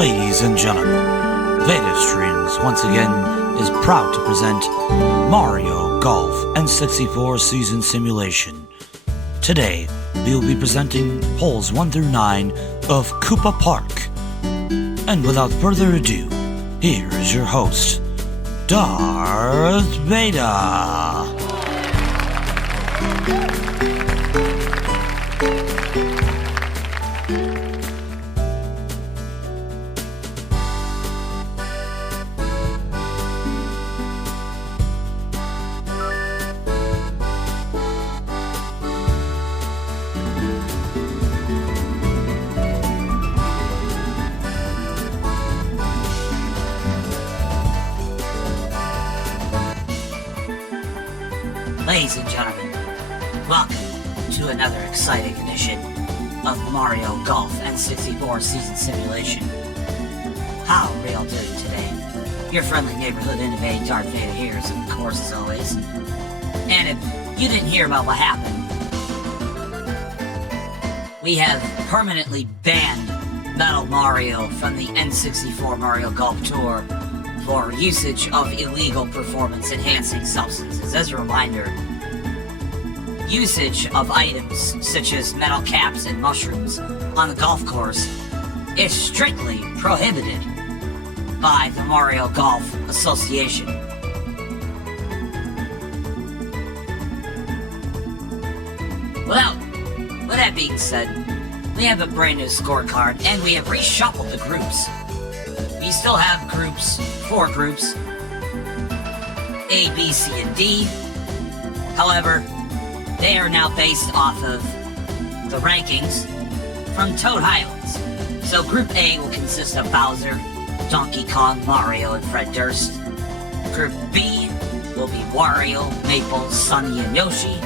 Ladies and gentlemen, VedaStreams once again is proud to present Mario Golf N64 Season Simulation. Today, we will be presenting holes 1 through 9 of Koopa Park. And without further ado, here is your host, Darth Vader. Ladies and gentlemen, welcome to another exciting edition of Mario Golf N64 Season Simulation. How are we all doing today? Your friendly neighborhood innovating Darth Vader here, of course, as always. And if you didn't hear about what happened, we have permanently banned Metal Mario from the N64 Mario Golf Tour for usage of illegal performance-enhancing substances. As a reminder, usage of items such as metal caps and mushrooms on the golf course is strictly prohibited by the Mario Golf Association. With that being said, we have a brand new scorecard and we have reshuffled the groups. We still have four groups, A, B, C, and D. However, they are now based off of the rankings from Toad Highlands. So Group A will consist of Bowser, Donkey Kong, Mario, and Fred Durst. Group B will be Wario, Maple, Sunny, and Yoshi.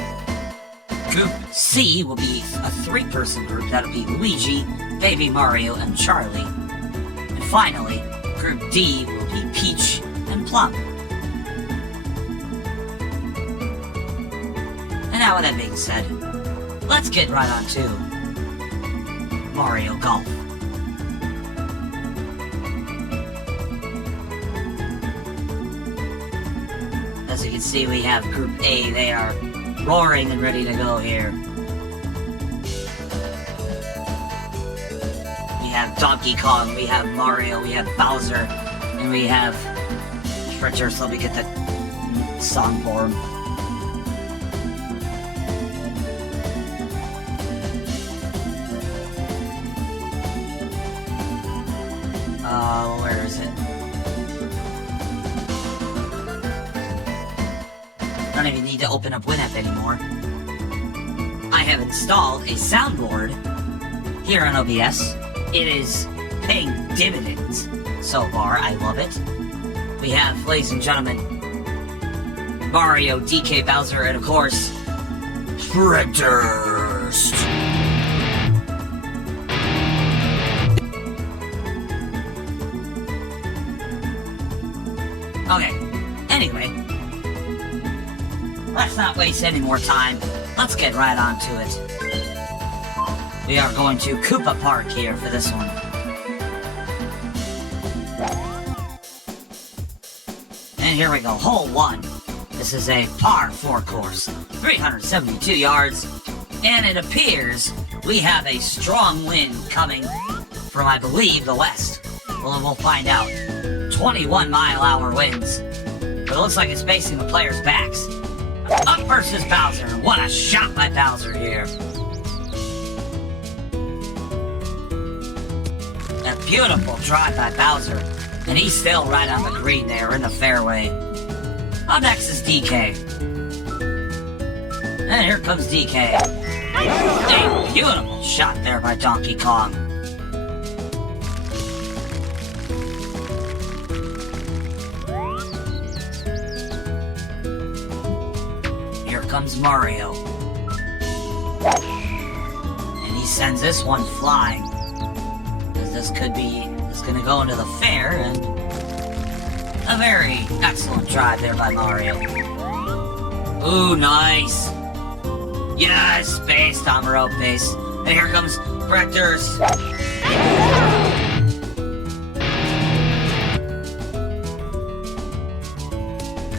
Group C will be a three-person group. That'll be Luigi, Baby Mario, and Charlie. And finally, Group D will be Peach and Plum. And now with that being said, let's get right on to Mario Golf. As you can see, we have Group A. They are roaring and ready to go here. We have Donkey Kong, we have Mario, we have Bowser, and we have Fred. So let me get the song for him. Where is it? I don't even need to open up Winamp anymore. I have installed a soundboard here on OBS. It is paying dividends so far. I love it. We have, ladies and gentlemen, Mario, DK, Bowser, and of course, Fred Durst. Okay, anyway, let's not waste any more time. Let's get right on to it. We are going to Koopa Park here for this one. And here we go, hole 1. This is a par 4 course, 372 yards, and it appears we have a strong wind coming from, I believe, the west. Well, we'll find out. 21-mile-hour winds, but it looks like it's facing the players' backs. Up versus Bowser. What a shot by Bowser here. A beautiful drive by Bowser, and he's still right on the green there in the fairway. Up next is DK. And here comes DK. A beautiful shot there by Donkey Kong. Comes Mario. And he sends this one flying. This gonna go into the fair, and a very excellent drive there by Mario. Ooh, nice. Yes, base, Tomaro base. And here comes Fred Durst.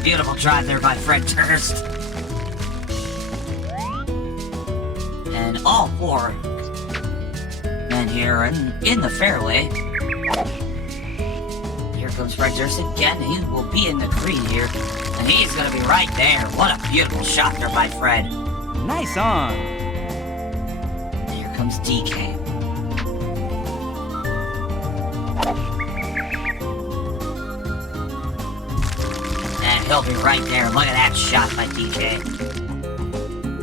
beautiful drive there by Fred Durst. And all four men here are in the fairway. Here comes Fred Durst again. He will be in the green here. And he's going to be right there. What a beautiful shot there by Fred. Nice on. And here comes DK. And he'll be right there. Look at that shot by DK.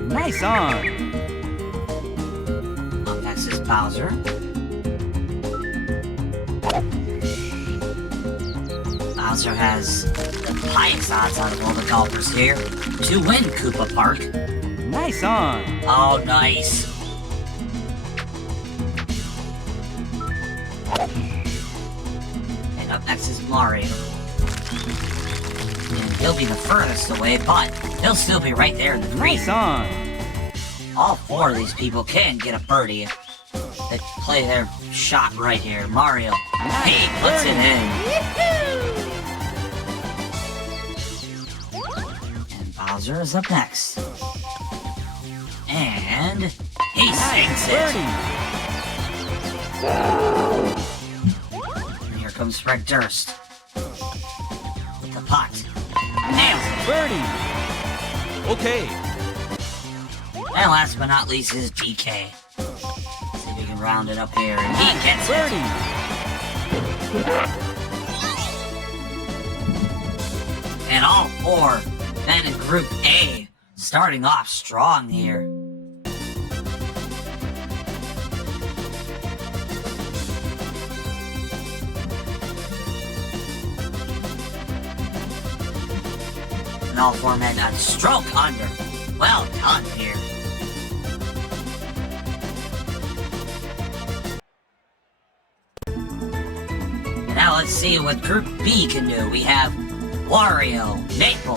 Nice on. Up next is Bowser. Bowser has the highest odds out of all the golfers here to win Koopa Park. Nice on. Oh, nice. And up next is Mario. And he'll be the furthest away, but he'll still be right there in the green. Nice on. All four of these people can get a birdie. They play their shot right here. Mario, he puts it in. And Bowser is up next. And he sinks it. And here comes Fred Durst. With the putt. Nails it. Birdie. Okay. And last but not least is DK. See if we can round it up here. And he gets it. And all four men in Group A starting off strong here. And all four men a stroke under. Well done here. And now let's see what Group B can do. We have Wario, Maple,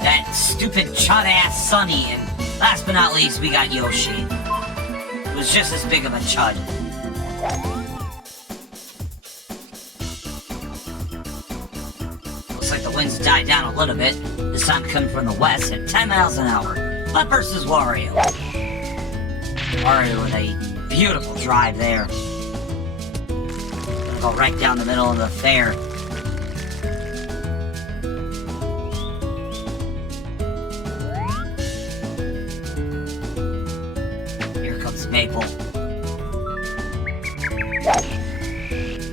that stupid chud-ass Sunny, and last but not least, we got Yoshi, who's just as big of a chud. Looks like the winds died down a little bit. This time coming from the west at 10 miles an hour. Up versus Wario. Wario with a beautiful drive there. Gonna go right down the middle of the fair. Here comes Maple.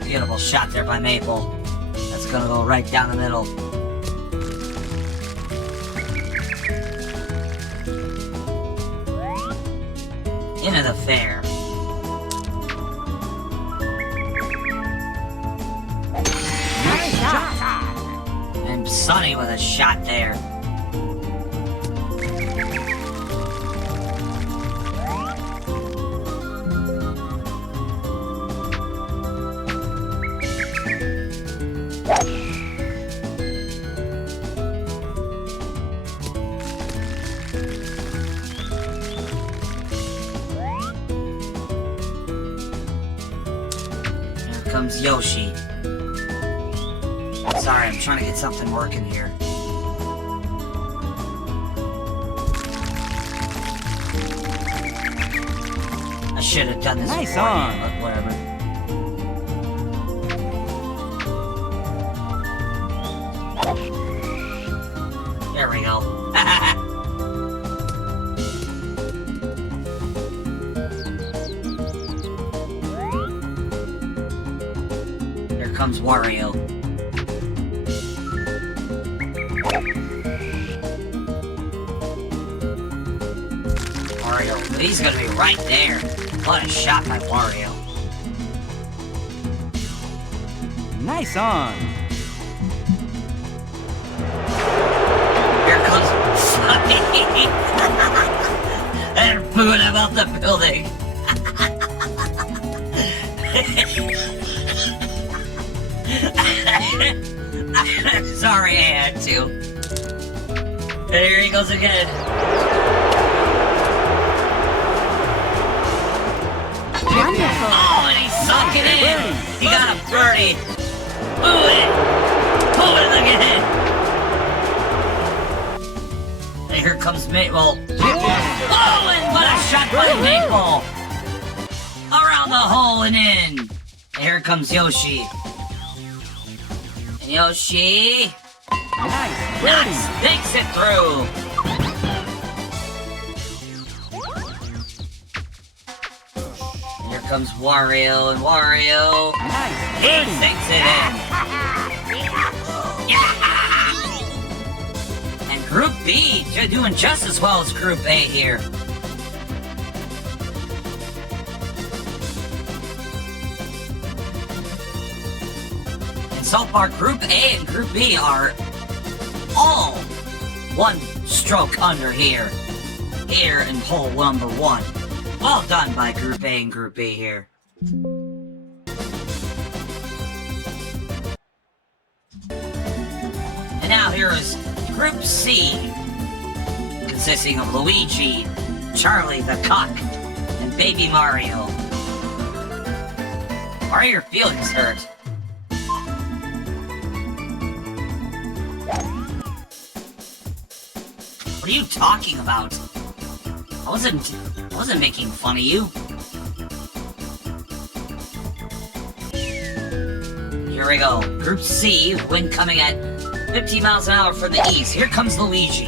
Beautiful shot there by Maple. That's gonna go right down the middle. Into the fair. Nice shot. And Sunny with a shot there. Comes Yoshi. Sorry, I'm trying to get something working here. I should have done this Nice beforehand, on. but whatever. There we go. Comes Wario. Wario, he's gonna be right there. What a shot by Wario. Nice on. Here comes Sunny. And booing him out the building. I'm sorry I had to. And here he goes again. Wonderful. Oh, and he sunk it in. He got a birdie. Boo it. Boo it again. here comes Maple. Oh, and what a shot by Maple! Around the hole and in. And here comes Yoshi. And Yoshi... Nice! Makes it through! And here comes Wario, and Wario... Nice! He sinks it in! And Group B, they're doing just as well as Group A here. And so far, Group A and Group B are all one stroke under here. Here in hole number 1. All done by Group A and Group B here. And now here is Group C, consisting of Luigi, Charlie the Cock, and Baby Mario. Why are your feelings hurt? What are you talking about? I wasn't making fun of you. Here we go. Group C, wind coming at 15 miles an hour from the east. Here comes Luigi.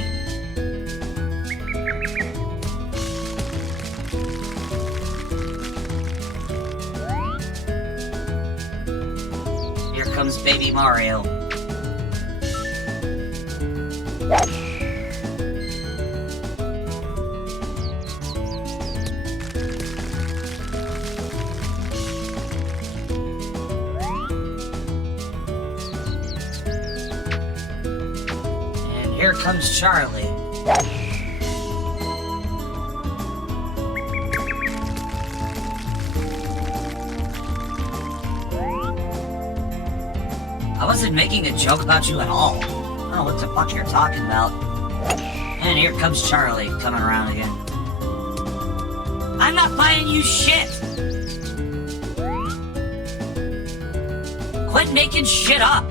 Here comes Baby Mario. Here comes Charlie. I wasn't making a joke about you at all. I don't know what the fuck you're talking about. And here comes Charlie coming around again. I'm not buying you shit! Quit making shit up!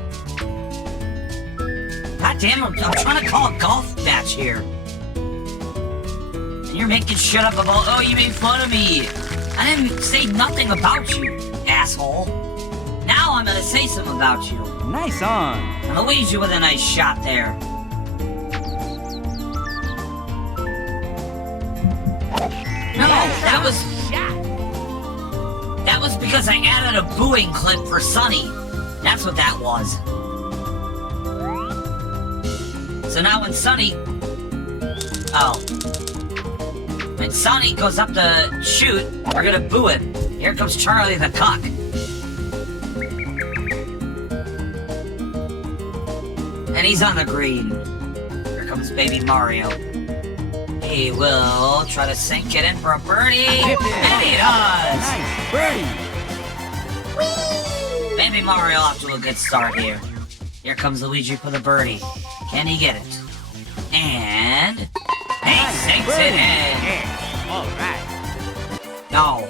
God damn it, I'm trying to call a golf match here. And you're making shit up about, oh, you made fun of me. I didn't say nothing about you, asshole. Now I'm gonna say something about you. Nice on! And Luigi with a nice shot there. No, that was because I added a booing clip for Sunny. That's what that was. So now when Sunny... Oh. When Sunny goes up to shoot, we're gonna boo him. Here comes Charlie the Cock. And he's on the green. Here comes Baby Mario. He will try to sink it in for a birdie. And he does! Nice birdie! Whee! Baby Mario off to a good start here. Here comes Luigi for the birdie. Can he get it? And... he sinks it in! Yeah. Alright. No.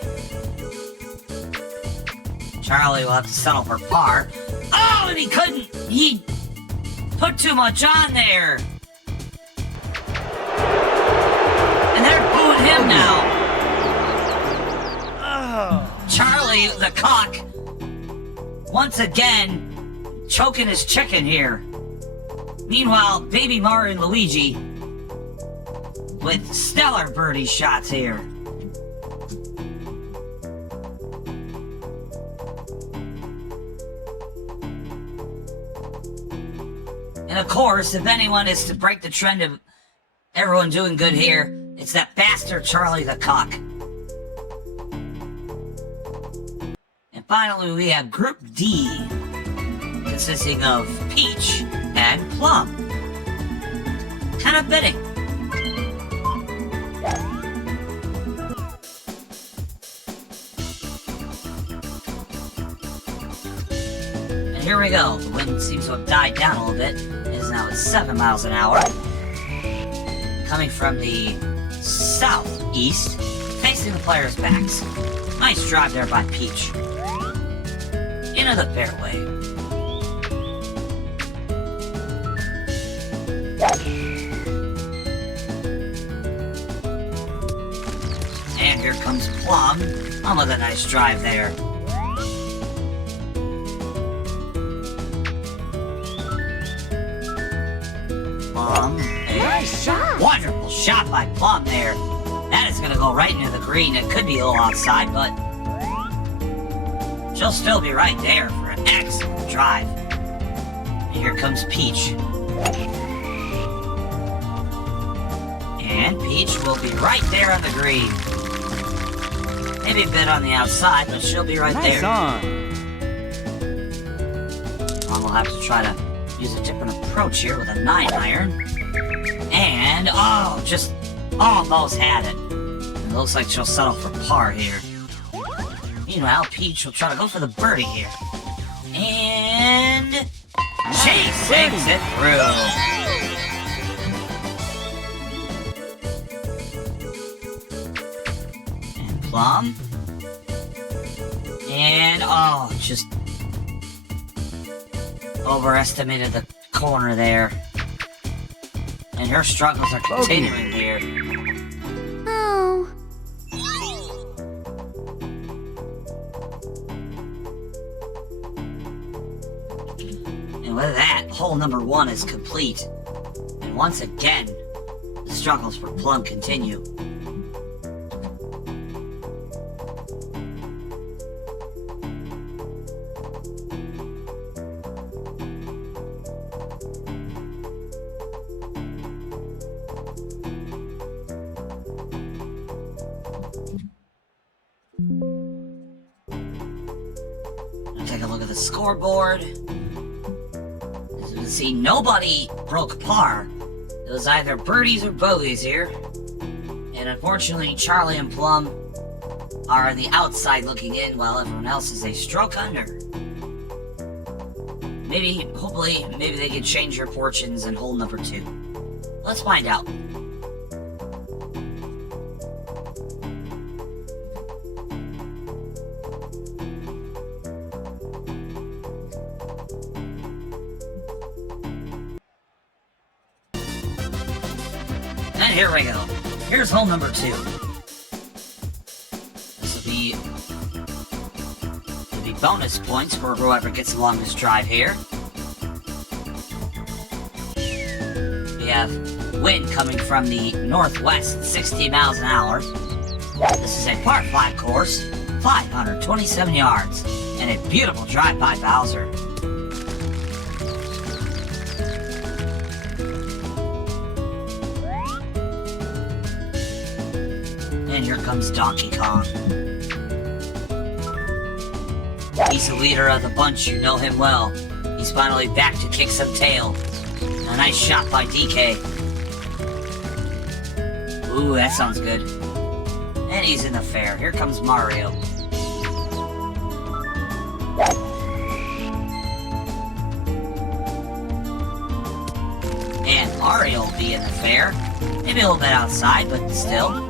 Charlie will have to settle for par. Oh, and he couldn't! He put too much on there! And they're booing him now! Oh. Charlie, the Cock, once again, choking his chicken here. Meanwhile, Baby Mario and Luigi with stellar birdie shots here. And of course, if anyone is to break the trend of everyone doing good here, it's that bastard Charlie the Cock. And finally, we have Group D, consisting of Peach and Plum. Kind of fitting. And here we go. The wind seems to have died down a little bit. It is now at 7 miles an hour. Coming from the southeast, facing the players' backs. Nice drive there by Peach. Into the fairway. And here comes Plum. On with a nice drive there. Plum. Nice shot. Wonderful shot by Plum there. That is going to go right into the green. It could be a little outside, but she'll still be right there for an excellent drive. And here comes Peach. And Peach will be right there on the green. Maybe a bit on the outside, but she'll be right Nice there. on. We'll have to try to use a different approach here with a 9-iron. And, oh, just almost had it. It looks like she'll settle for par here. Meanwhile, Peach will try to go for the birdie here. And she sinks it through. And Plum. And, oh, just overestimated the corner there. And her struggles are continuing here. Oh. And with that, hole number 1 is complete. And once again, the struggles for Plum continue. Take a look at the scoreboard. As you can see, nobody broke par. It was either birdies or bogeys here. And unfortunately, Charlie and Plum are the outside looking in while everyone else is a stroke under. Maybe, hopefully, maybe they can change your fortunes in hole number 2. Let's find out. And here we go. Here's hole number 2. This will be bonus points for whoever gets the longest drive here. We have wind coming from the northwest at 60 miles an hour. This is a par 5 course, 527 yards, and a beautiful drive by Bowser. And here comes Donkey Kong. He's the leader of the bunch, you know him well. He's finally back to kick some tail. A nice shot by DK. Ooh, that sounds good. And he's in the fair. Here comes Mario. And Mario will be in the fair. Maybe a little bit outside, but still.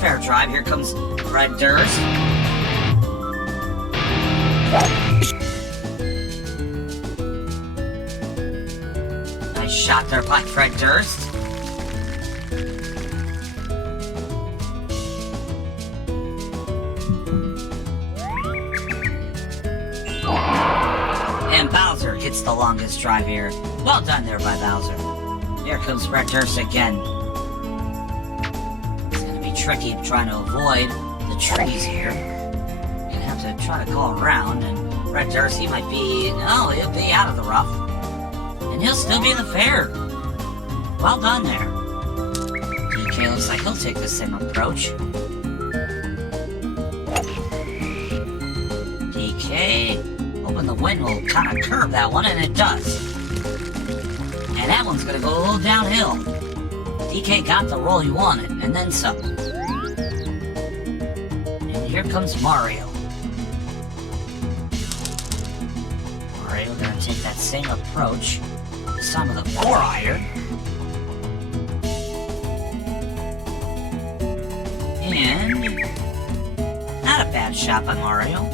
Fair drive. Here comes Fred Durst. Nice shot there by Fred Durst. And Bowser gets the longest drive here. Well done there by Bowser. Here comes Fred Durst again. Tricky trying to avoid the trees here. You're gonna have to try to go around, and Red Durst, he might be... No, he'll be out of the rough. And he'll still be in the fair. Well done there. DK looks like he'll take the same approach. DK, hoping the wind will kind of curve that one, and it does. And that one's gonna go a little downhill. DK got the roll he wanted, and then some. Here comes Mario. Mario gonna take that same approach. This time with a 4-iron. And not a bad shot by Mario.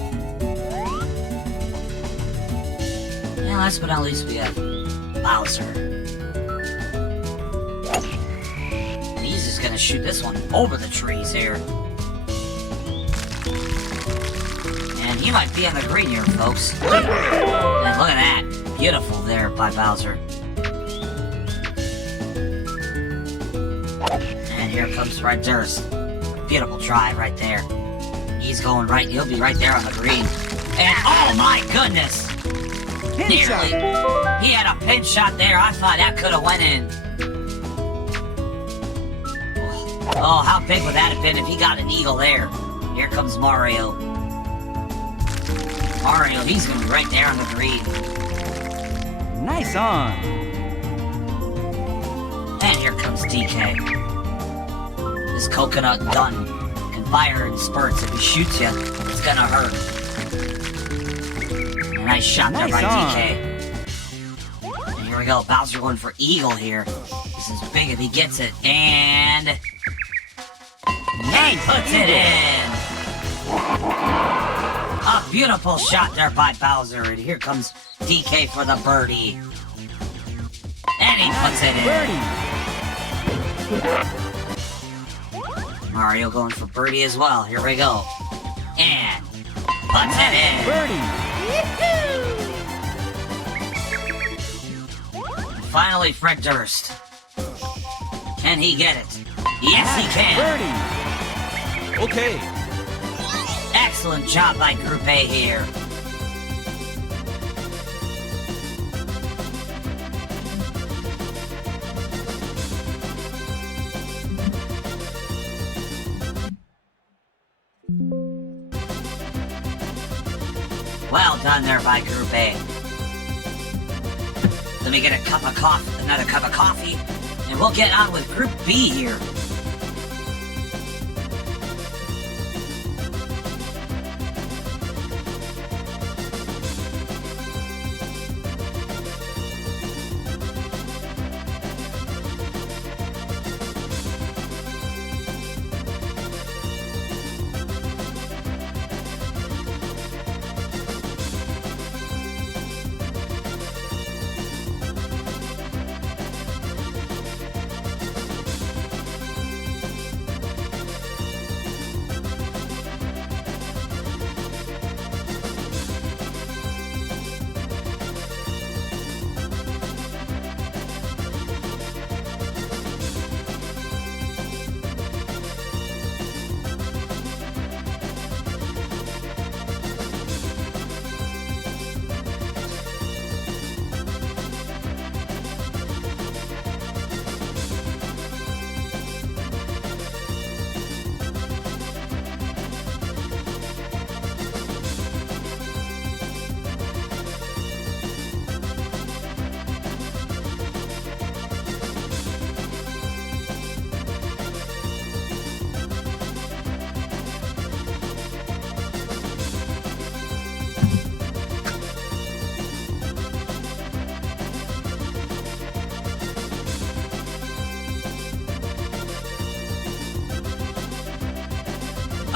And last but not least, we have Bowser. He's just gonna gonna shoot this one over the trees here. And he might be on the green here, folks. And look at that. Beautiful there by Bowser. And here comes Red Durst. Beautiful drive right there. He's going right, he'll be right there on the green. And oh my goodness! Nearly. He had a pinch shot there. I thought that could have went in. Oh, how big would that have been if he got an eagle there? Here comes Mario. Mario, he's gonna be right there on the green. Nice on. And here comes DK. This coconut gun can fire in spurts. If he shoots you, it's gonna hurt. A nice shot there by DK. And here we go. Bowser going for eagle here. This is big if he gets it. And he puts it in. A beautiful shot there by Bowser. And here comes DK for the birdie. And he puts it in. Mario going for birdie as well. Here we go. And puts it in. Birdie. And finally, Fred Durst. Can he get it? Yes, he can. Birdie. Okay. Excellent job by Group A here. Well done there by Group A. Let me get a cup of coffee, another cup of coffee, and we'll get on with Group B here.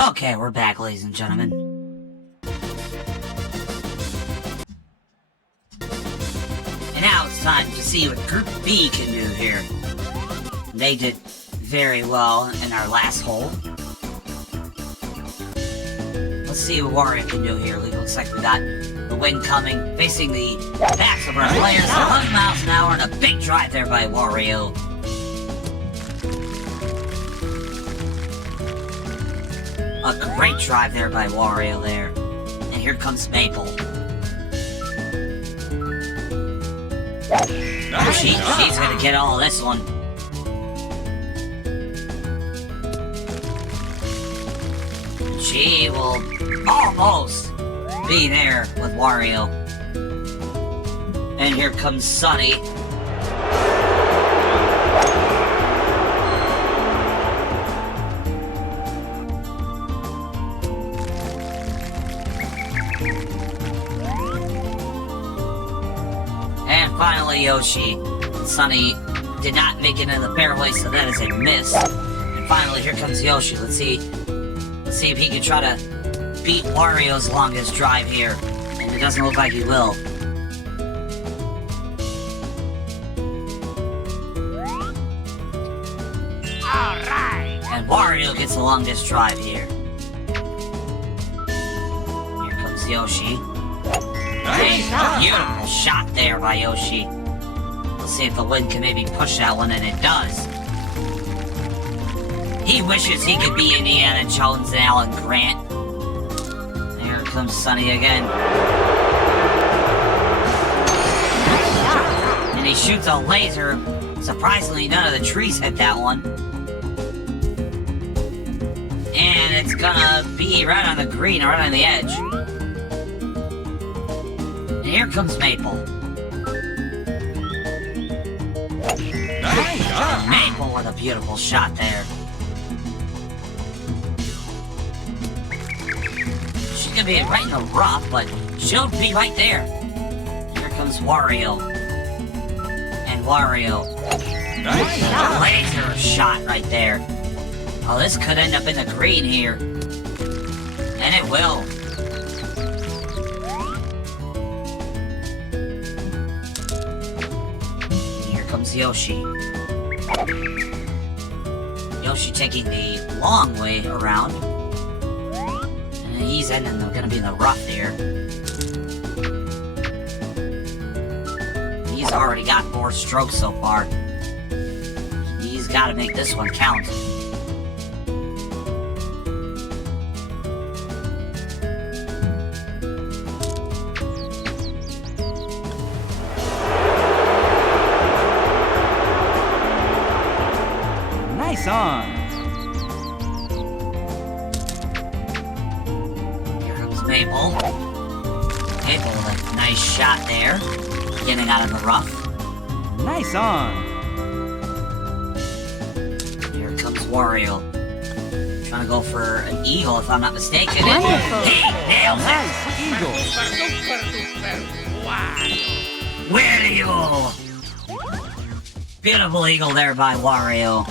Okay, we're back, ladies and gentlemen. And now it's time to see what Group B can do here. They did very well in our last hole. Let's see what Wario can do here. It looks like we got the wind coming, facing the backs of our players. 11 miles an hour and a big drive there by Wario. A great drive there by Wario there. And here comes Maple. She's gonna get all of this one. She will almost be there with Wario. And here comes Sunny. And finally Yoshi. Sunny did not make it in the fairway, so that is a miss. And finally here comes Yoshi. Let's see if he can try to beat Wario's longest drive here. And it doesn't look like he will. All right. Wario gets the longest drive here. Here comes Yoshi. Nice shot. Beautiful shot there by Yoshi. Let's see if the wind can maybe push that one, and it does. He wishes he could be Indiana Jones and Alan Grant. Here comes Sunny again. And he shoots a laser. Surprisingly, none of the trees hit that one. And it's gonna be right on the green, right on the edge. And here comes Maple. Nice shot. Maple with a beautiful shot there. She could be right in the rough, but she'll be right there. Here comes Wario. And Wario. Nice shot. Laser shot right there. Oh, this could end up in the green here. And it will. Here comes Yoshi. Yoshi taking the long way around. And he's gonna be in the rough here. He's already got 4 strokes so far. He's gotta make this one count. Nice on. Here comes Maple. Maple with a nice shot there. Getting out of the rough. Nice on. Here comes Wario. Trying to go for an eagle if I'm not mistaken. Wonderful. He nails it! Nice eagle. Wario! Beautiful eagle there by Wario.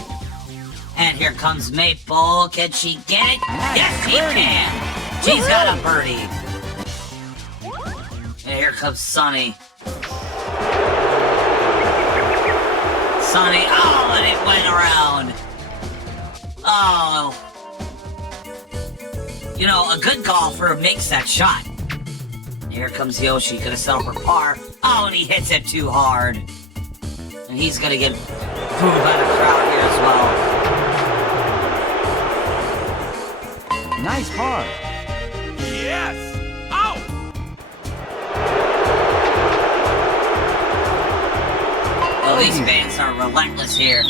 And here comes Maple. Can she get it? Nice Yes, she birdie. can! She's got a birdie. And here comes Sunny. Sunny, oh, and it went around. Oh. You know, a good golfer makes that shot. Here comes Yoshi, gonna settle for par. Oh, and he hits it too hard. And he's gonna get booed by the crowd here as well. Nice par. Yes! Out! Oh, these fans are relentless here.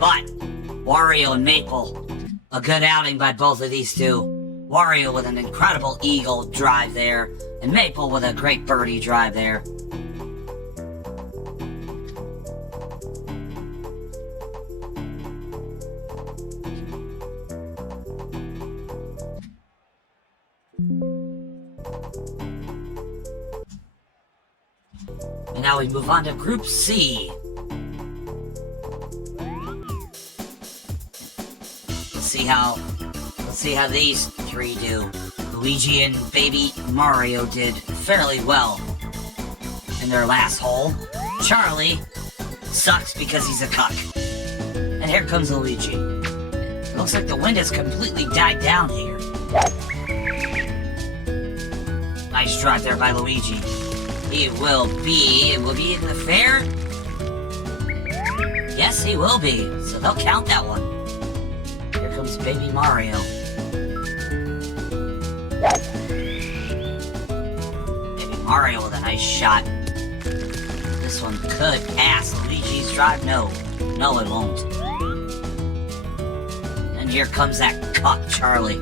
But Wario and Maple, a good outing by both of these two. Wario with an incredible eagle drive there, and Maple with a great birdie drive there. And now we move on to Group C. Let's see how these 3 do. Luigi and Baby Mario did fairly well in their last hole. Charlie sucks because he's a cuck. And here comes Luigi. It looks like the wind has completely died down here. Nice drive there by Luigi. He will be in the fair? Yes, he will be. So they'll count that one. Here comes Baby Mario. Baby Mario with a nice shot. This one could pass Luigi's drive. No, it won't. And here comes that cuck, Charlie.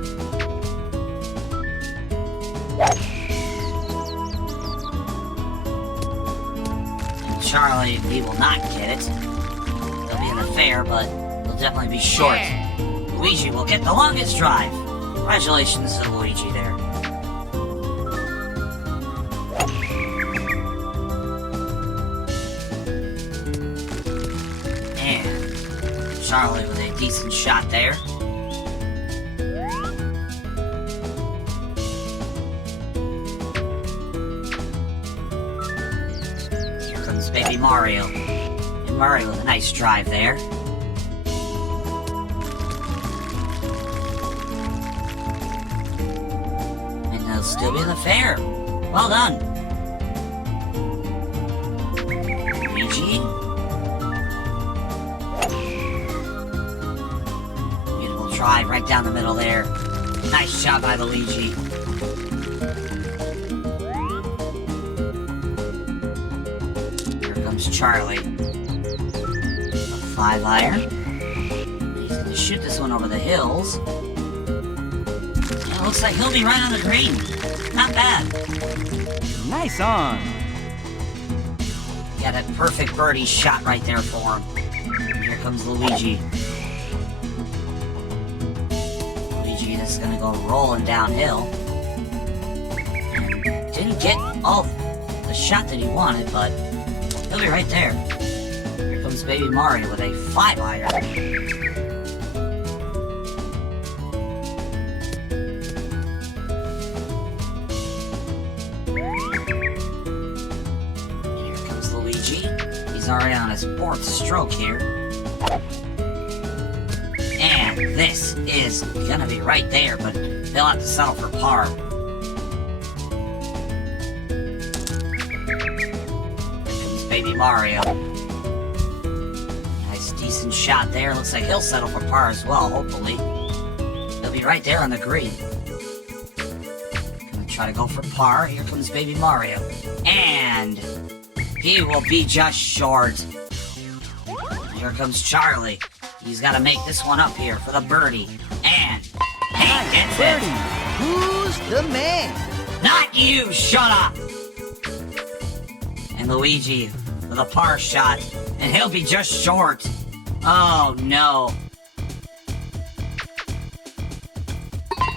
Charlie, he will not get it. They'll be in the fair, but they'll definitely be short. Luigi will get the longest drive. Congratulations to Luigi there. And Charlie with a decent shot there. comes Baby Mario. And Mario with a nice drive there. And they'll still be in the fair. Well done. Luigi. Beautiful drive right down the middle there. Nice job by Luigi. Charlie. A 5-iron. He's gonna shoot this one over the hills. And it looks like he'll be right on the green. Not bad. Nice on. Yeah, that perfect birdie shot right there for him. And here comes Luigi. Luigi is gonna go rolling downhill. Didn't get all the shot that he wanted, but he'll be right there. Here comes Baby Mario with a 5-iron. And here comes Luigi. He's already on his 4th stroke here. And this is gonna be right there, but they'll have to settle for par. Baby Mario. Nice, decent shot there. Looks like he'll settle for par as well, hopefully. He'll be right there on the green. Gonna try to go for par. Here comes Baby Mario. And he will be just short. Here comes Charlie. He's got to make this one up here for the birdie. And he gets it. Who's the man? Not you, shut up! And Luigi with a par shot, and he'll be just short. Oh no.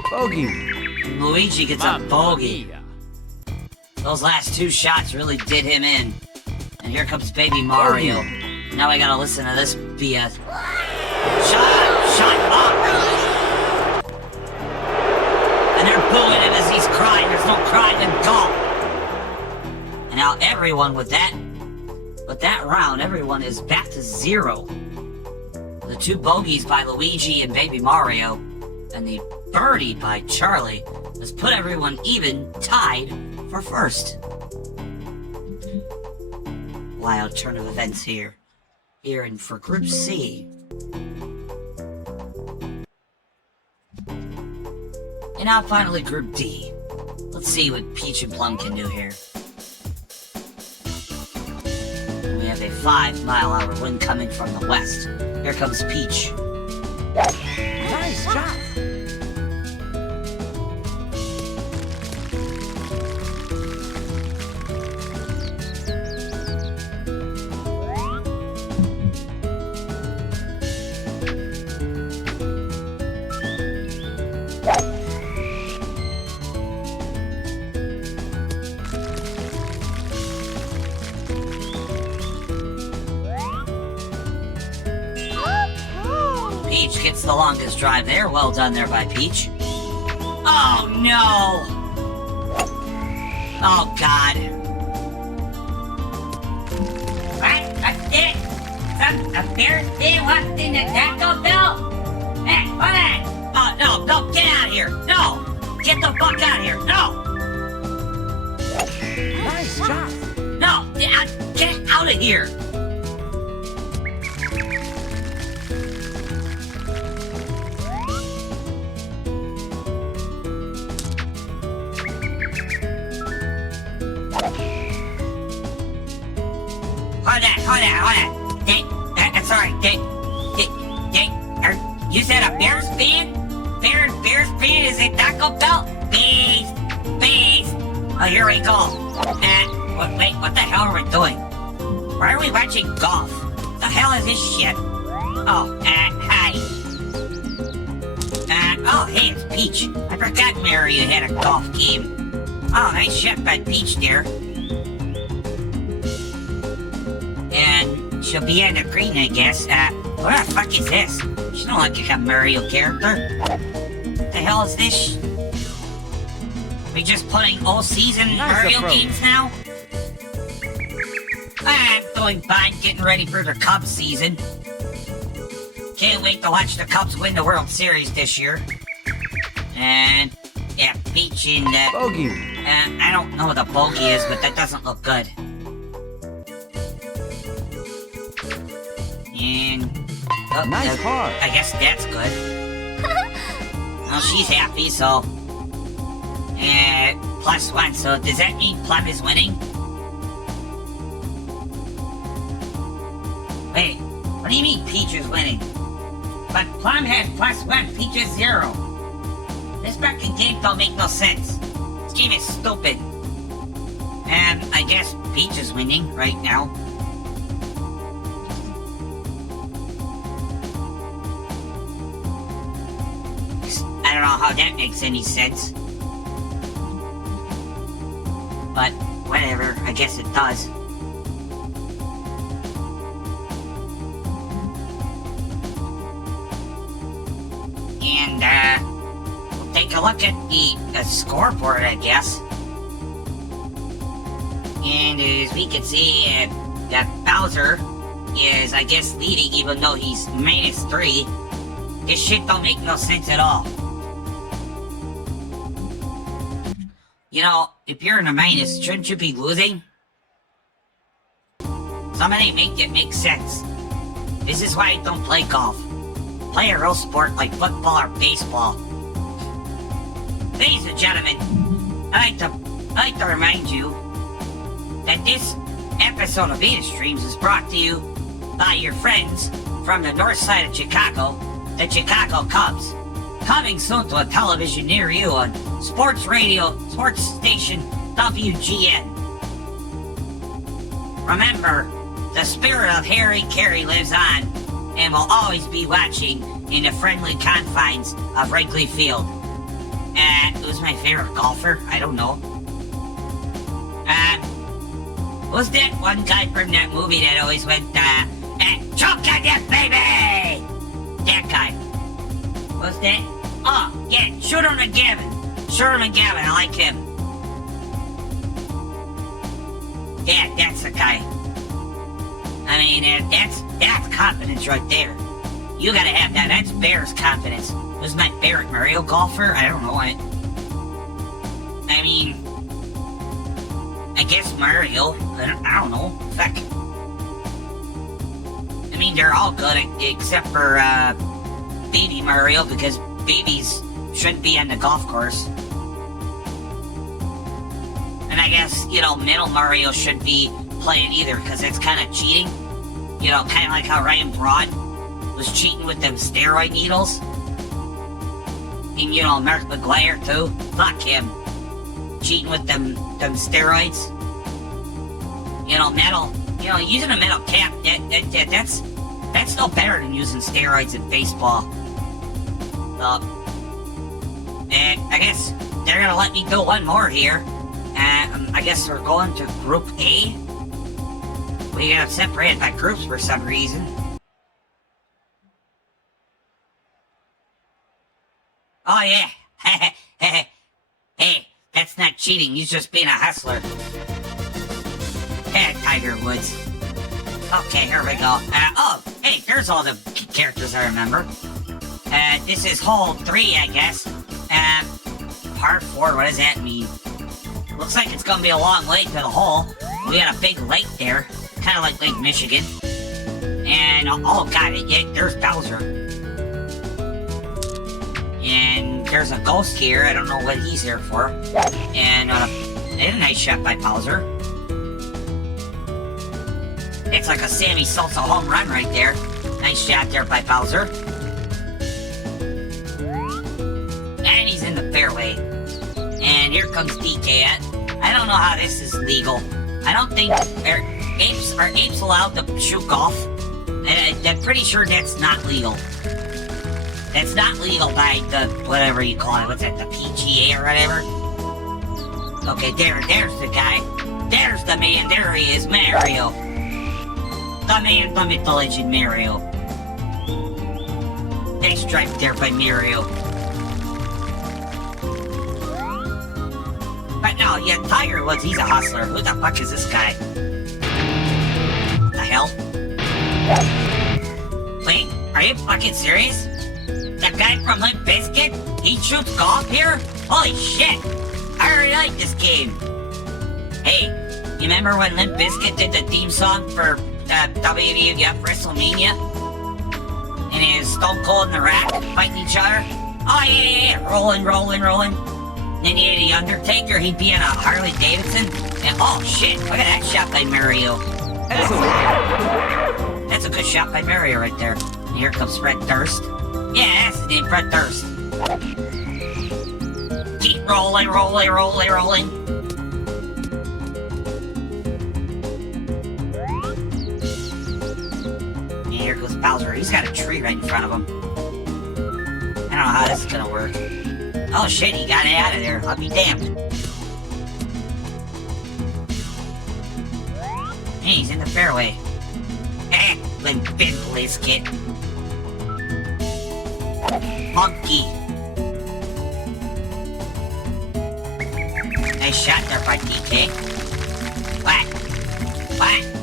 Bogey. And Luigi gets a bogey. Those last 2 shots really did him in. And here comes Baby Mario. Now I gotta listen to this BS. Shut up! And they're booing him as he's crying. There's no crying in golf. And now everyone with that round, everyone is back to 0. The 2 bogeys by Luigi and Baby Mario, and the birdie by Charlie has put everyone even, tied for 1st. Wild turn of events here. Here in for Group C. And now finally Group D. Let's see what Peach and Plum can do here. We have a 5-mile-hour wind coming from the west. Here comes Peach. Nice shot. Peach gets the longest drive there. Well done there by Peach. Oh, no! Oh, God. What? What's this? Some appearance being lost in the Taco Bell? Hey, what that? Oh, no, get out of here. No! Get the fuck out of here. No! Nice shot. No! Get out of here. Hold on. Sorry, you said a bear's bean? Bear's bean is a Taco Bell? Beast! Oh, here we go. Wait, what the hell are we doing? Why are we watching golf? What the hell is this shit? Oh, hi. Oh, hey, it's Peach. I forgot Mario had a golf game. Oh, nice shot by Peach there. And she'll be on the green, I guess. What the fuck is this? She don't look like a Mario character. What the hell is this? We just putting all season Nice Mario approach. games now? I'm doing fine, getting ready for the Cubs season. Can't wait to watch the Cubs win the World Series this year. And yeah, Peach and Bogey. I don't know what the bogey is, but that doesn't look good. And Nice par. I guess that's good. Well, she's happy, so +1. So does that mean Plum is winning? Wait, what do you mean Peach is winning? But Plum has +1, Peach is 0. This fucking game don't make no sense. This game is stupid. And I guess Peach is winning right now. I don't know how that makes any sense. But whatever, I guess it does. And we'll take a look at the scoreboard, I guess. And as we can see, that Bowser is, I guess, leading even though he's -3. This shit don't make no sense at all. You know, if you're in a minus, shouldn't you be losing? Somebody make it make sense. This is why I don't play golf. Play a real sport like football or baseball. Ladies and gentlemen, I'd like to remind you that this episode of VedaStreams is brought to you by your friends from the north side of Chicago, the Chicago Cubs. Coming soon to a television near you on sports station WGN. Remember, the spirit of Harry Carey lives on and will always be watching in the friendly confines of Wrigley Field. Who's my favorite golfer? I don't know. Who's that one guy from that movie that always went, choke on that baby! That guy. What's that? Oh, yeah, Shooter McGavin. Shooter McGavin, I like him. Yeah, that's the guy. I mean, that's confidence right there. You gotta have that. That's Bear's confidence. Who's my favorite Mario golfer? I don't know. I mean, I guess Mario. I don't know. Fuck. I mean, they're all good except for Baby Mario, because babies shouldn't be on the golf course. And I guess, you know, Middle Mario shouldn't be playing either, because it's kind of cheating. You know, kind of like how Ryan Braun was cheating with them steroid needles. And, you know, Mark McGuire, too. Fuck him. Cheating with them steroids. You know, metal. You know, using a metal cap, that's no better than using steroids in baseball. And I guess they're gonna let me do one more here. I guess we're going to Group A. We got separated by groups for some reason. Oh yeah. Hey, that's not cheating. He's just being a hustler. Hey, Tiger Woods. Okay, here we go. Oh, hey, there's all the characters I remember. This is hole 3, I guess. Par 4, what does that mean? Looks like it's gonna be a long way to the hole. We got a big lake there, kind of like Lake Michigan. And, oh god, there's Bowser. And there's a ghost here, I don't know what he's here for. And, a nice shot by Bowser. It's like a Sammy Sosa home run right there. Nice shot there by Bowser. And he's in the fairway. And here comes DK. I don't know how this is legal. I don't think... Are apes allowed to shoot golf? I'm pretty sure that's not legal. That's not legal by the... whatever you call it. What's that? The PGA or whatever? Okay, there's the guy. There's the man. There he is. Mario. The man, the myth, the legend, Mario. Nice drive there by Mario. But no, yeah, Tiger Woods, he's a hustler. Who the fuck is this guy? hell? Wait, are you fucking serious? That guy from Limp Bizkit? He shoots golf here? Holy shit! I already like this game. Hey, you remember when Limp Bizkit did the theme song for WWF WrestleMania? And it was Stone Cold and The Rock fighting each other? Oh yeah. Rolling. Then you had The Undertaker, he'd be in a Harley Davidson. And oh shit, look at that shot by Mario. That's a good shot by Mario right there. And here comes Fred Durst. Yeah, that's the name, Fred Durst. Keep rolling. And here goes Bowser. He's got a tree right in front of him. I don't know how this is gonna work. Oh shit, he got it out of there. I'll be damned. Hey, he's in the fairway. Limp Bizkit. Monkey. Nice shot there by DK. What?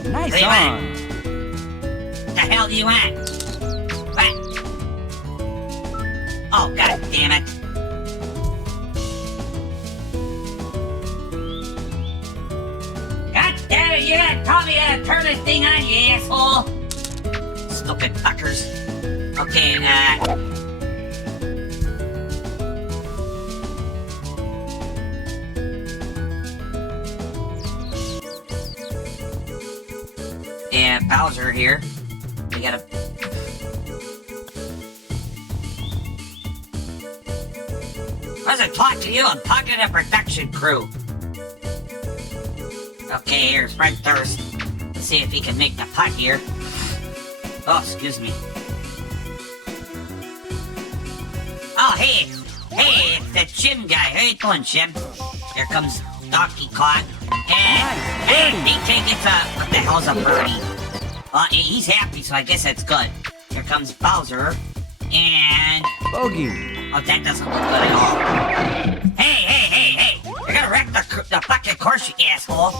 Nice What do you on. want? The hell do you want? What? Oh, god damn it. God damn it, you didn't tell me how to turn this thing on, you asshole! Stupid fuckers. Okay, and Bowser here. We gotta... I wasn't talking to you, I'm talking to the production crew. Okay, here's Fred Durst. Let's see if he can make the putt here. Oh, excuse me. Oh, hey, it's the Jim guy. How you doing, Jim? Here comes Donkey Kong. And DK gets a... What the hell's a birdie? Well, he's happy, so I guess that's good. Here comes Bowser. And... Bogey. Oh, that doesn't look good at all. Hey! You're gonna wreck the fucking course, you asshole.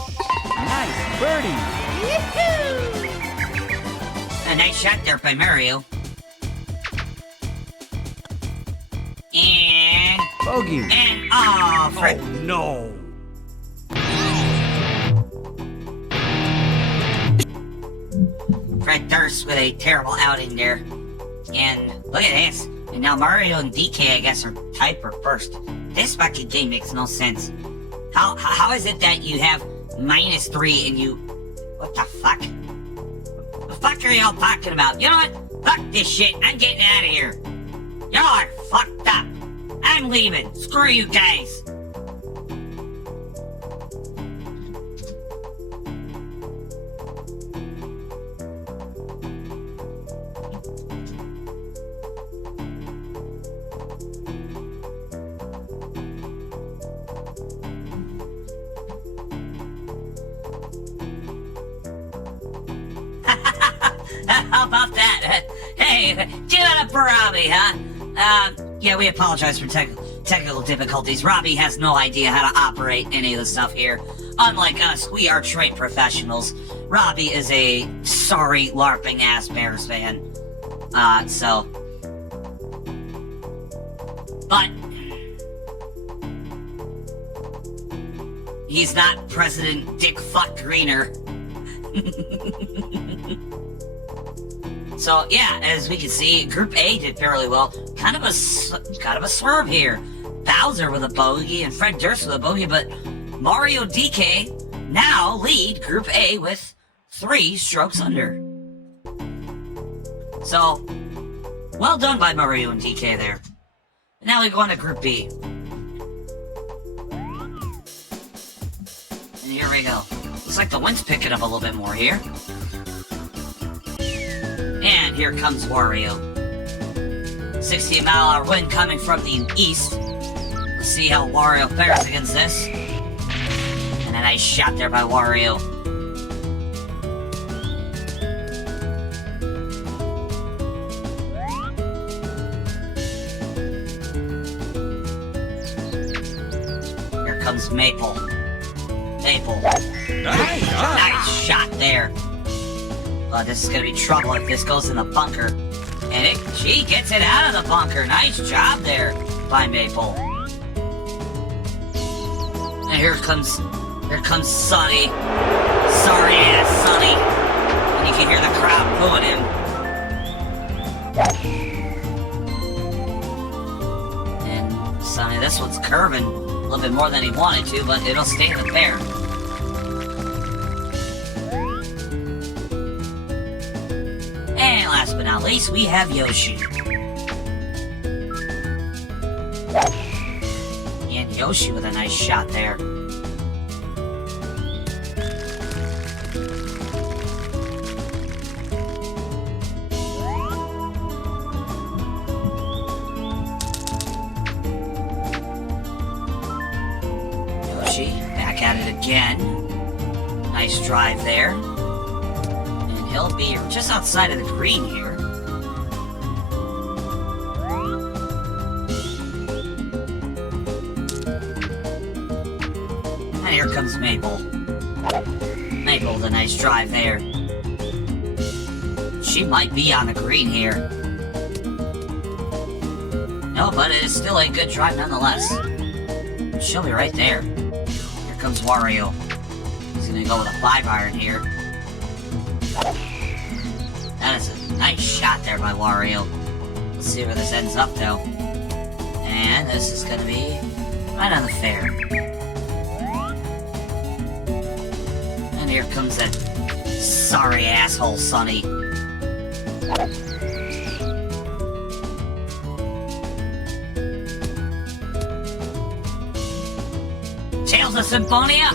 Nice birdie. A nice shot there by Mario. And... Bogey. And... Oh, Fred... Oh no! Fred Durst with a terrible outing there. And look at this. And now Mario and DK, I guess, are tied for first. This fucking game makes no sense. How is it that you have -3 and you... What the fuck? What the fuck are y'all talking about? You know what? Fuck this shit. I'm getting out of here. Y'all are fucked up. I'm leaving. Screw you guys. How about that? Hey, give it up for Robbie, huh? Yeah, we apologize for technical difficulties. Robbie has no idea how to operate any of the stuff here. Unlike us, we are trained professionals. Robbie is a sorry LARPing-ass Bears fan. But... he's not President Dick Fuck Greener. So yeah, as we can see, Group A did fairly well. Kind of a swerve here. Bowser with a bogey and Fred Durst with a bogey, but Mario DK now lead Group A with 3 strokes under. So, well done by Mario and DK there. Now we go on to Group B. And here we go. Looks like the wind's picking up a little bit more here. And here comes Wario. 60-mile-an-hour wind coming from the east. Let's see how Wario fares against this. And a nice shot there by Wario. Here comes Maple. Nice shot there. But this is gonna be trouble if this goes in the bunker. And she gets it out of the bunker. Nice job there by Maple. And here comes Sonny. Sorry ass Sonny. And you can hear the crowd booing him. And Sonny, this one's curving a little bit more than he wanted to, but it'll stay in the pair. And last but not least, we have Yoshi. And Yoshi with a nice shot there. Yoshi, back at it again. Nice drive there. And he'll be just outside of the green here. And here comes Maple. Maple with a nice drive there. She might be on the green here. No, but it is still a good drive nonetheless. She'll be right there. Here comes Wario. He's gonna go with a 5-iron here. That is a nice shot there by Wario. Let's see where this ends up though. And this is gonna be right on the fair. And here comes that sorry asshole Sonny. Tales of Symphonia!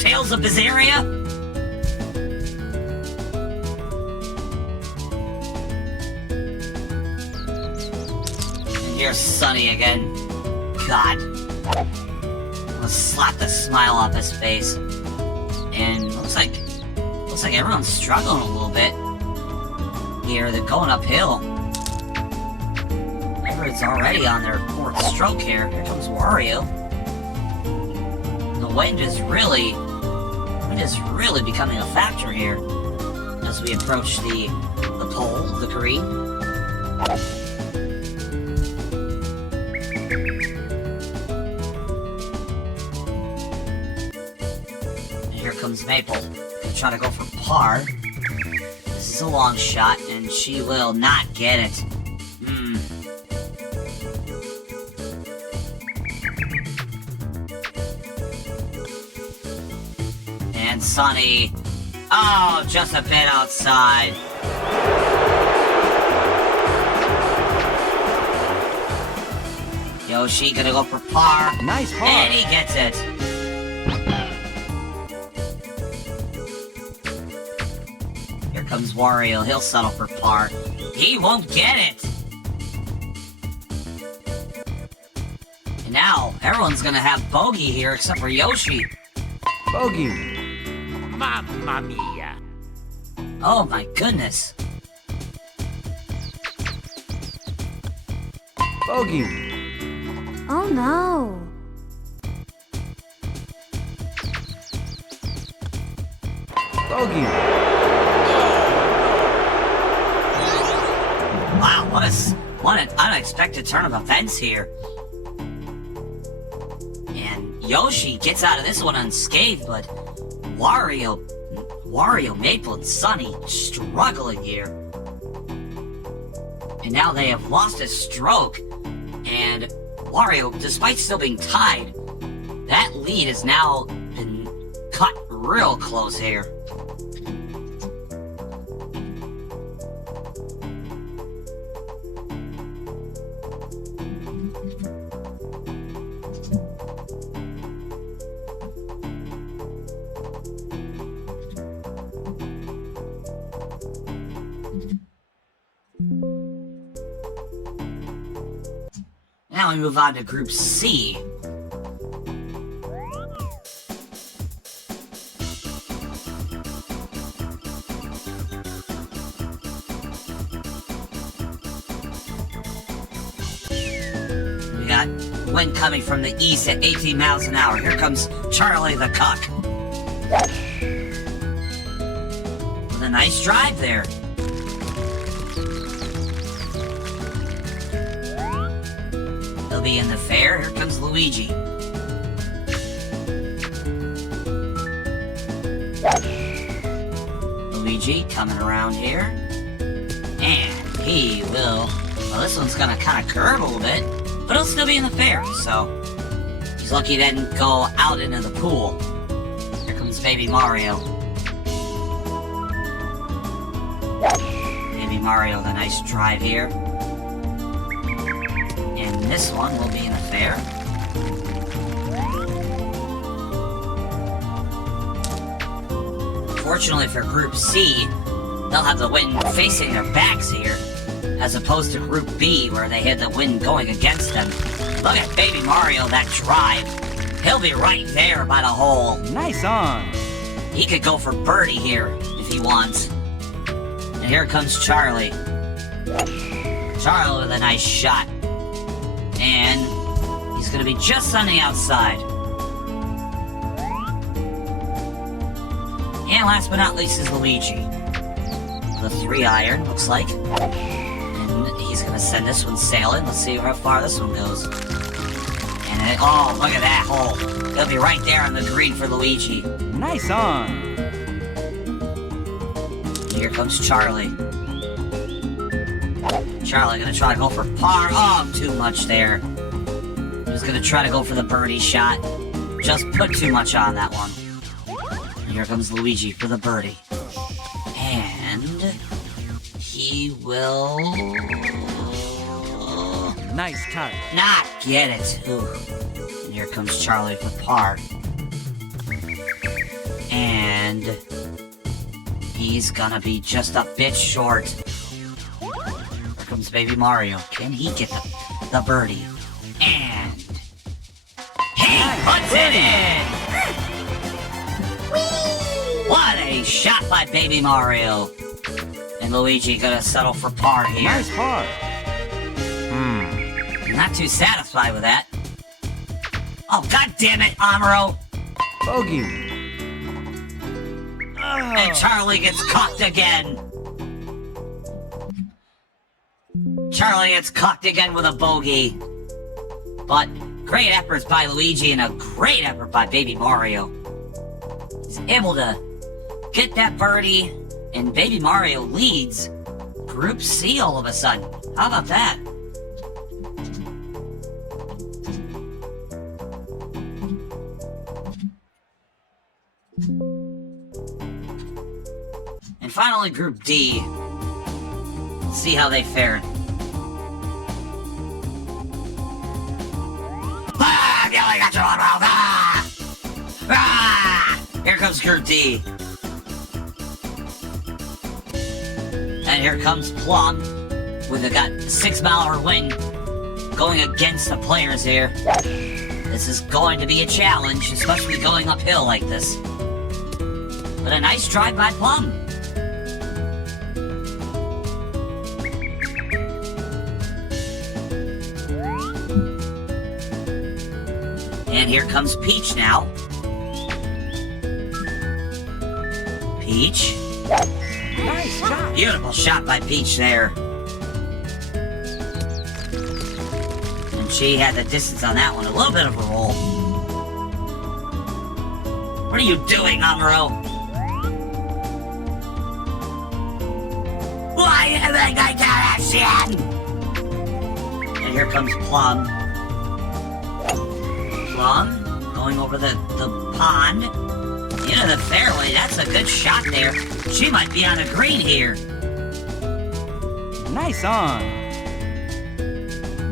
Tales of Bizarria? And here's Sonny again. God. Let's slap the smile off his face. And looks like everyone's struggling a little bit. Here, they're going uphill. Everyone's already on their 4th stroke here. Here comes Wario. The wind is really becoming a factor here as we approach the pole, the green. And here comes Maple. Gonna try to go for par. This is a long shot, and she will not get it. And Sonny... Oh, just a bit outside. Yoshi gonna go for par. Nice par. And he gets it. Here comes Wario. He'll settle for par. He won't get it. And now, everyone's gonna have bogey here except for Yoshi. Bogey. Mamma mia. Oh my goodness. Bogey. Oh no. Bogey. Wow, what an unexpected turn of events here. And Yoshi gets out of this one unscathed, but Wario, Maple, and Sonny struggling here. And now they have lost a stroke. And Wario, despite still being tied, that lead has now been cut real close here. Now we move on to Group C. We got wind coming from the east at 18 miles an hour. Here comes Charlie the Cuck. With a nice drive there. He'll be in the fair. Here comes Luigi. Luigi coming around here. And he will... Well, this one's gonna kind of curve a little bit, but he'll still be in the fair, so... He's lucky he didn't go out into the pool. Here comes Baby Mario. Baby Mario, the nice drive here. And this one will be in the fair. Fortunately for Group C, they'll have the wind facing their backs here, as opposed to Group B, where they had the wind going against them. Look at Baby Mario, that drive. He'll be right there by the hole. Nice on. He could go for birdie here, if he wants. And here comes Charlie. Charlie with a nice shot. And he's gonna be just on the outside. And last but not least is Luigi. The 3-iron, looks like. And he's gonna send this one sailing. Let's see how far this one goes. And it, oh, look at that hole. He'll be right there on the green for Luigi. Nice on. Here comes Charlie. Charlie gonna try to go for par. Oh, too much there. He's gonna try to go for the birdie shot. Just put too much on that one. And here comes Luigi for the birdie. And he will Nice touch. not get it. Ooh. And here comes Charlie for par. And he's gonna be just a bit short. Here comes Baby Mario. Can he get the birdie? And he puts it in! What a shot by Baby Mario. And Luigi gonna settle for par here. Nice par. Not too satisfied with that. Oh, god damn it, Amuro! Bogey. And Charlie gets cocked again. Charlie gets cocked again with a bogey. But great efforts by Luigi and a great effort by Baby Mario. He's able to get that birdie, and Baby Mario leads Group C all of a sudden. How about that? And finally, Group D. Let's see how they fared. Ah, you only got your one mouth. Ah! Ah! Here comes Group D. And here comes Plum with a 6 mile an hour wind going against the players here. This is going to be a challenge, especially going uphill like this. But a nice drive by Plum. And here comes Peach now. Peach. Nice shot. Beautiful shot by Peach there. And she had the distance on that one. A little bit of a roll. What are you doing, Amuro? Why am I going to action? And here comes Plum. Plum going over the pond. Into the fairway. That's a good shot there. She might be on a green here. Nice on.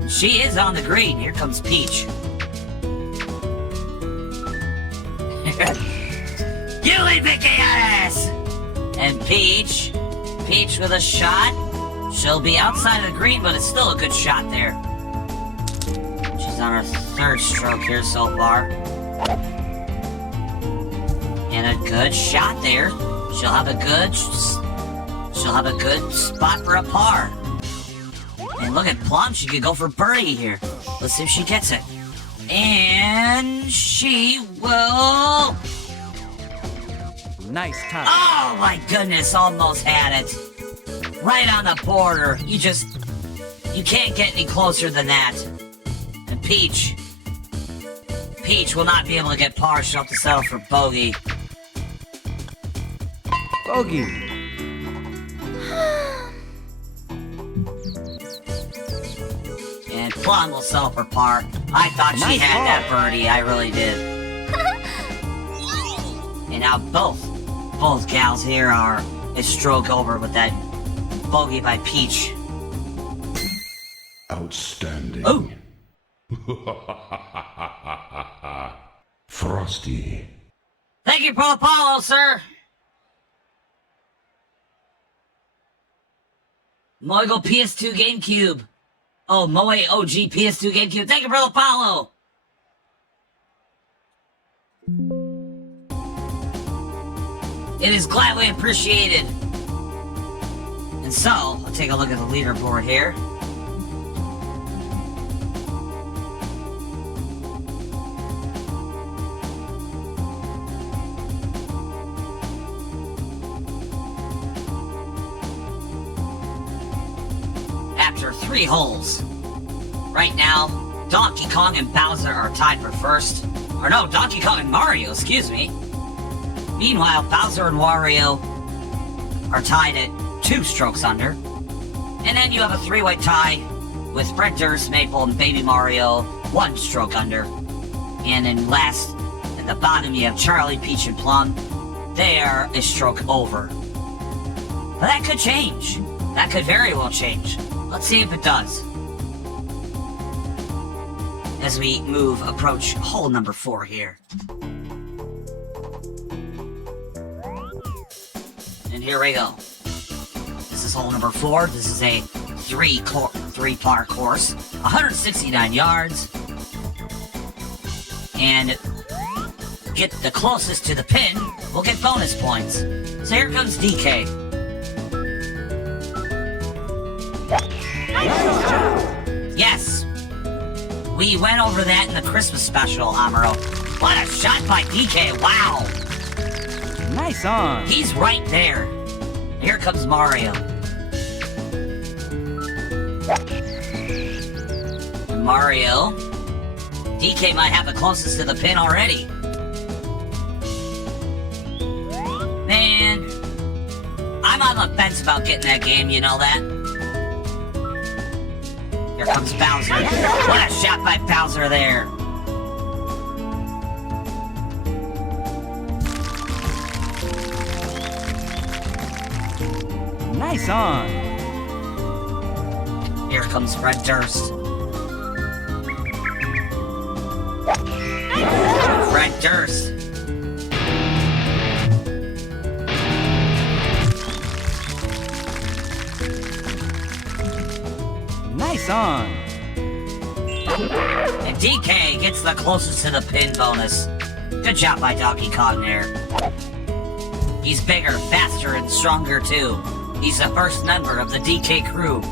She is on the green. Here comes Peach. You leave Mickey Harris! And Peach with a shot. She'll be outside of the green, but it's still a good shot there. She's on her third stroke here so far. And a good shot there. She'll have a good spot for a par. And look at Plum, she could go for birdie here. Let's see if she gets it. And she will... Nice touch. Oh my goodness, almost had it. Right on the border. You can't get any closer than that. And Peach will not be able to get par. She'll have to settle for bogey. Bogey. And Plum will settle for par. I thought she Nice had ball. that birdie. I really did. And now both gals here are a stroke over with that bogey by Peach. Outstanding. Oh! Frosty. Thank you, Pro Apollo, sir! Moigo PS2 GameCube. Oh, Moe OG PS2 GameCube. Thank you, Pro Apollo! It is gladly appreciated. And so, I'll take a look at the leaderboard here. After 3 holes. Right now, Donkey Kong and Bowser are tied for first. Or no, Donkey Kong and Mario, excuse me. Meanwhile, Bowser and Wario are tied at 2 strokes under. And then you have a 3-way tie with Fred Durst, Maple, and Baby Mario, 1 stroke under. And then last, at the bottom, you have Charlie, Peach, and Plum. They are a stroke over. But that could change. That could very well change. Let's see if it does. As we approach hole number 4 here. And here we go. This is hole number 4. This is a 3-par course. 169 yards. And get the closest to the pin will get bonus points. So here comes DK. Yes! We went over that in the Christmas special, Amaro. What a shot by DK, wow! Nice on. He's right there. Here comes Mario. Mario. DK might have the closest to the pin already. Man. I'm on the fence about getting that game, you know that? Here comes Bowser. What a shot by Bowser there. Nice on. Here comes Fred Durst. Fred Durst. Nice on. And DK gets the closest to the pin bonus. Good job by Donkey Kong there. He's bigger, faster, and stronger too. He's the first member of the DK crew.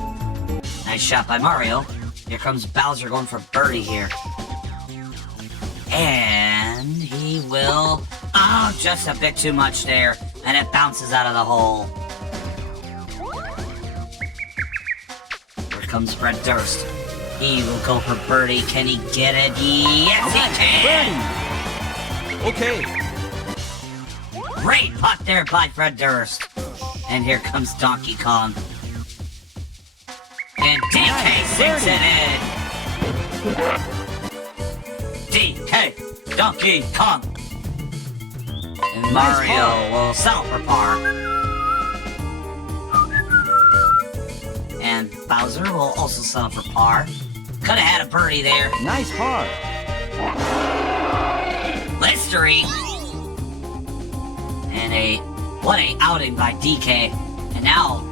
Nice shot by Mario. Here comes Bowser going for birdie here. And he will... Oh, just a bit too much there. And it bounces out of the hole. Here comes Fred Durst. He will go for birdie. Can he get it? Yes, he can! Okay. Great putt there by Fred Durst. And here comes Donkey Kong. And DK sinks it in. DK, Donkey Kong. And Mario will settle for par. And Bowser will also settle for par. Could have had a birdie there. Nice par. Listery. And what a outing by DK. And now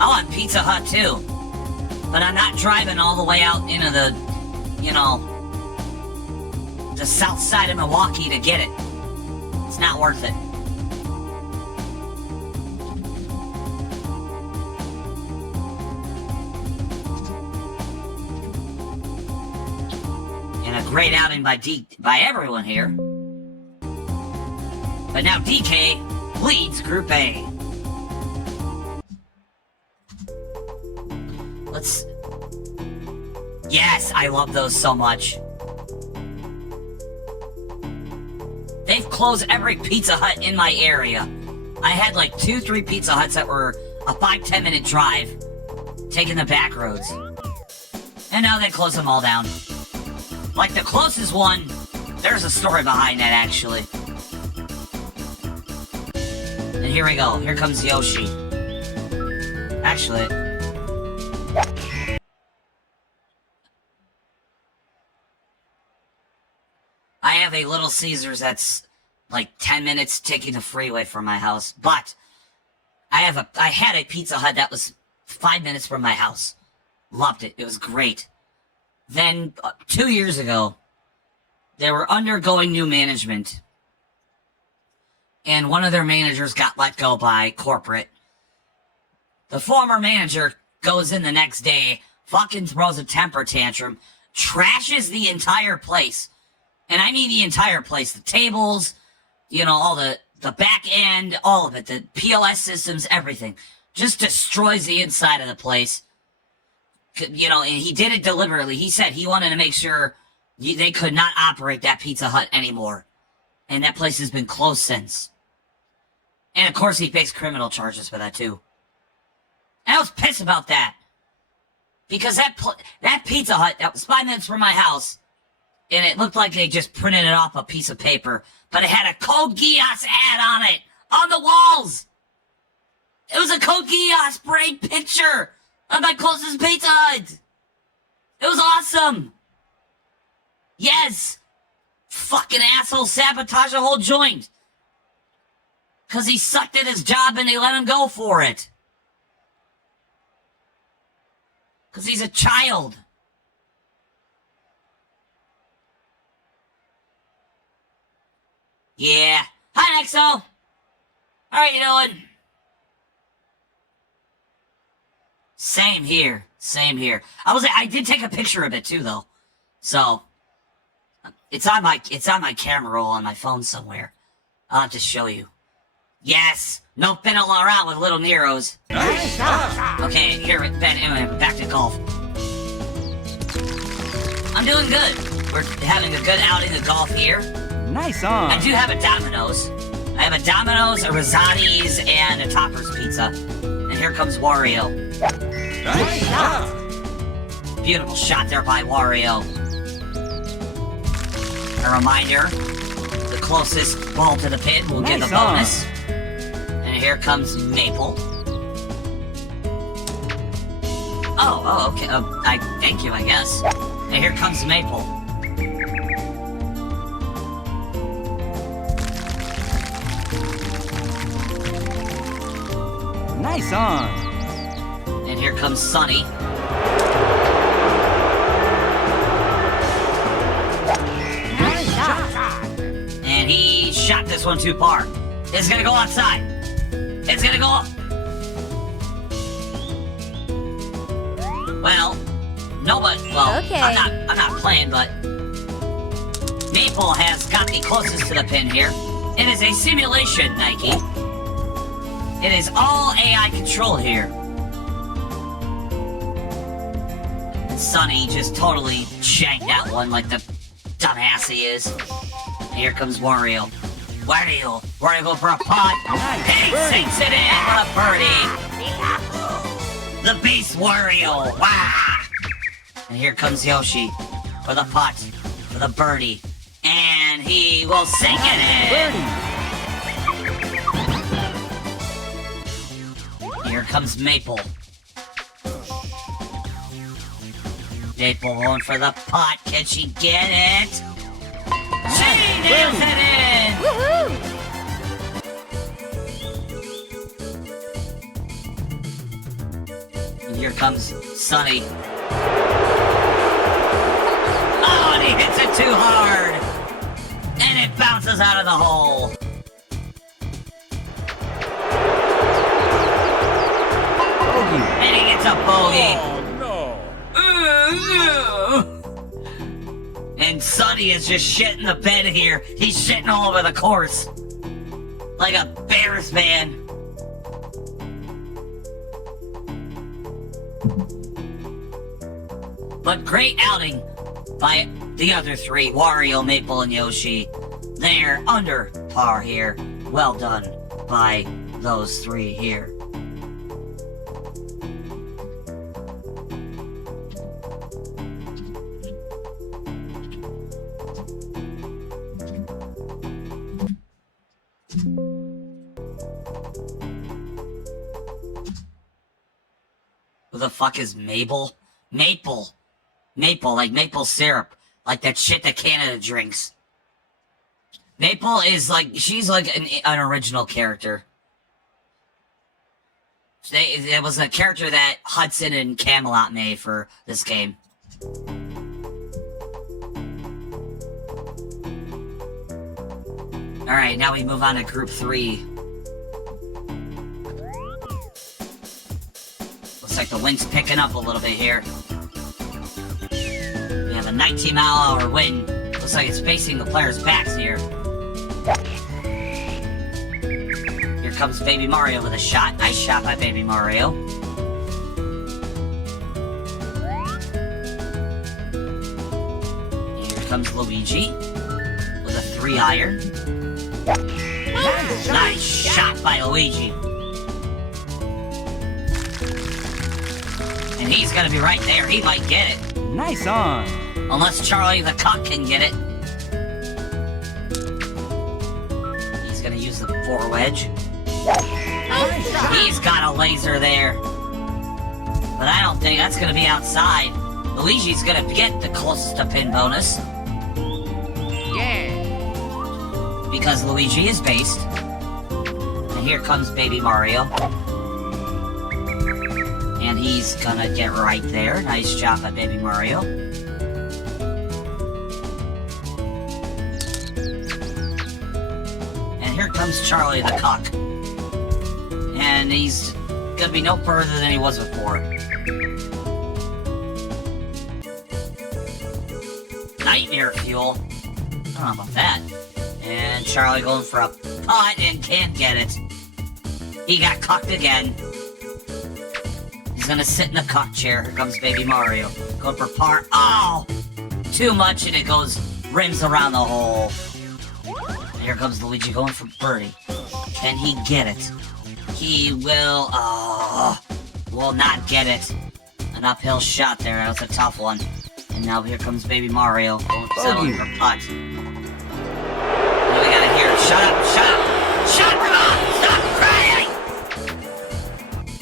I want Pizza Hut too. But I'm not driving all the way out into the, the south side of Milwaukee to get it. It's not worth it. And a great outing by everyone here. But now DK leads Group A. Let's... Yes, I love those so much. They've closed every Pizza Hut in my area. I had like 2-3 Pizza Huts that were a 5-10 minute drive, taking the back roads. And now they close them all down. Like the closest one, there's a story behind that actually. And here we go, here comes Yoshi. Actually... I have a Little Caesars that's like 10 minutes taking the freeway from my house, but I had a Pizza Hut that was 5 minutes from my house. Loved it. It was great. Then 2 years ago, they were undergoing new management, and one of their managers got let go by corporate. The former manager goes in the next day, fucking throws a temper tantrum, trashes the entire place. And I mean the entire place. The tables, you know, all the back end, all of it. The POS systems, everything. Just destroys the inside of the place. You know, and he did it deliberately. He said he wanted to make sure they could not operate that Pizza Hut anymore. And that place has been closed since. And of course he faced criminal charges for that too. And I was pissed about that. Because that Pizza Hut, that was 5 minutes from my house, and it looked like they just printed it off a piece of paper, but it had a Code Geass ad on it, on the walls. It was a Code Geass framed picture of my closest Pizza Hut. It was awesome. Yes. Fucking asshole sabotage the whole joint. Because he sucked at his job and they let him go for it. Because he's a child. Yeah. Hi, Nexo. How are you doing? Same here. Same here. I did take a picture of it too, though. So it's on my camera roll on my phone somewhere. I'll have to show you. Yes. No fiddling around with little Neros. Okay, here, Ben. Anyway, back to golf. I'm doing good. We're having a good outing of golf here. Nice on. I do have a Domino's. I have a Domino's, a Rosati's, and a Topper's Pizza. And here comes Wario. Nice shot. Beautiful shot there by Wario. A reminder, the closest ball to the pin will get the bonus. And here comes Maple. Oh, okay. Thank you, I guess. And here comes Maple. Nice on. And here comes Sunny. Nice shot. And he shot this one too far. It's gonna go outside. It's gonna go... Well, nobody... Well, Okay. I'm not playing, but... Maple has got the closest to the pin here. It is a simulation, Nike. It is all AI control here. And Sunny just totally shanked that one like the dumbass he is. And here comes Wario. Wario go for a putt. He sinks it in for a birdie. The beast Wario. Wow. And here comes Yoshi for the putt, for the birdie. And he will sink it in. Here comes Maple. Maple going for the putt. Can she get it? She nails it in! Woohoo! And here comes Sunny. Oh, and he hits it too hard! And it bounces out of the hole. a bogey. Oh, no. And Sonny is just shitting the bed here. He's shitting all over the course. Like a Bears fan. But great outing by the other three, Wario, Maple, and Yoshi. They're under par here. Well done by those three here. Who the fuck is Mabel? Maple. Maple, like maple syrup. Like that shit that Canada drinks. Maple is like, she's like an original character. It was a character that Hudson and Camelot made for this game. Alright, now we move on to Group 3. Looks like the wind's picking up a little bit here. We have a 19-mile-an-hour wind. Looks like it's facing the players' backs here. Here comes Baby Mario with a shot. Nice shot by Baby Mario. Here comes Luigi with a 3-iron. Nice shot by Luigi. And he's gonna be right there. He might get it. Nice on. Unless Charlie the Cock can get it. He's gonna use the 4-wedge. He's got a laser there. But I don't think that's gonna be outside. Luigi's gonna get the closest to pin bonus. Yeah. Because Luigi is based. And here comes Baby Mario. And he's gonna get right there. Nice job by Baby Mario. And here comes Charlie the Cock. And he's gonna be no further than he was before. Nightmare fuel. I don't know about that. And Charlie going for a putt and can't get it. He got cocked again. He's gonna sit in the cock chair. Here comes Baby Mario. Going for par. Oh! Too much and it goes, rims around the hole. And here comes Luigi going for birdie. Can he get it? He will, will not get it. An uphill shot there. That was a tough one. And now here comes Baby Mario. Settling for putt. Now we gotta hear it. Shut up! Shut up! Shut them up! Stop crying!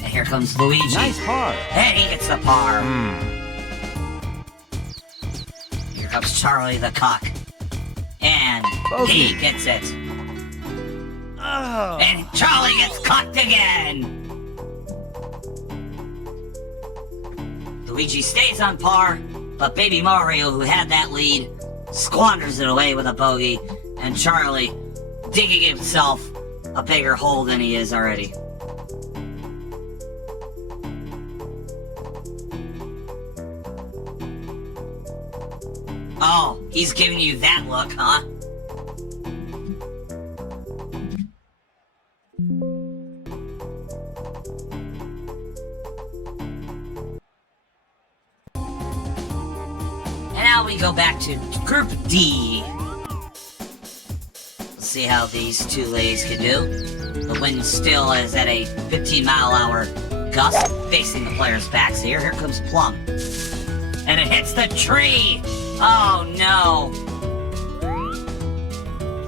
And here comes Luigi. Nice par. And he gets the par. Here comes Charlie the Cock. And he gets it. Oh. And Charlie gets cocked again! Luigi stays on par, but Baby Mario, who had that lead, squanders it away with a bogey, and Charlie digging himself a bigger hole than he is already. Oh, he's giving you that look, huh? And now we go back to Group D. Let's see how these two ladies can do. The wind still is at a 15-mile-an-hour gust facing the players' backs here. Here comes Plum. And it hits the tree! Oh no!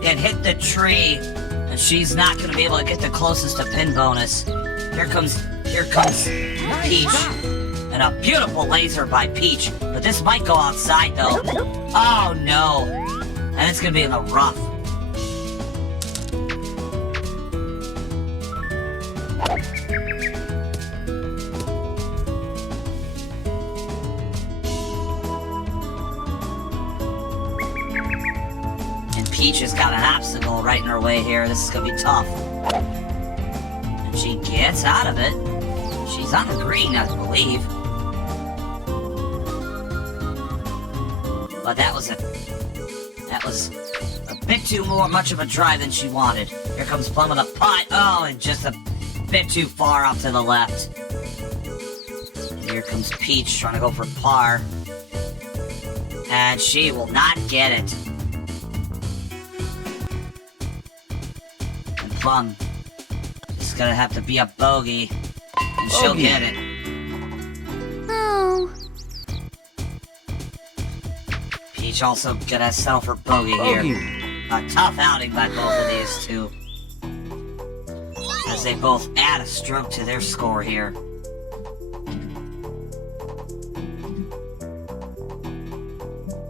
It hit the tree, and she's not gonna be able to get the closest to pin bonus. Here comes Peach. And a beautiful laser by Peach. But this might go outside though. Oh no! And it's gonna be in the rough. Peach has got an obstacle right in her way here. This is gonna be tough. And she gets out of it. She's on the green, I believe. But that was a bit too much of a drive than she wanted. Here comes Plum with a putt. Oh, and just a bit too far off to the left. And here comes Peach trying to go for par. And she will not get it. And Plum is gonna have to be a bogey. And she'll Bogey. get it. Peach also gonna settle for bogey here. Bogey. A tough outing by both of these two. As they both add a stroke to their score here.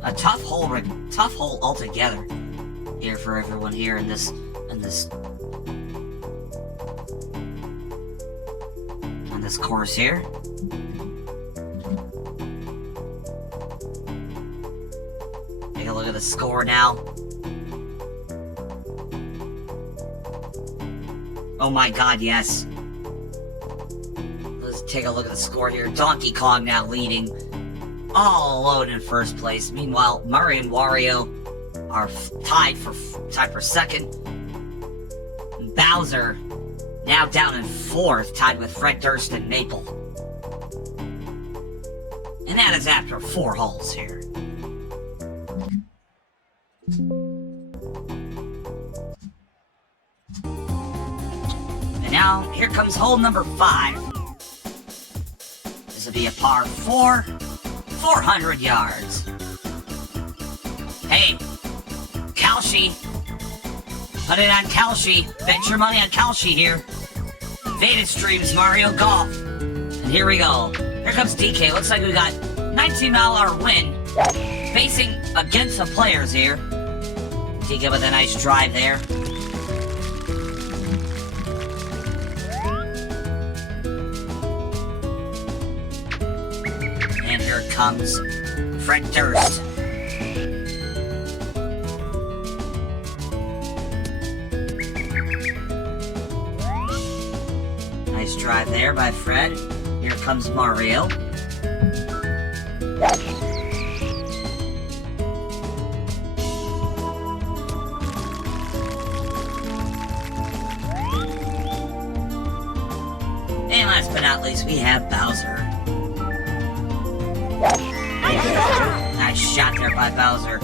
A tough hole altogether here for everyone here in this course here. Take a look at the score now. Oh my god, yes. Let's take a look at the score here. Donkey Kong now leading. All alone in first place. Meanwhile, Mario and Wario are tied for second. Bowser now down in fourth, tied with Fred Durst and Maple. And that is after 4 holes here. And now, here comes hole number 5. This will be a par 4, 400 yards. Hey, Kalshi. Put it on Kalshi. Bet your money on Kalshi here. VedaStreams Mario Golf. And here we go. Here comes DK. Looks like we got $19 win. Facing against some players here. DK with a nice drive there. And here comes Fred Durst. Nice drive there by Fred. Here comes Mario. And last but not least, we have Bowser. Nice shot there by Bowser.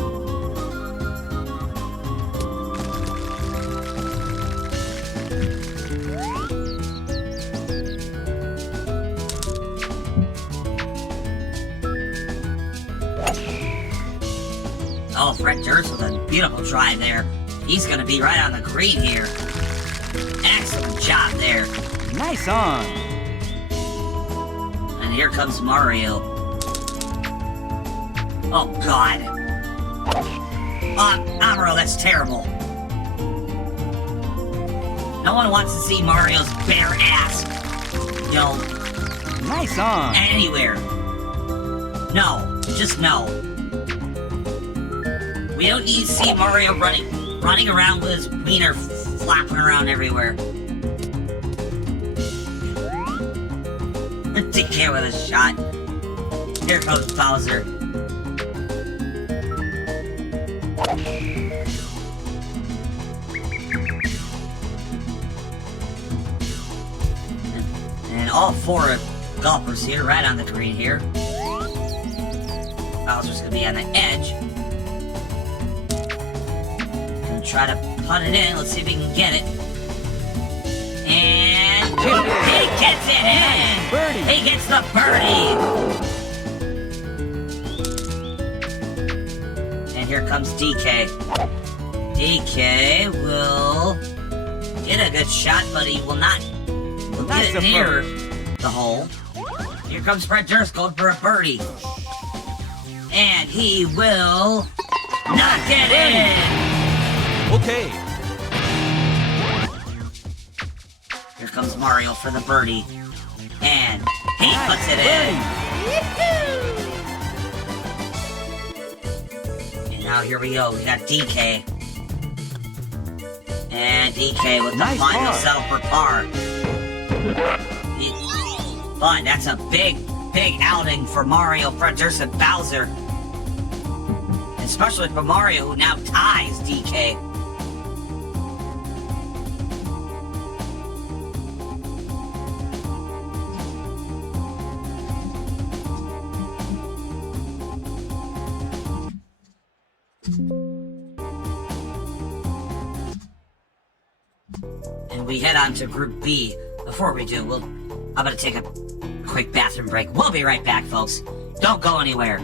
Oh, Fred Durst with a beautiful drive there. He's going to be right on the green here. Excellent job there. Nice on. And here comes Mario. Oh, God. Amaro, that's terrible. No one wants to see Mario's bare ass, you know, Nice on. anywhere. No, just no. We don't need to see Mario running around with his wiener flapping around everywhere. DK with a shot. Here comes Bowser. And all 4 golfers here, right on the green here. Bowser's gonna be on the edge. Gonna try to putt it in. Let's see if he can get it. And he gets it in! Birdie. He gets the birdie! And here comes DK. DK will get a good shot, but he will not Nice get it near the hole. Here comes Fred Durst going for a birdie. And he will not get in! Okay. Here comes Mario for the birdie. And he puts it in! And now here we go. We got DK. And DK with the Nice final par. settle for par. But that's a big outing for Mario, Fred Durst, and Bowser. Especially for Mario, who now ties DK. And we head on to Group B. Before we do, I'm gonna take a quick bathroom break. We'll be right back, folks. Don't go anywhere.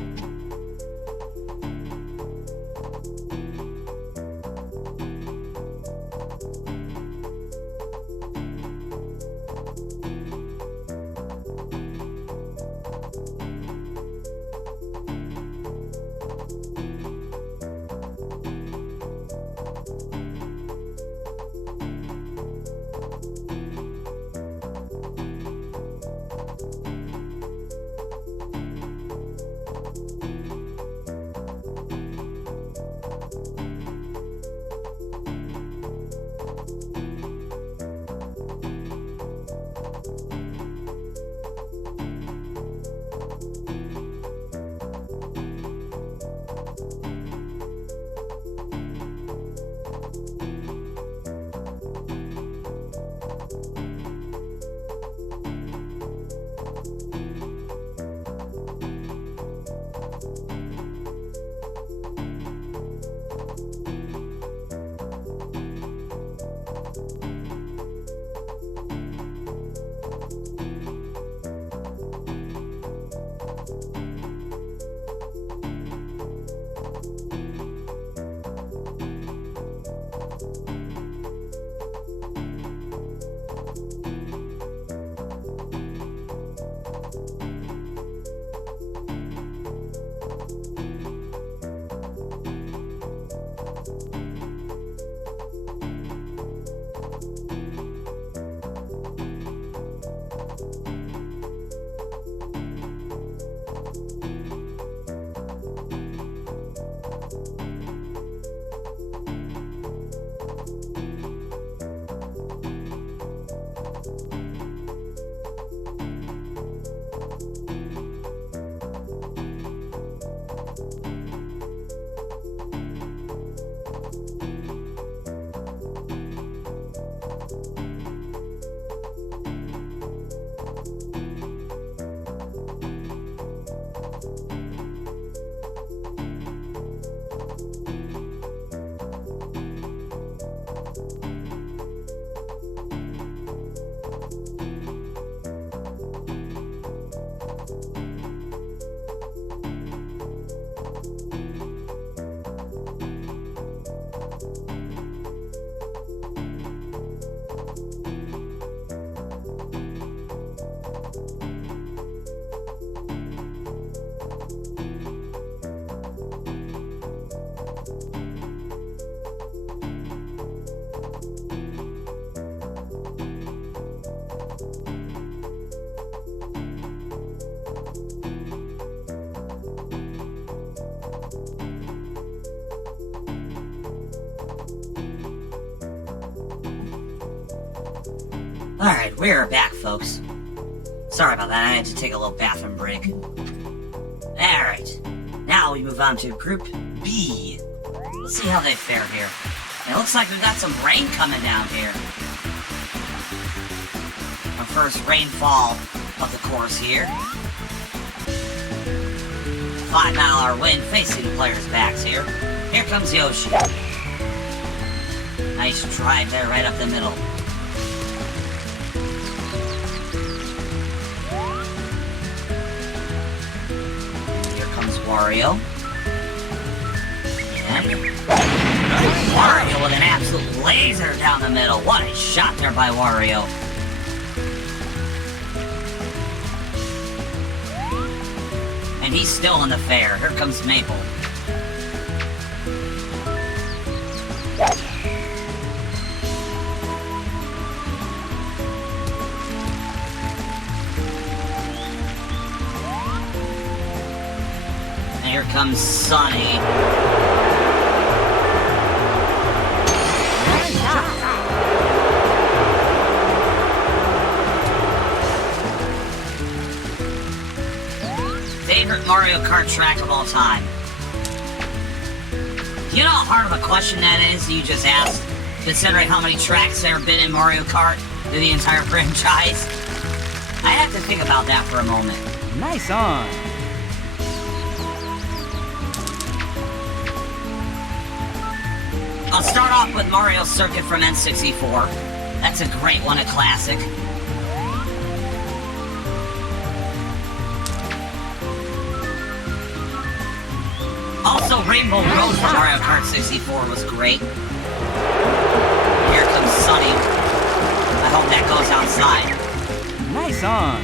Alright, we're back, folks. Sorry about that, I had to take a little bathroom break. Alright, now we move on to Group B. Let's see how they fare here. It looks like we've got some rain coming down here. Our first rainfall of the course here. 5-mile-an-hour wind facing the players' backs here. Here comes Yoshi. Nice drive there right up the middle. Wario. And Wario with an absolute laser down the middle. What a shot there by Wario. And he's still in the fair. Here comes Maple. Here comes Sonny. Kart track of all time. You know how hard of a question that is you just asked, considering how many tracks there have been in Mario Kart through the entire franchise? I have to think about that for a moment. Nice on. I'll start off with Mario Circuit from N64. That's a great one, a classic. Also, Rainbow Road from Mario Kart 64 was great. Here comes Sunny. I hope that goes outside. Nice on.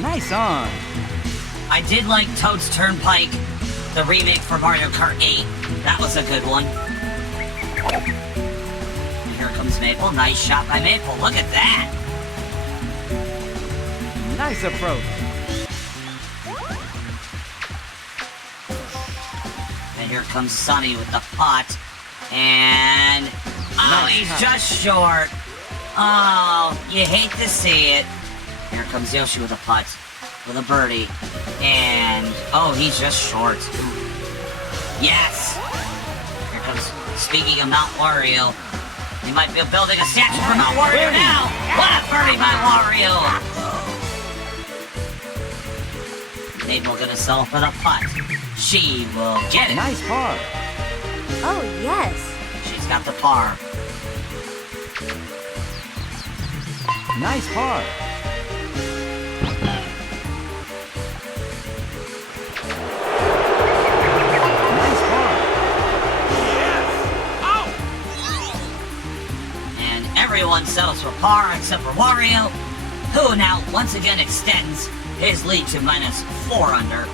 Nice on. I did like Toad's Turnpike, the remake for Mario Kart 8. That was a good one. And here comes Maple. Nice shot by Maple. Look at that. Nice approach. And here comes Sunny with the putt. And... oh, Nice he's putt. just short. Oh, you hate to see it. Here comes Yoshi with a putt. With a birdie. And... oh, he's just short. Yes! Here comes... speaking of Mount Wario. He might be building a statue for Mount Wario now! What a birdie by Wario! Maple gonna settle for the putt. She will get it. Nice par. Oh, yes. She's got the par. Nice par. Nice par. And everyone settles for par except for Wario, who now once again extends his lead to -4 under.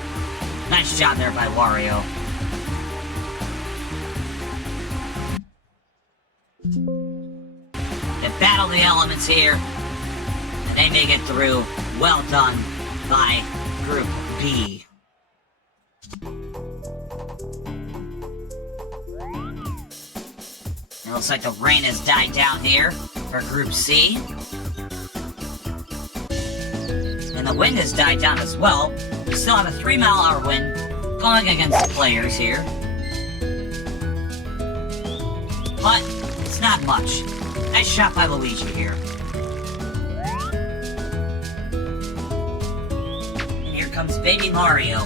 Nice job there by Wario. They battle the elements here, and they make it through. Well done by Group B. It looks like the rain has died down here for Group C. And the wind has died down as well. We still have a 3-mile-an-hour wind going against the players here. But it's not much. Nice shot by Luigi here. And here comes Baby Mario.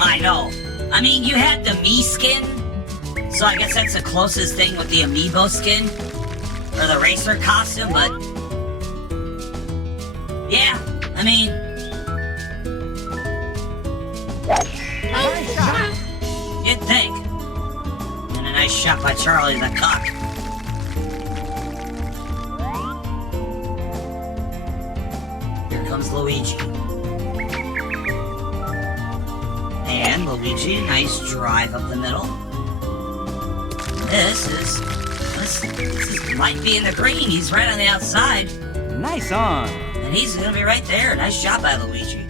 I know. I mean, you had the Mii skin, so I guess that's the closest thing with the amiibo skin, or the racer costume, but... yeah, I mean... Nice shot. you'd think. And a nice shot by Charlie the Cock. Here comes Luigi. And Luigi, nice drive up the middle. This might be in the green. He's right on the outside. Nice on. And he's gonna be right there. Nice shot by Luigi.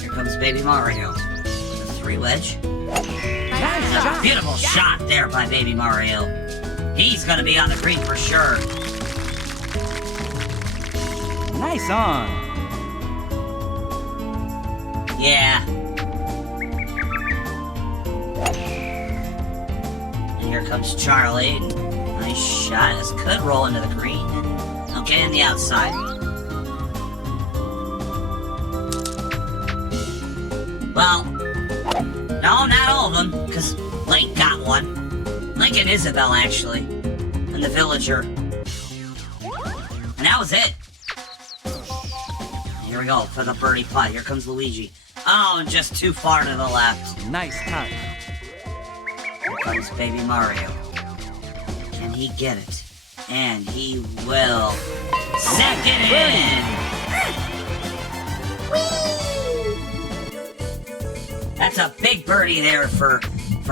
Here comes Baby Mario. With a 3-wedge. Nice A shot. beautiful shot there by Baby Mario. He's gonna be on the green for sure. Nice on. Yeah. And here comes Charlie. Nice shot. This could roll into the green. And okay, in the outside. Well, no, not all of them, because Link got one. Link and Isabelle, actually. And the villager. And that was it. Here we go for the birdie putt. Here comes Luigi. Oh, and just too far to the left. Nice touch. Here comes Baby Mario. Can he get it? And he will. Zap it in! That's a big birdie there for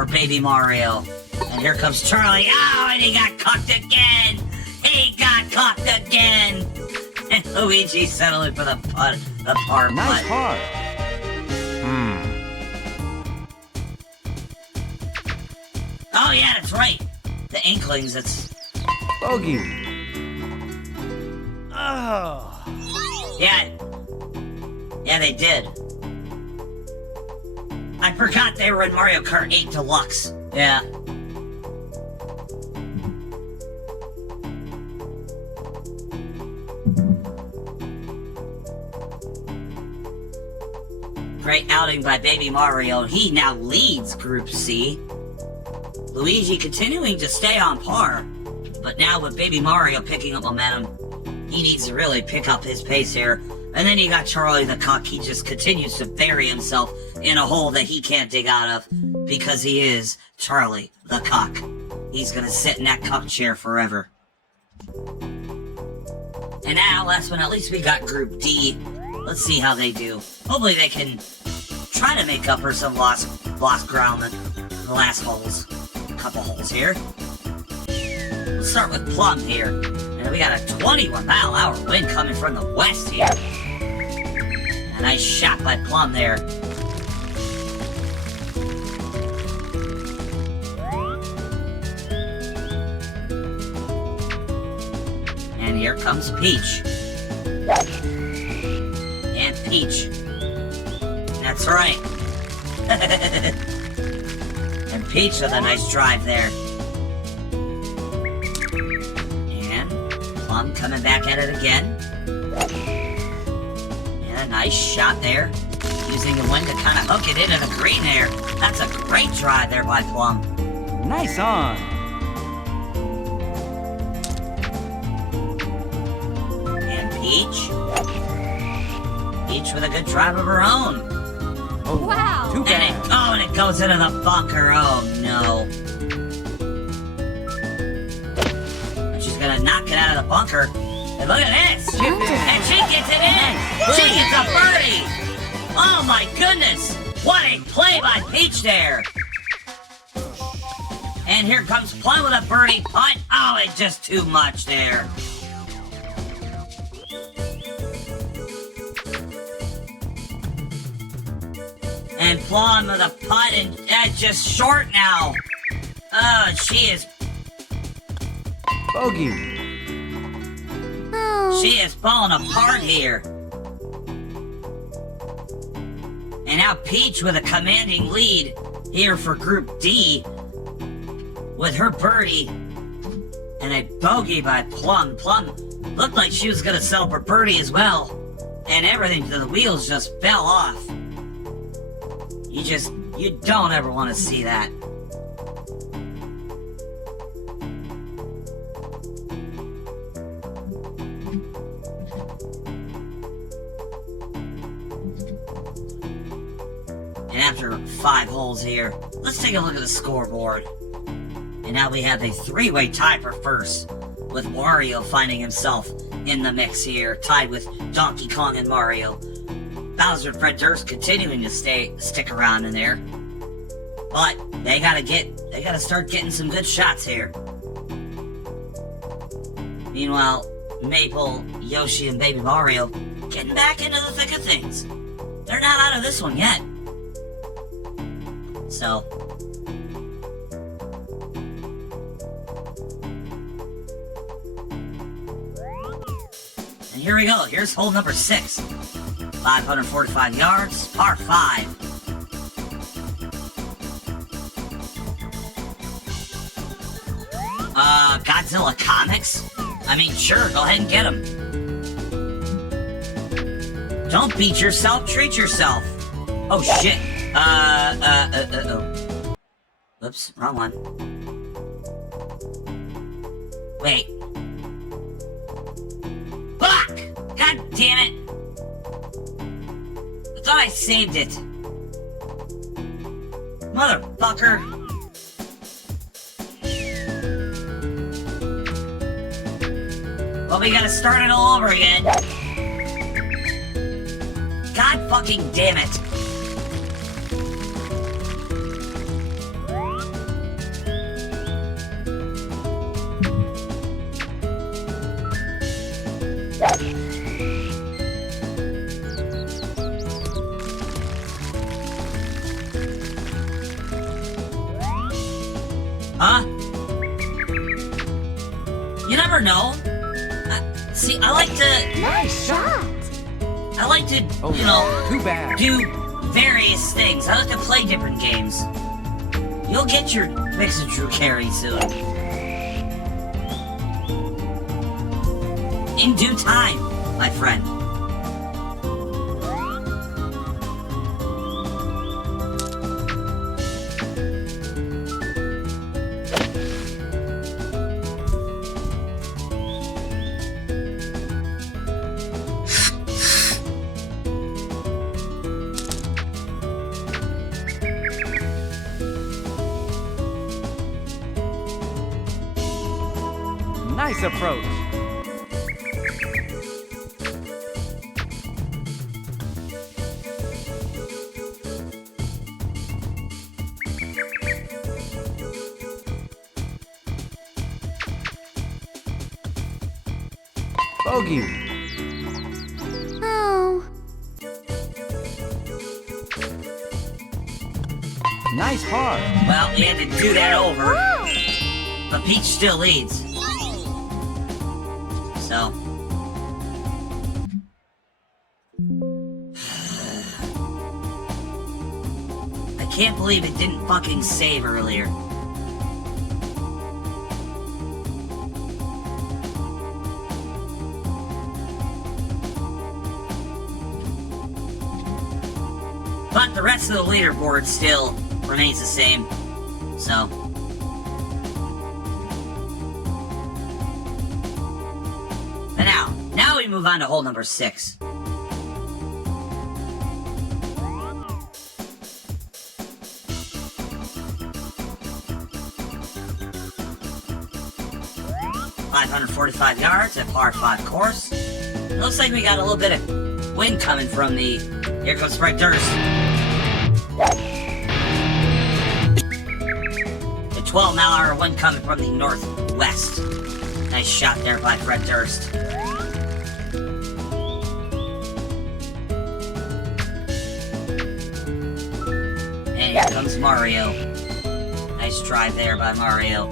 Baby Mario. And here comes Charlie. Oh, and he got cocked again! He got cocked again! And Luigi settling for the par Nice putt. par. Oh yeah, that's right. The Inklings, it's... Bogey. Oh. Yeah. Yeah, they did. I forgot they were in Mario Kart 8 Deluxe. Yeah. Great outing by Baby Mario. He now leads Group C. Luigi continuing to stay on par. But now with Baby Mario picking up momentum, he needs to really pick up his pace here. And then you got Charlie the Cuck. He just continues to bury himself in a hole that he can't dig out of because he is Charlie the Cuck. He's gonna sit in that cuck chair forever. And now, last but not least, we got Group D. Let's see how they do. Hopefully they can try to make up for some lost ground in the last holes. A couple holes here. We'll start with Plum here. And we got a 21-mile-an-hour wind coming from the west here. A nice shot by Plum there. And here comes Peach. And Peach. That's right. And Peach with a nice drive there. And Plum coming back at it again. And a nice shot there. Using the wind to kind of hook it into the green there. That's a great drive there by Plum. Nice on. And Peach. Peach with a good drive of her own. Oh, Wow. Too bad. And it goes into the bunker. Oh no. And she's gonna knock it out of the bunker. And look at this. Chip it. And she gets it in. She gets a birdie. Oh my goodness. What a play by Peach there. And here comes Plum with a birdie putt. Oh, it's just too much there. And Plum with a putt, and just short now. Oh, she is Bogey. Oh. She is falling apart here. And now Peach with a commanding lead here for Group D with her birdie and a bogey by Plum. Plum looked like she was going to settle for birdie as well. And everything to the wheels just fell off. You don't ever want to see that. And after 5 holes here, let's take a look at the scoreboard. And now we have a 3-way tie for first, with Wario finding himself in the mix here, tied with Donkey Kong and Mario. Bowser and Fred Durst continuing to stick around in there. But they gotta start getting some good shots here. Meanwhile, Maple, Yoshi, and Baby Mario getting back into the thick of things. They're not out of this one yet. So, and here we go. Here's hole number 6. 545 yards, par 5. Godzilla Comics? I mean, sure, go ahead and get them. Don't beat yourself, treat yourself. Oh, shit. Oh. Oops, wrong one. Wait. Fuck! God damn it! I thought I saved it. Motherfucker. Well, we gotta start it all over again. God fucking damn it. Huh? You never know. See, I like to... Nice shot. I like to, Oh, you know, too bad. do various things. I like to play different games. You'll get your Mix and Drew carry soon. In due time, my friend. Nice approach. Bogey. Oh. Nice par. Well, we had to do that over, Whoa. but Peach still leads. So... I can't believe it didn't fucking save earlier. But the rest of the leaderboard still remains the same, so... But now we move on to hole number 6. .545 yards at par 5 course. It looks like we got a little bit of wind coming from the... Here comes Fred Durst. The 12-mile-an-hour wind coming from the northwest. Nice shot there by Fred Durst. And here comes Mario. Nice drive there by Mario.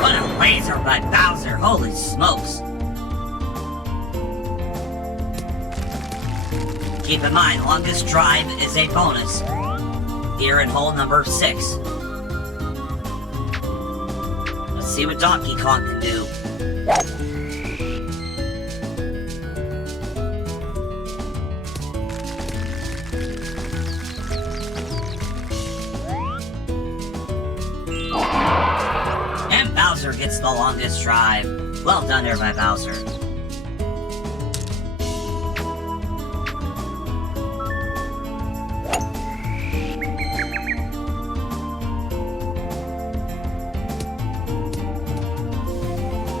What a laser by Bowser, holy smokes. Keep in mind, longest drive is a bonus. Here in hole number 6. Let's see what Donkey Kong can do. And Bowser gets the longest drive. Well done there by Bowser.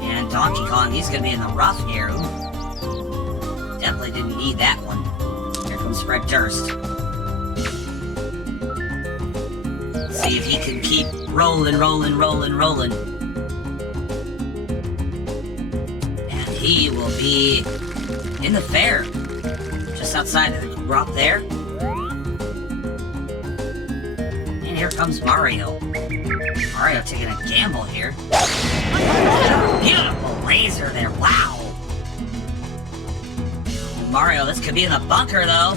And Donkey Kong, he's gonna be in the rough here. Ooh. Definitely didn't need that one. Here comes Fred Durst. See if he can keep rolling. And he will be in the fair. Just outside of the rock there. And here comes Mario. Mario taking a gamble here. Beautiful laser there, wow. Mario, this could be in the bunker though.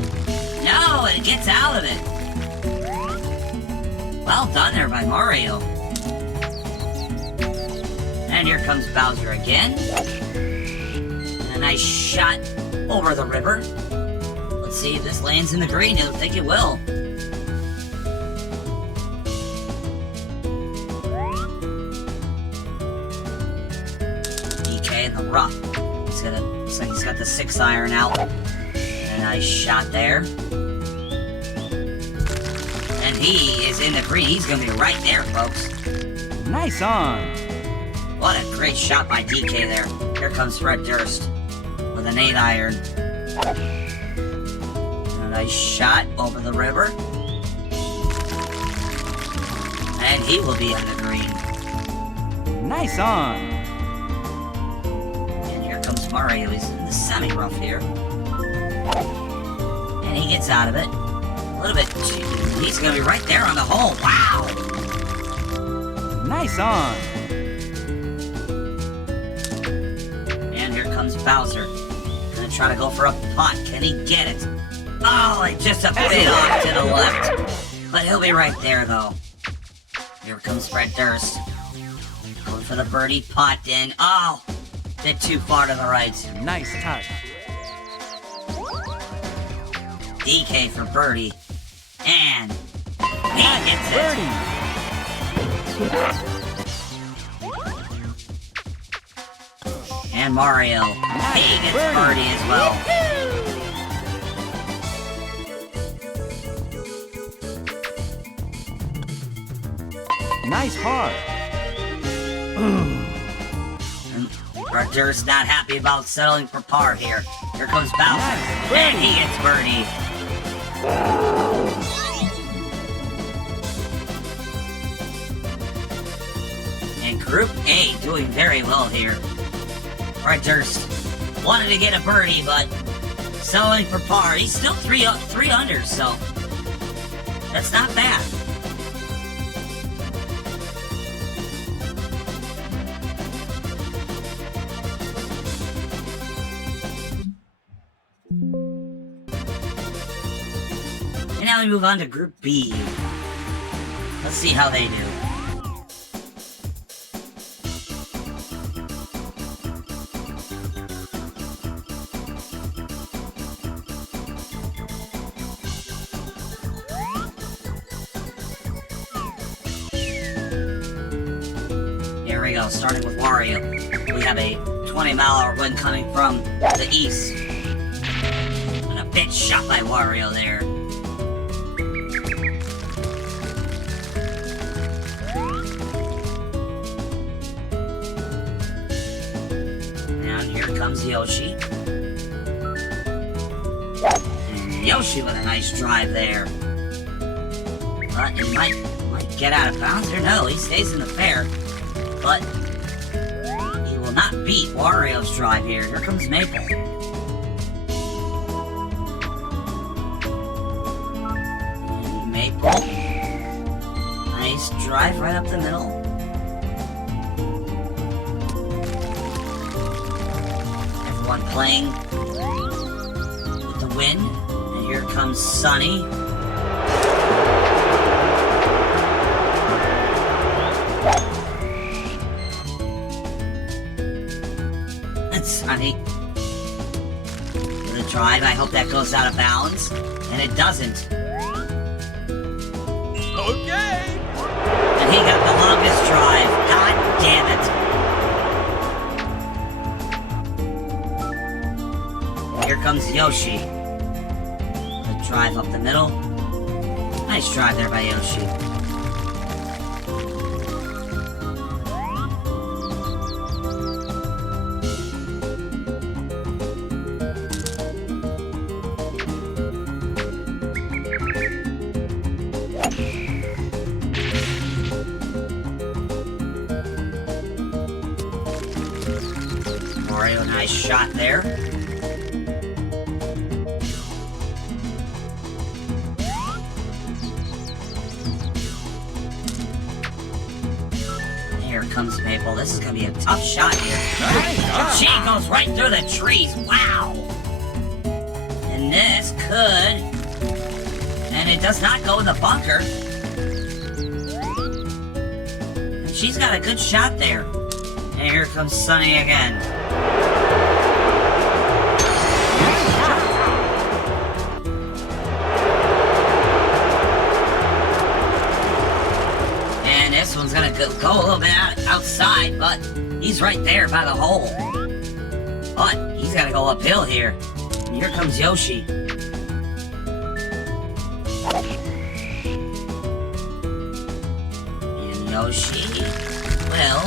No, it gets out of it. Well done there by Mario. And here comes Bowser again. And a nice shot over the river. Let's see if this lands in the green. I don't think it will. DK in the rough. Looks like he's got the 6-iron out. And a nice shot there. And he is in the green. He's going to be right there, folks. Nice on. What a great shot by DK there. Here comes Fred Durst with an 8-iron. And a nice shot over the river. And he will be in the green. Nice on. And here comes Mario. He's in the semi-rough here. And he gets out of it. A little bit. He's going to be right there on the hole. Wow! Nice on. And here comes Bowser. Gonna try to go for a pot. Can he get it? Oh, it just a bit off to the left. But he'll be right there, though. Here comes Fred Durst. Going for the birdie pot in. Oh! Bit too far to the right. Nice touch. DK for birdie. And he hits it. Birdie. And Mario. He gets birdie as well. Nice par. Fred Durst not happy about settling for par here. Here comes Bowser. Nice And he gets birdie. And Group A doing very well here. Fred Durst wanted to get a birdie, but settling for par. He's still three under, so that's not bad. And now we move on to Group B. Let's see how they do. Here we go, starting with Wario. We have a 20-mile-an-hour wind coming from the east. And a big shot by Wario there. And here comes Yoshi. And Yoshi with a nice drive there. But he might get out of bounds or no, he stays in the fair. But he will not beat Wario's drive here. Here comes Maple. And Maple. Nice drive right up the middle. Everyone playing with the wind. And here comes Sunny. Sunny. With a drive, I hope that goes out of bounds. And it doesn't. Okay. And he got the longest drive. God damn it. And here comes Yoshi. The drive up the middle. Nice drive there by Yoshi. Mario, nice shot there. Here comes Maple. This is going to be a tough shot here. She goes right through the trees. Wow. And this could... And it does not go in the bunker. And she's got a good shot there. And here comes Sunny again. And this one's gonna go a little bit outside, but he's right there by the hole. But he's gotta go uphill here. And here comes Yoshi. And Yoshi will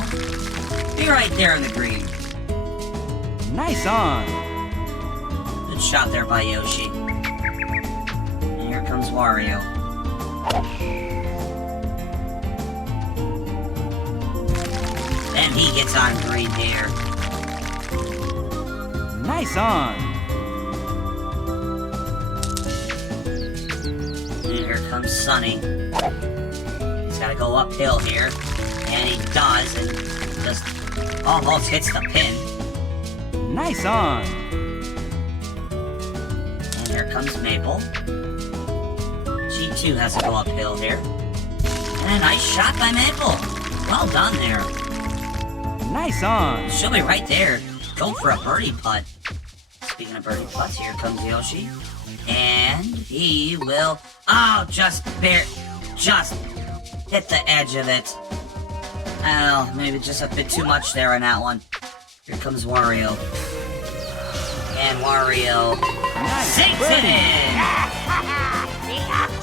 be right there in the green. Nice on. Good shot there by Yoshi. And here comes Wario. And he gets on green here. Nice on. And here comes Sunny. He's gotta go uphill here. And he does, and just almost hits the pin. Nice on. And here comes Maple. She too has to go uphill here. And a nice shot by Maple. Well done there. Nice on. She'll be right there. Go for a birdie putt. Speaking of birdie putts, here comes Yoshi. And he will... Oh, just hit the edge of it. Oh, maybe just a bit too much there on that one. Here comes Wario. And Wario sinks it in!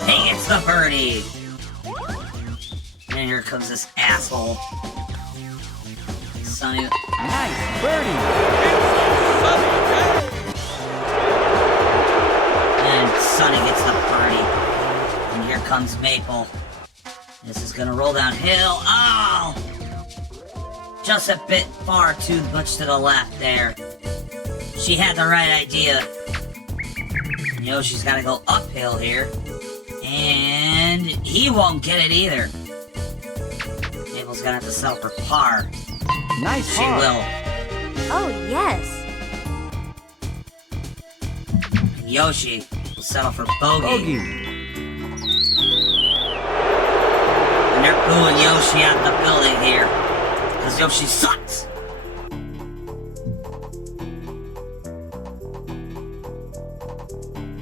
He gets the birdie! And here comes this asshole. Sunny. Nice birdie. And Sunny gets the birdie. And here comes Maple. This is gonna roll downhill. Oh! Just a bit far too much to the left there. She had the right idea. Yoshi's gotta go uphill here. And he won't get it either. Maple's gonna have to settle for par. Nice She par. will. Oh, yes. And Yoshi will settle for bogey. Bogey. And they're booing Yoshi out the building here. Because Yoshi sucks.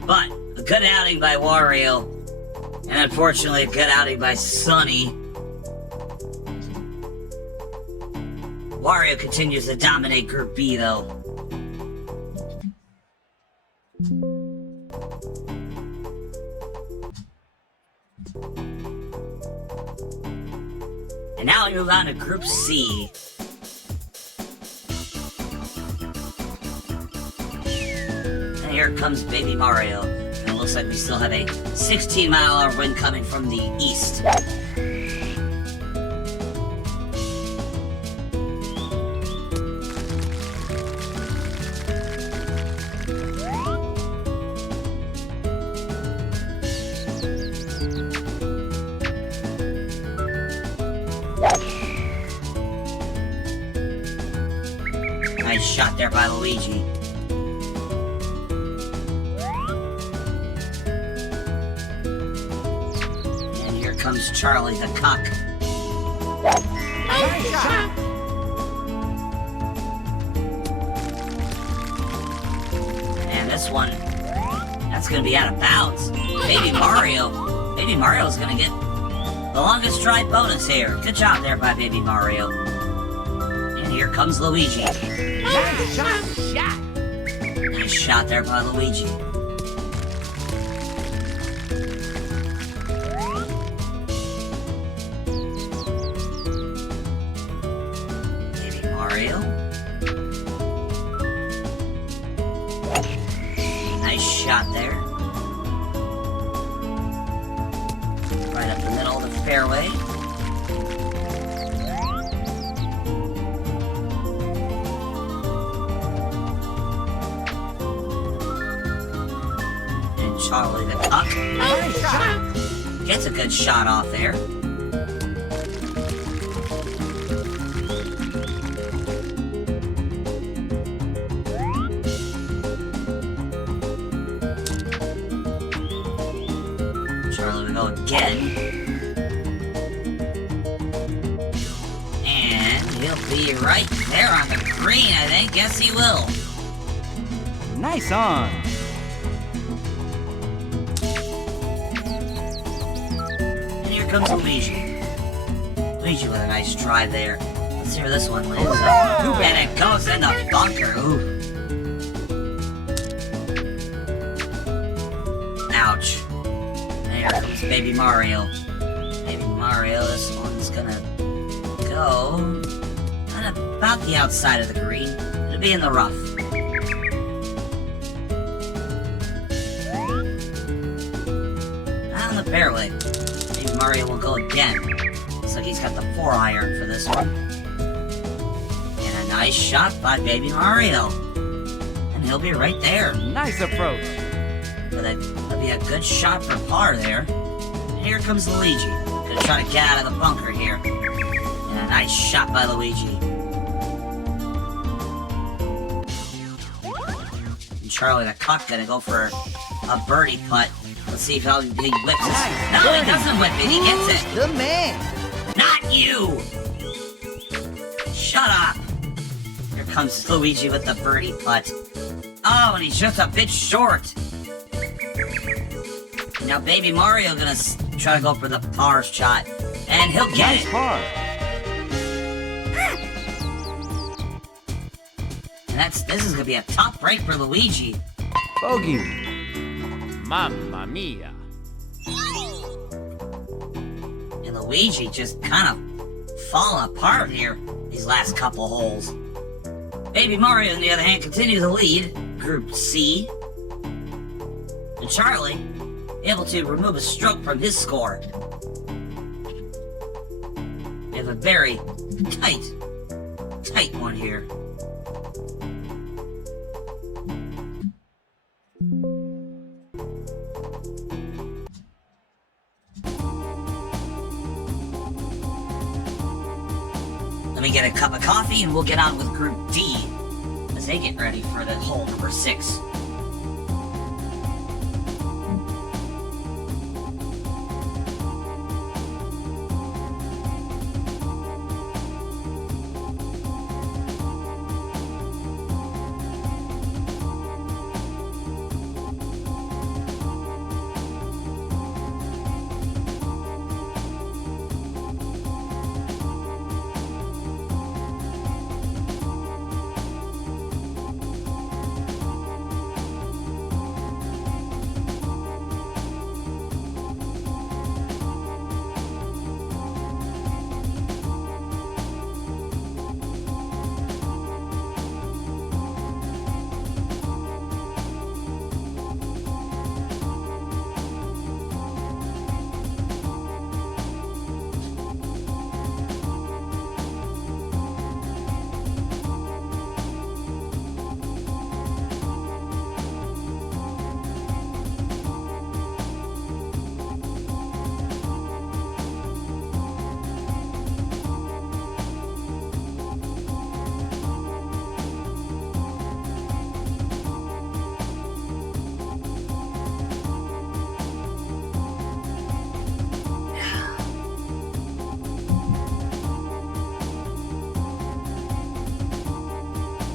But a good outing by Wario. And unfortunately a good outing by Sunny. Wario continues to dominate Group B though. And now we move on to Group C. And here comes Baby Mario. And it looks like we still have a 16-mile-an-hour wind coming from the east. Nice shot there by Luigi. And here comes Charlie the cuck. Nice shot. And this one, that's gonna be out of bounds. Baby Mario's gonna get the longest drive bonus here. Good job there by Baby Mario. And here comes Luigi. Nice shot. Nice shot there by Luigi. Baby Mario. Nice shot there. Right up the middle of the fairway. Charlie the cuck Nice shot. gets a good shot off there. Charlie will go again. And he'll be right there on the green, I think. Yes, he will. Nice on. Comes Luigi. Luigi with a nice drive there. Let's see where this one lands. And it goes in the bunker. Ooh. Ouch. And here comes Baby Mario. Baby Mario, this one's gonna go on about the outside of the green. It'll be in the rough. On the fairway. Mario will go again. Looks like he's got the 4-iron for this one. nice shot by Baby Mario. And he'll be right there. Nice approach. But that'll be a good shot for par there. And here comes Luigi. Gonna try to get out of the bunker here. And a nice shot by Luigi. And Charlie the Cuck gonna go for a birdie putt. Let's see how he whips it. No, he doesn't whip it. He gets it. Good man. Not you! Shut up! Here comes Luigi with the birdie putt. Oh, and he's just a bit short. Now Baby Mario gonna try to go for the par shot, and he'll get Nice it. par. And this is gonna be a tough break for Luigi. Bogey. Mamma mia. And Luigi just kind of falling apart here these last couple holes. Baby Mario, on the other hand, continues to lead Group C. And Charlie, able to remove a stroke from his score. They have a very tight one here. Let me get a cup of coffee and we'll get on with Group D as they get ready for the hole number 6.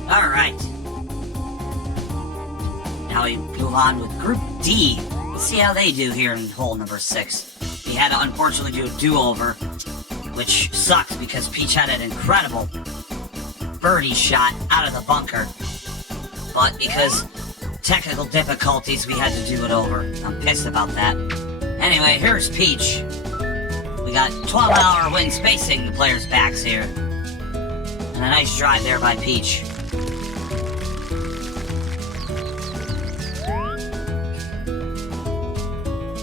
Alright. Now we move on with Group D. Let's see how they do here in hole number 6. We had to unfortunately do a do-over, which sucks because Peach had an incredible birdie shot out of the bunker. But because technical difficulties, we had to do it over. I'm pissed about that. Anyway, here's Peach. We got 12-hour wind spacing the players' backs here. And a nice drive there by Peach.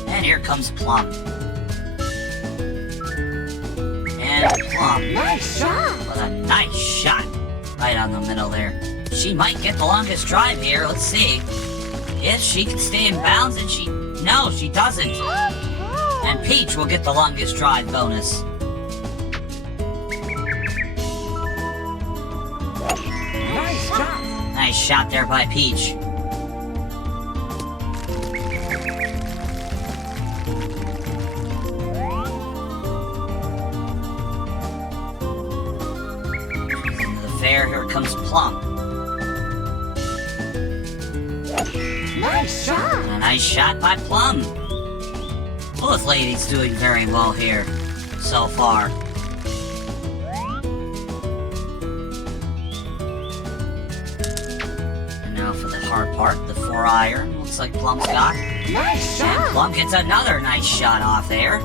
And here comes Plum. And Plum. Nice shot. What a nice shot. Right on the middle there. She might get the longest drive here. Let's see. If she can stay in bounds, and she... No, she doesn't. And Peach will get the longest drive bonus. Nice shot. Nice shot there by Peach. Into the fair, here comes Plum. Nice shot. And a nice shot by Plum. Both ladies doing very well here so far. And now for the hard part, the 4-iron. Looks like Plum's got. Nice And shot. Plum gets another nice shot off there.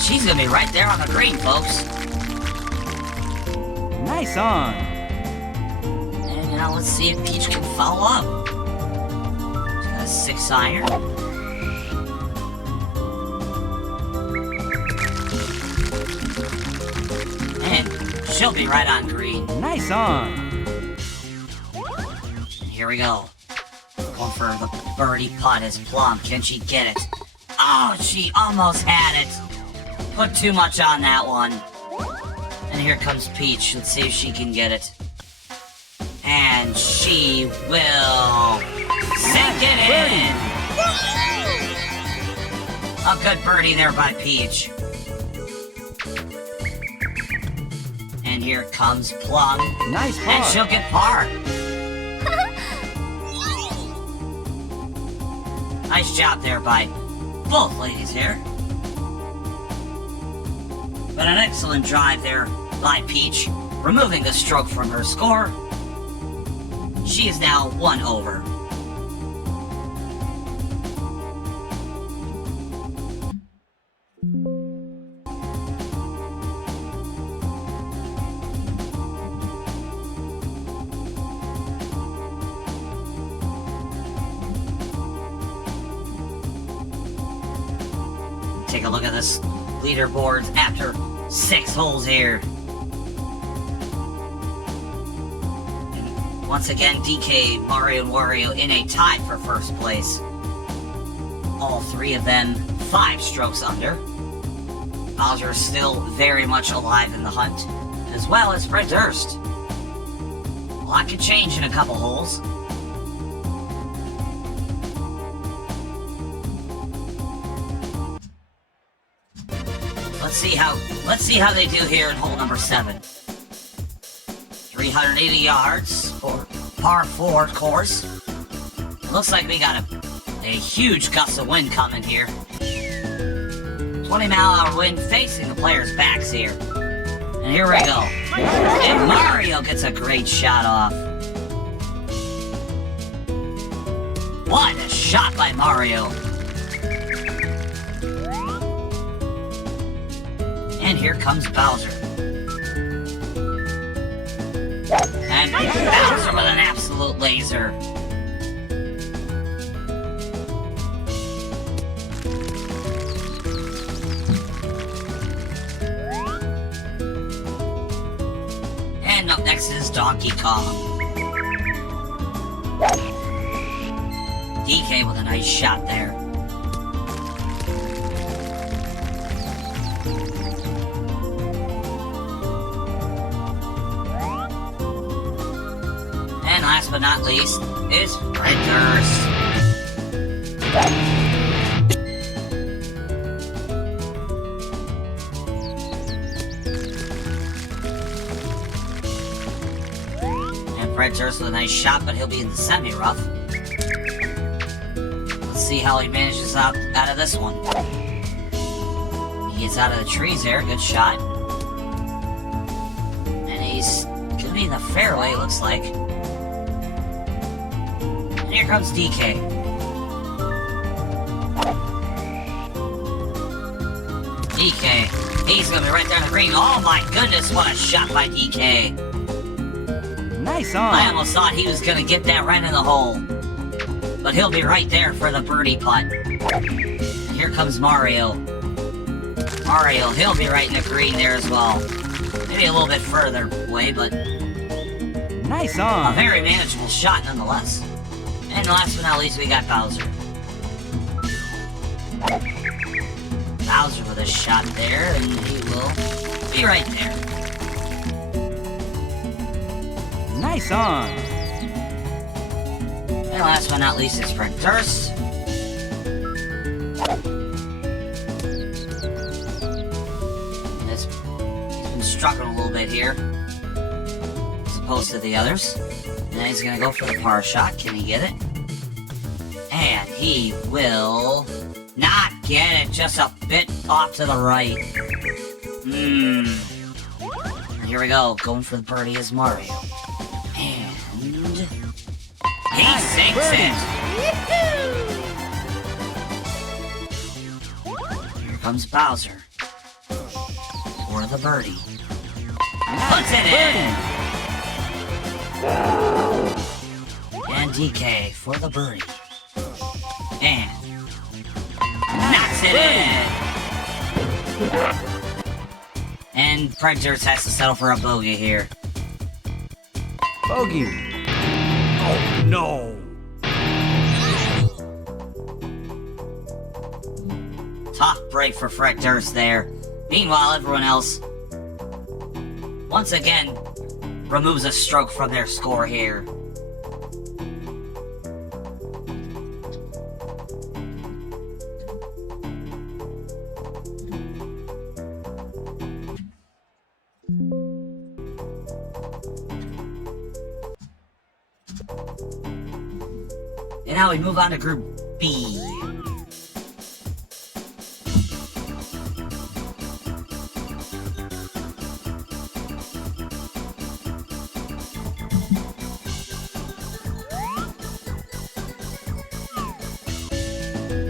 She's gonna be right there on the green, folks. Nice on. And now let's see if Peach can follow up. She's got a 6-iron. And She'll be right on green. Nice on. And here we go. Going for the birdie putt is Plum. Can she get it? Oh, she almost had it. Put too much on that one. And here comes Peach. Let's see if she can get it. And she will sink it in. A good birdie there by Peach. And here comes Plum. Nice And par. she'll get par. Nice job there by both ladies here. But an excellent drive there by Peach, removing the stroke from her score. She is now 1 over. Take a look at this leaderboard after 6 holes here. And once again, DK, Mario, and Wario in a tie for first place. All 3 of them 5 strokes under. Bowser is still very much alive in the hunt, as well as Fred Durst. A lot could change in a couple holes. Let's see how they do here in hole number 7. 380 yards for par 4 course. It looks like we got a huge gust of wind coming here. 20-mile-an-hour wind facing the players' backs here. And here we go. And Mario gets a great shot off. What a shot by Mario. And here comes Bowser. And Bowser with an absolute laser. And up next is Donkey Kong. DK with a nice shot there. And last but not least is Fred Durst. And Fred Durst with a nice shot, but he'll be in the semi-rough. Let's see how he manages out of this one. He gets out of the trees there, good shot. And he's gonna be in the fairway, looks like. And here comes DK. DK, he's gonna be right there on the green. Oh my goodness, what a shot by DK. Nice on. I almost thought he was gonna get that right in the hole. But he'll be right there for the birdie putt. And here comes Mario. Mario, he'll be right in the green there as well. Maybe a little bit further away, but Nice a on. very manageable shot nonetheless. And last but not least, we got Bowser. Bowser with a shot there, and he will be right there. Nice on. And last but not least is Fred Durst. He's been struggling a little bit here, as opposed to the others. And then he's gonna go for the par shot. Can he get it? And he will not get it, just a bit off to the right. And here we go, going for the birdie is Mario. And he sinks it. Here comes Bowser for the birdie. Puts it in. And DK for the birdie. And knocks it in. And Predators has to settle for a bogey here. Bogey. Oh no! Tough break for Predators there. Meanwhile, everyone else, once again, removes a stroke from their score here. And now we move on to Group B.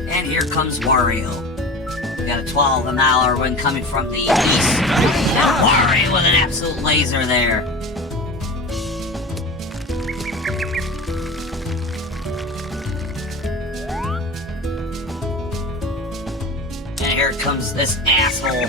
And here comes Wario. We got a 12-mile win coming from the east. Now Wario with an absolute laser there. And here comes this asshole.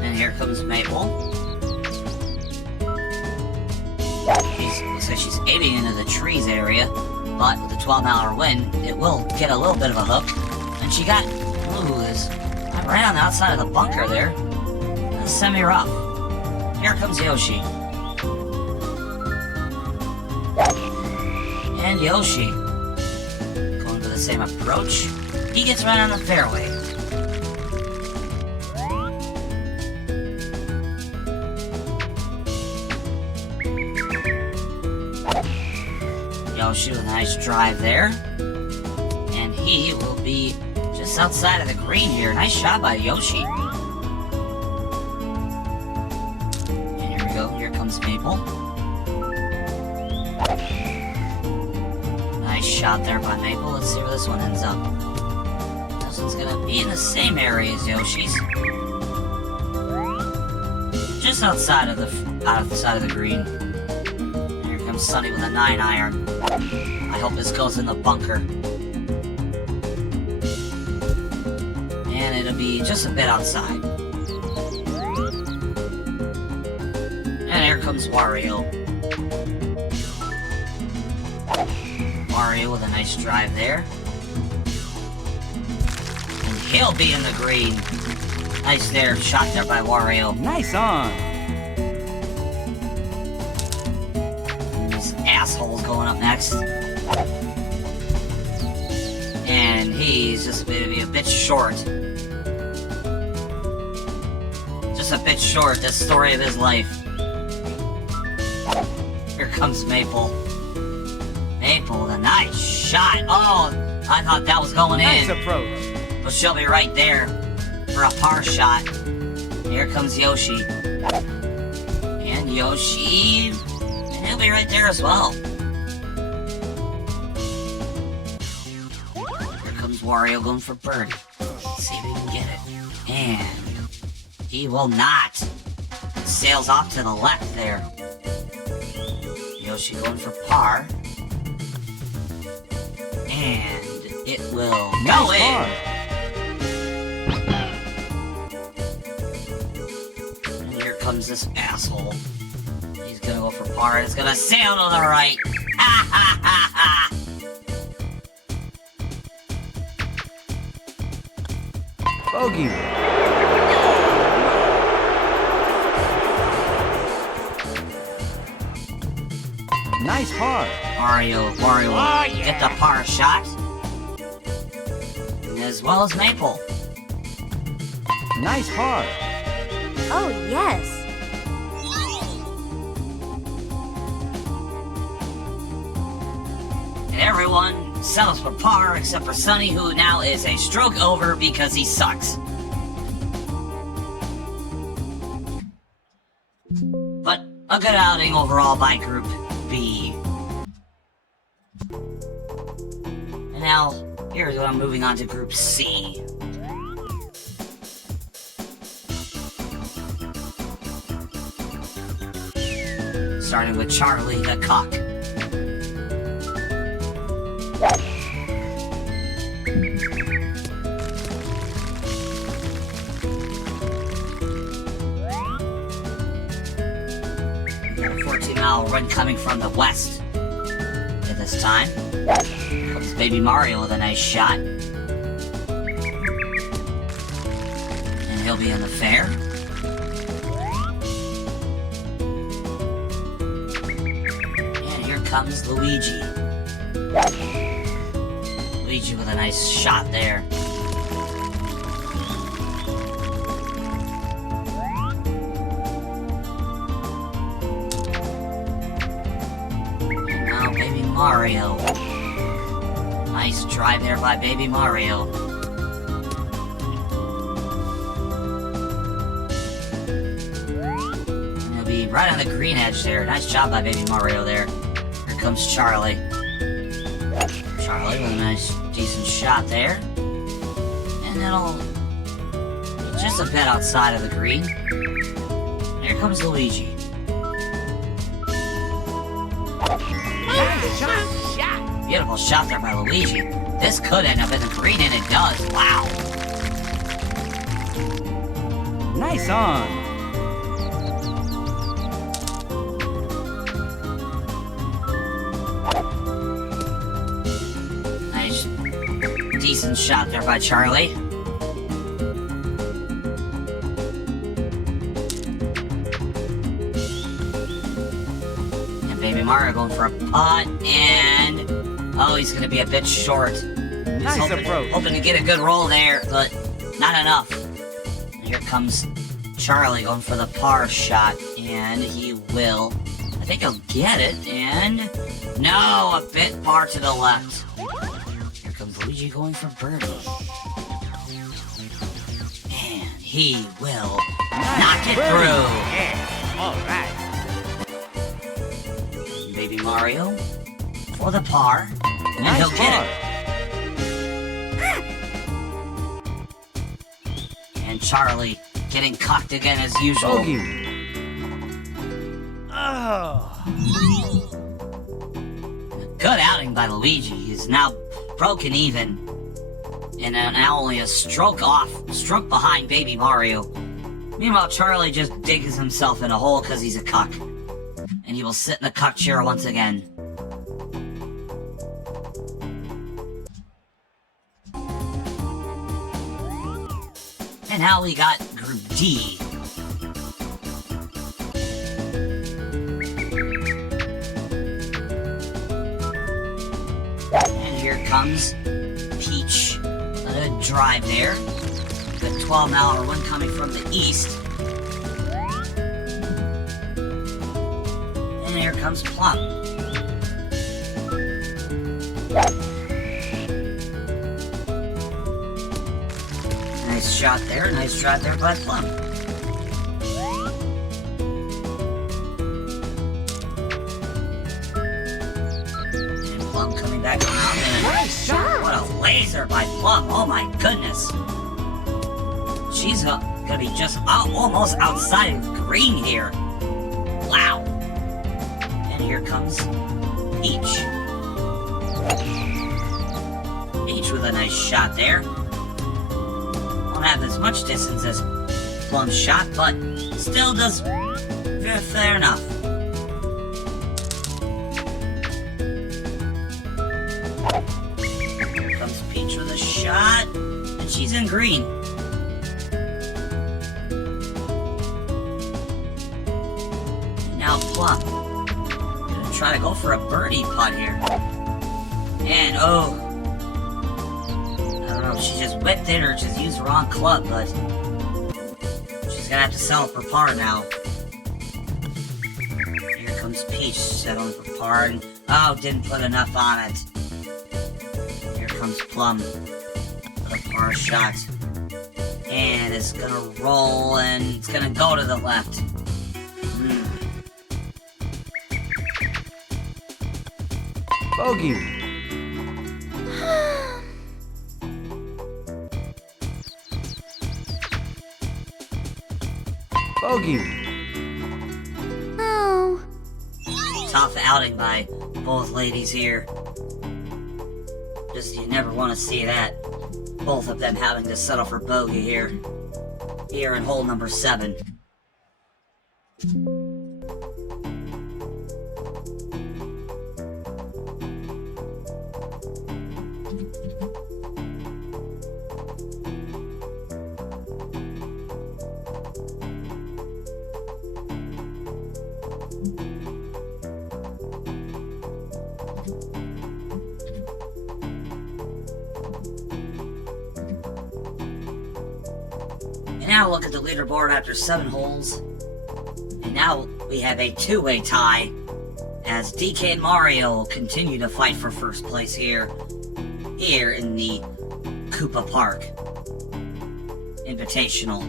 And here comes Maple. Looks like she's aiming into the trees area, but with the 12-mile win, it will get a little bit of a hook. And she got, ooh, this right on the outside of the bunker there. That's semi-rough. Here comes Yoshi. And Yoshi, going for the same approach. He gets right on the fairway. Yoshi with a nice drive there. And he will be just outside of the green here. Nice shot by Yoshi. And here we go. Here comes Maple. Nice shot there by Maple. Let's see where this one ends up. This one's gonna be in the same area as Yoshi's. Just outside of the side of the green. And here comes Sunny with a 9-iron. I hope this goes in the bunker. And it'll be just a bit outside. And here comes Wario. Wario with a nice drive there. And he'll be in the green. Nice there, shot there by Wario. Nice on. This asshole's going up next. And he's just going to be a bit short. Just a bit short, the story of his life. Here comes Maple. Maple with a nice shot. Oh, I thought that was going Nice in. approach. But she'll be right there for a par shot. Here comes Yoshi. And Yoshi, and he'll be right there as well. Here comes Wario going for birdie. Let's see if he can get it. And he will not. Sails off to the left there. Yoshi going for par. And it will go Nice in. par. And here comes this asshole. He's gonna go for par. It's gonna sail to the right. Ha ha ha ha! Bogey. Nice par. Wario will get the par shot. As well as Maple. Nice par. Oh, yes. And everyone settles for par except for Sunny, who now is a stroke over because he sucks. But a good outing overall by Group B. And now, here's what I'm moving on to Group C. Starting with Charlie the cock. We got a 14-mile run coming from the west. At this time, comes Baby Mario with a nice shot. And he'll be in the fair. And here comes Luigi. Luigi with a nice shot there. And now Baby Mario. Nice drive there by Baby Mario. And he'll be right on the green edge there. Nice job by Baby Mario there. Here comes Charlie. Charlie with a nice, decent shot there. And it'll be just a bit outside of the green. And here comes Luigi. Nice shot. Beautiful shot there by Luigi. This could end up in the green, and it does. Wow. Nice on. Nice, decent shot there by Charlie. And Baby Mario going for a putt, and oh, he's gonna be a bit short. Nice hoping, approach. hoping to get a good roll there, but not enough. And here comes Charlie going for the par shot, and he will. I think he'll get it, and no, a bit far to the left. Here comes Luigi going for birdie. And he will knock it through. Yeah, all right. Baby Mario for the par, and Nice he'll get par. it. And Charlie getting cocked again as usual. Bogey. Oh. Good outing by Luigi. He's now broken even. And now only a stroke behind Baby Mario. Meanwhile, Charlie just digs himself in a hole because he's a cuck. And he will sit in the cuck chair once again. And now we got Group D. And here comes Peach. A drive there. The 12-mile one coming from the east. And here comes Plum. Nice shot there, nice shot there by Plum. And Plum coming back around and Nice shot. what a laser by Plum, oh my goodness. She's gonna be just almost outside of the green here. Wow. And here comes Peach. Peach with a nice shot there. Won't have as much distance as Plum's shot, but still does fair enough. Here comes Peach with a shot, and she's in green. Now Plum. Gonna try to go for a birdie putt here. And oh. I don't know if she just whipped it or just used the wrong club, but she's gonna have to settle for par now. Here comes Peach settling for par, and oh, didn't put enough on it. Here comes Plum with a par shot. And it's gonna roll, and it's gonna go to the left. Bogey. Bogey. Oh. tough outing by both ladies here. Just, you never want to see that. Both of them having to settle for bogey here. Here in hole number 7. And now look at the leaderboard after 7 holes. And now we have a 2-way tie as DK and Mario will continue to fight for first place here in the Koopa Park Invitational.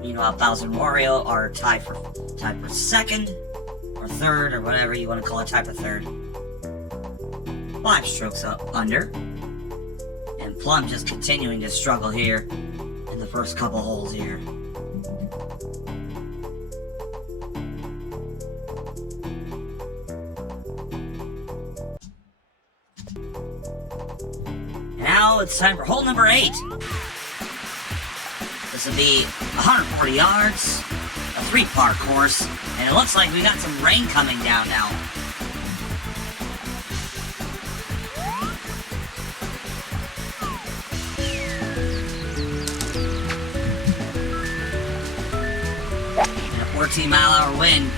Meanwhile, Bowser and Wario are tied for second or third or whatever you want to call it, tied for third. 5 strokes up under. And Plum just continuing to struggle here in the first couple holes here. Now it's time for hole number 8. This will be 140 yards, a 3-part course, and it looks like we got some rain coming down now. And a 14-mile-an-hour wind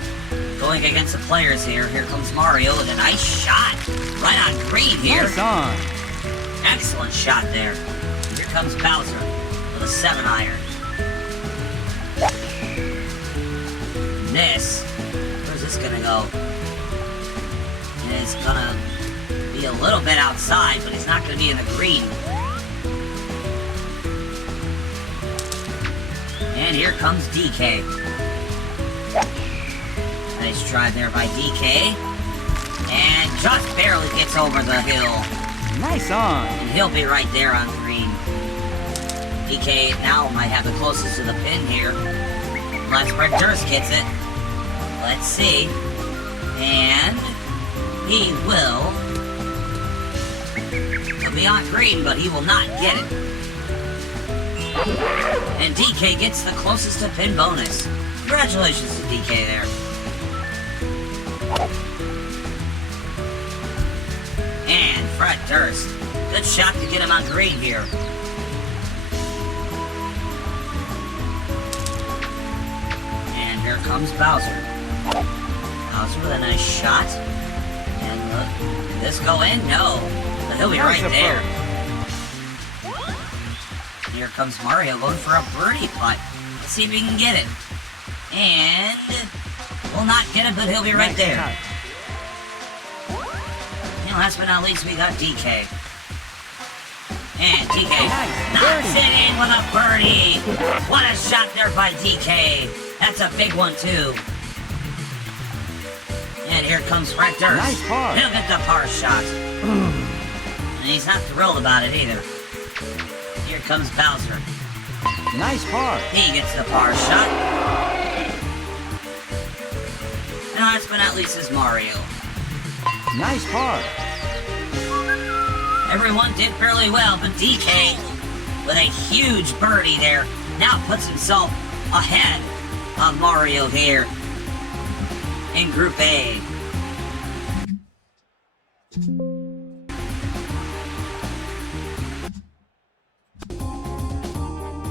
going against the players here. Here comes Mario with a nice shot right on green here. Nice on. Excellent shot there. Here comes Bowser with a 7-iron. This, where's this gonna go? It is gonna be a little bit outside, but he's not gonna be in the green. And here comes DK. Nice drive there by DK. And just barely gets over the hill. Nice on. And he'll be right there on green. DK now might have the closest to the pin here. Unless Fred Durst gets it. Let's see. And he will. He'll be on green, but he will not get it. And DK gets the closest to pin bonus. Congratulations to DK there. And Fred Durst. Good shot to get him on green here. And here comes Bowser. Bowser with a nice shot. And look, did this go in? No. But he'll be right there. Here comes Mario going for a birdie putt. Let's see if he can get it. And will not get it, but he'll be right there. And last but not least, we got DK. And DK knocks it in with a birdie. What a shot there by DK. That's a big one, too. And here comes Fred Durst. Nice par. He'll get the par shot. And he's not thrilled about it either. Here comes Bowser. Nice par. He gets the par shot. And last but not least is Mario. Nice par. Everyone did fairly well, but DK, with a huge birdie there, now puts himself ahead of Mario here in Group A.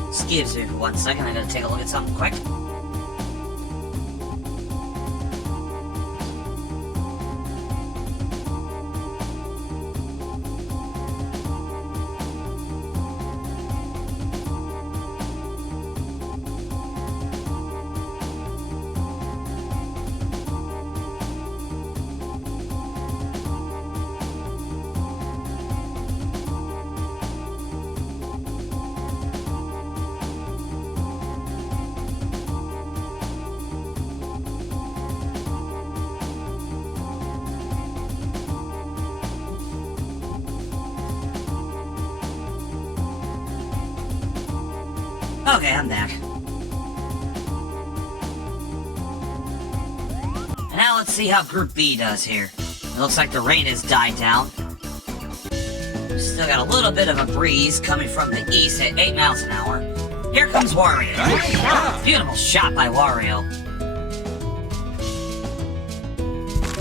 Excuse me for 1 second, I gotta take a look at something quick. Okay, I'm back. Now let's see how Group B does here. It looks like the rain has died down. Still got a little bit of a breeze coming from the east at 8 miles an hour. Here comes Wario. Beautiful shot by Wario.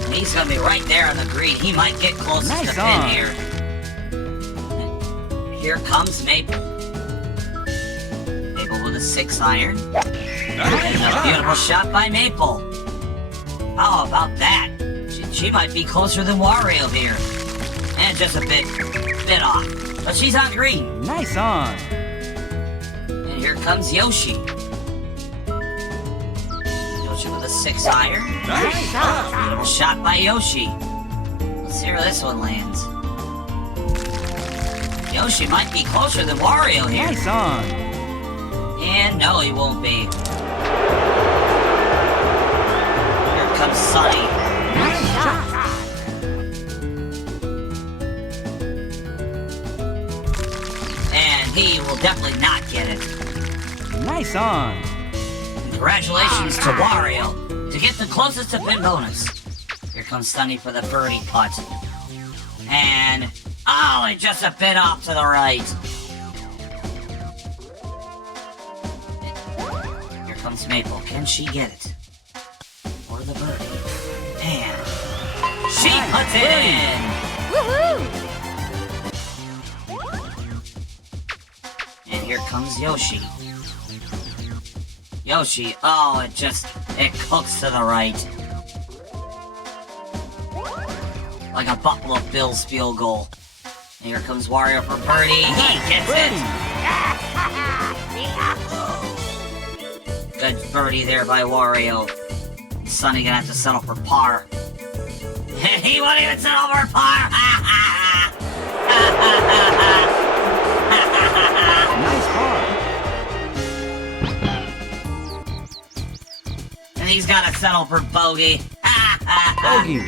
And he's gonna be right there on the green. He might get closest Nice to pin on. here. And here comes Maple. Maple with a 6 iron. And a beautiful shot by Maple. How about that? She might be closer than Wario here. And just a bit off. But she's on green. Nice on. And here comes Yoshi. Yoshi with a 6 iron. Beautiful shot by Yoshi. Let's see where this one lands. Yoshi might be closer than Wario here. Nice on. And no, he won't be. Here comes Sunny. And he will definitely not get it. Nice on. Congratulations to Wario to get the closest to pin bonus. Here comes Sunny for the birdie putt. And, oh, it just a bit off to the right. Here comes Maple. Can she get it? Or the birdie? And she puts it in! Woohoo! And here comes Yoshi. Yoshi, oh, it cooks to the right. Like a Buffalo Bills field goal. And here comes Wario for birdie. He gets it! Good birdie there by Wario. Sunny gonna have to settle for par. He won't even settle for par! Nice par. And he's gotta settle for bogey. Bogey.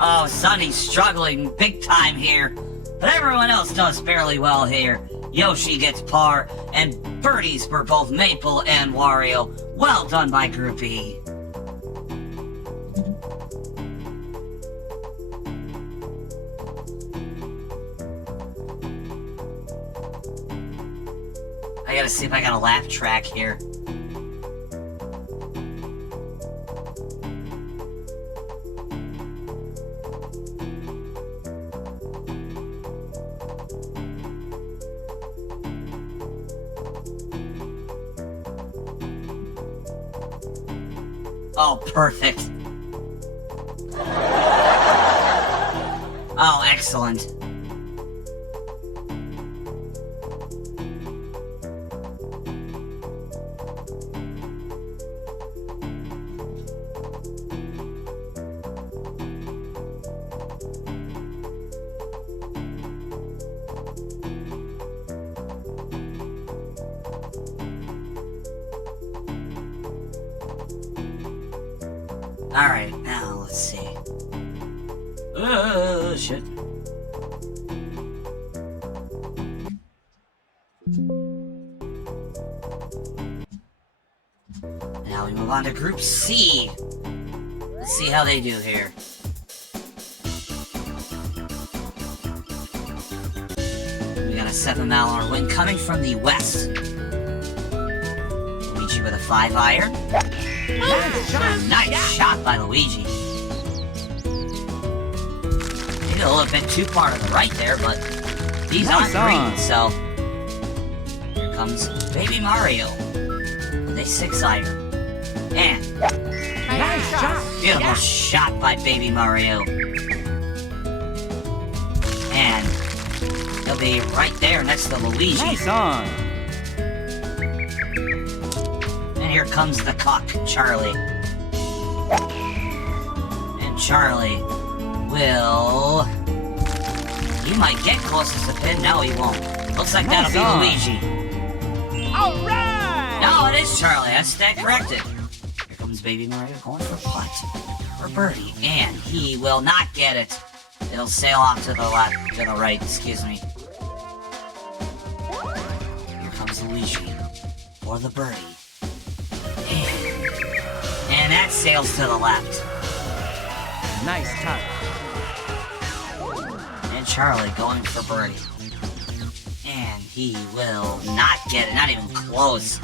Oh, Sunny's struggling big time here. But everyone else does fairly well here. Yoshi gets par, and birdies for both Maple and Wario. Well done by Group E. I gotta see if I got a laugh track here. Oh, perfect. Oh, excellent. Alright, now let's see. Oh, shit. Now we move on to Group C. Let's see how they do here. We got a 7-mile-an-hour wind coming from the west. Luigi with a 5 iron. Nice shot by Luigi. Maybe a little bit too far to the right there, but he's Nice on green, on. so here comes Baby Mario with a 6 iron. And Nice shot. beautiful shot by Baby Mario. And he'll be right there next to Luigi. Nice on. And here comes the cock, Charlie. And Charlie will... He might get closest to pin. No, he won't. Looks like Nice that'll on. be Luigi. Alright! No, it is Charlie. That's that corrected. Here comes Baby Mario going for putt. For birdie. And he will not get it. It'll sail off to the left, to the right, excuse me. Here comes Luigi. for the birdie. And that sails to the left. Nice touch. And Charlie going for birdie. And he will not get it, not even close.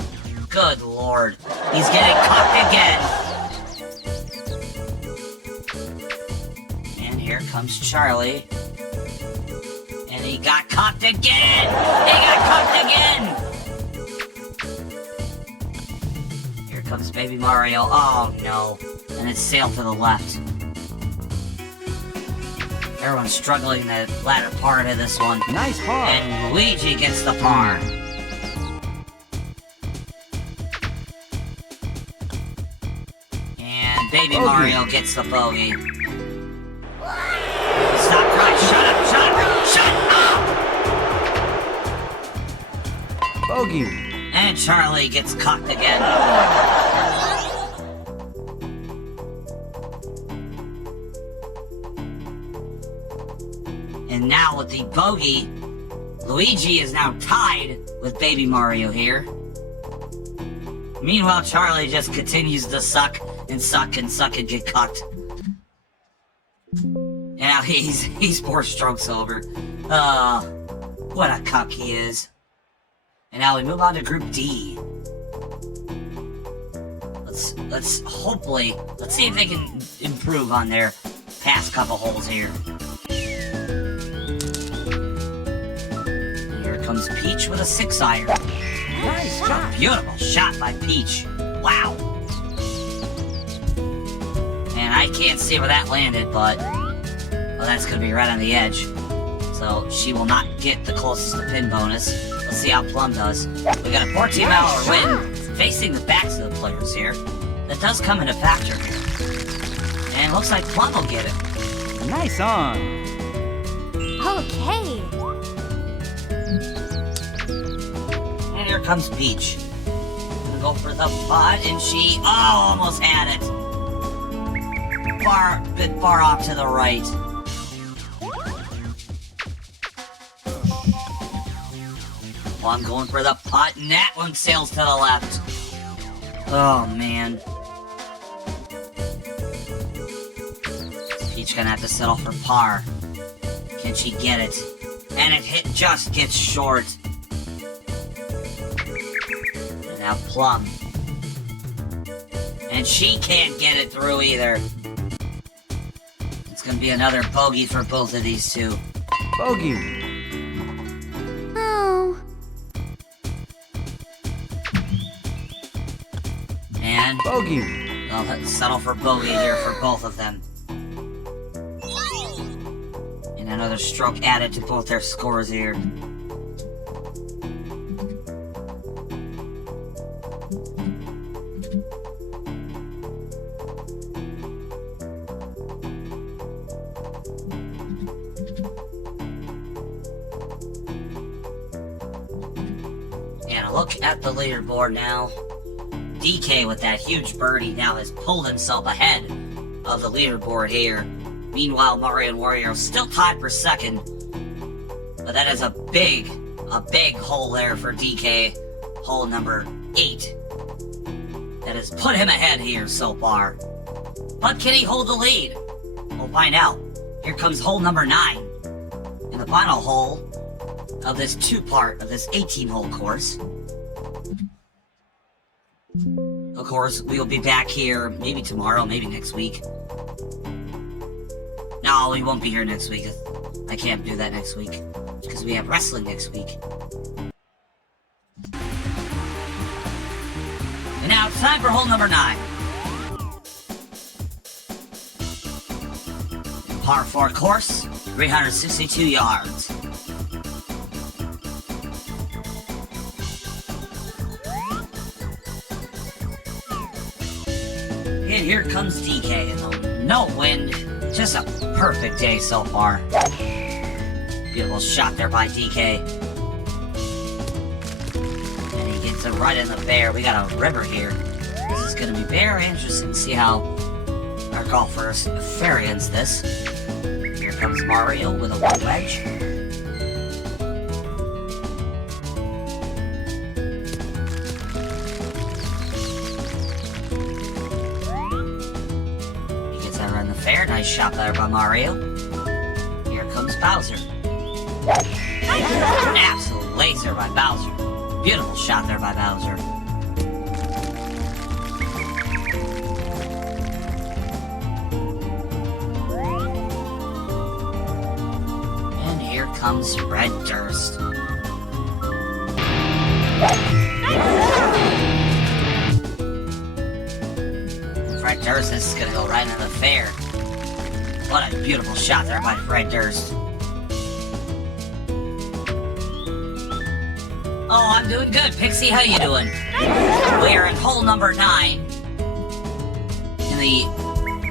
Good lord. He's getting cocked again. And here comes Charlie. And he got cocked again! He got cocked again! Here comes Baby Mario. Oh no. And it sailed to the left. Everyone's struggling in the latter part of this one. Nice par. And Luigi gets the par. And Baby Bogey. Mario gets the bogey. Stop crying. Shut up. Shut up. Shut up. Bogey. And Charlie gets cocked again. And now with the bogey, Luigi is now tied with Baby Mario here. Meanwhile, Charlie just continues to suck and suck and suck and get cocked. And now he's 4 strokes over. What a cuck he is. And now we move on to Group D. Let's see if they can improve on their past couple holes here. And here comes Peach with a 6-iron. Nice shot. Beautiful shot by Peach. Wow. And I can't see where that landed, but well, that's gonna be right on the edge. So she will not get the closest to pin bonus. Let's see how Plum does. We got a 14-hour win facing the backs of the players here. That does come into factor here. And looks like Plum will get it. Nice on. Okay. And here comes Peach. Gonna go for the putt, and she almost had it. Bit far off to the right. Well, I'm going for the putt, and that one sails to the left. Oh, man. Peach gonna have to settle for par. Can she get it? And it just gets short. And now Plum. And she can't get it through either. It's gonna be another bogey for both of these two. Bogey. Oh. And Bogey. they'll settle for bogey here for both of them. And another stroke added to both their scores here. And a look at the leaderboard now. DK with that huge birdie now has pulled himself ahead of the leaderboard here. Meanwhile, Mario and Wario still tied for second. But that is a big hole there for DK. Hole number 8. That has put him ahead here so far. But can he hold the lead? We'll find out. Here comes hole number 9. In the final hole of this 2-part of this 18-hole course. Of course, we will be back here maybe tomorrow, maybe next week. No, we won't be here next week. I can't do that next week because we have wrestling next week. And now it's time for hole number 9. Par 4 course, 362 yards. And here comes DK, and no wind, just a perfect day so far. Beautiful shot there by DK. And he gets it right in the bear. We got a river here. This is going to be very interesting to see how our golfers fare against this. Here comes Mario with a 1 wedge. fair. Nice shot there by Mario. Here comes Bowser. Absolute laser by Bowser. Beautiful shot there by Bowser. And here comes Red Durst. Red Durst is gonna go right into the fair. What a beautiful shot there by Red Durst. Oh, I'm doing good. Pixie, how you doing? We are in hole number 9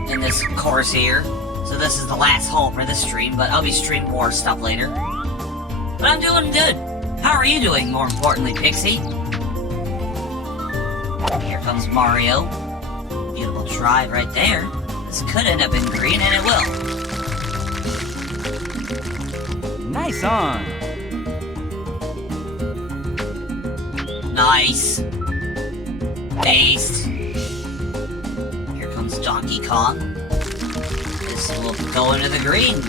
in this course here. So this is the last hole for this stream, but I'll be streaming more stuff later. But I'm doing good. How are you doing, more importantly, Pixie? Here comes Mario. Beautiful drive right there. This could end up in green, and it will. Nice on. Nice. Ace. Here comes Donkey Kong. This will go into the green.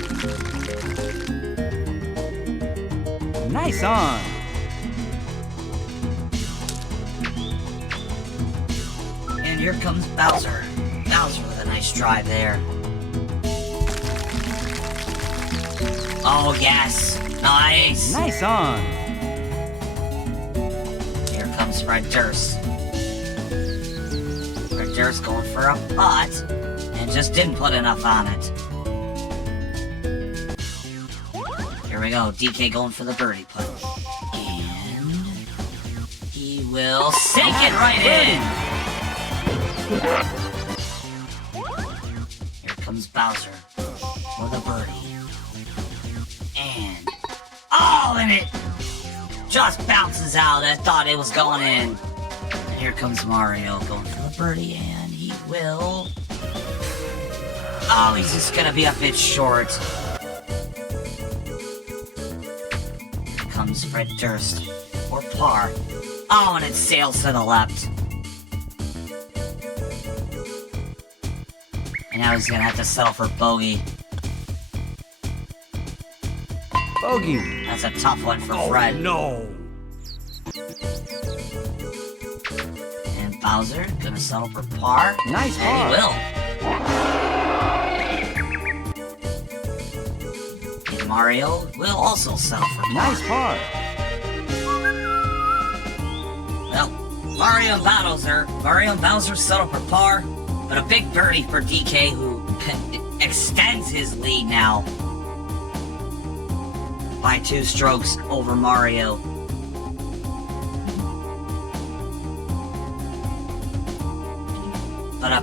Nice on. And here comes Bowser. Bowser with a nice drive there. Oh, yes. Nice. Nice on. Here comes Red Durst. Red Durst going for a putt and just didn't put enough on it. Here we go. DK going for the birdie putt. And he will sink it right in. Here comes Bowser for the birdie. And oh, and it just bounces out. I thought it was going in. And here comes Mario going for the birdie, and he will. Oh, he's just gonna be a bit short. Here comes Red Durst for par. Oh, and it sails to the left. And now he's gonna have to settle for bogey. Bogey. That's a tough one for Fred. No. And Bowser gonna settle for par. Nice And par. he will. And Mario will also settle for par. Nice par. Well, Mario and Bowser settle for par, but a big birdie for DK, who extends his lead now by 2 strokes over Mario. But a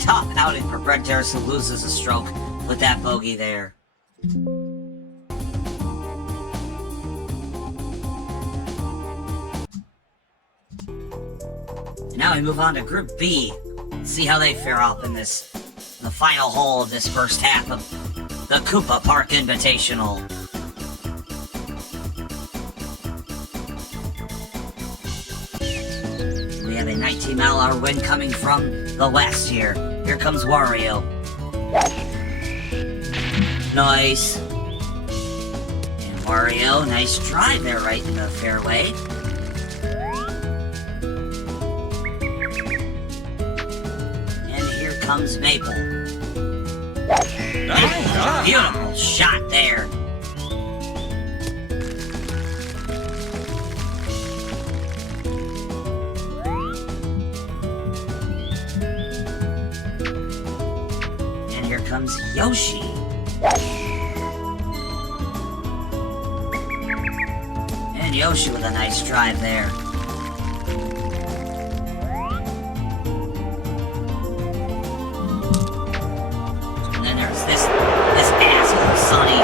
tough outing for Red Durst, who loses a stroke with that bogey there. And now we move on to Group B. See how they fare up in the final hole of this first half of the Koopa Park Invitational. We have a 19-mile-an-hour wind coming from the west here. Here comes Wario. Nice. And Wario, nice drive there right in the fairway. And here comes Maple. Beautiful shot there. And here comes Yoshi. And Yoshi with a nice drive there. And then there's this asshole Sonny.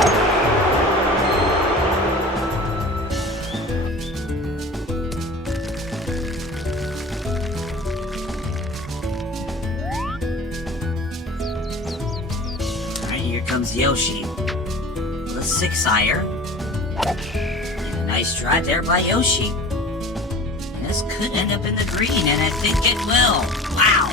Alright, here comes Yoshi with a 6-iron. And a nice drive there by Yoshi. And this could end up in the green, and I think it will. Wow.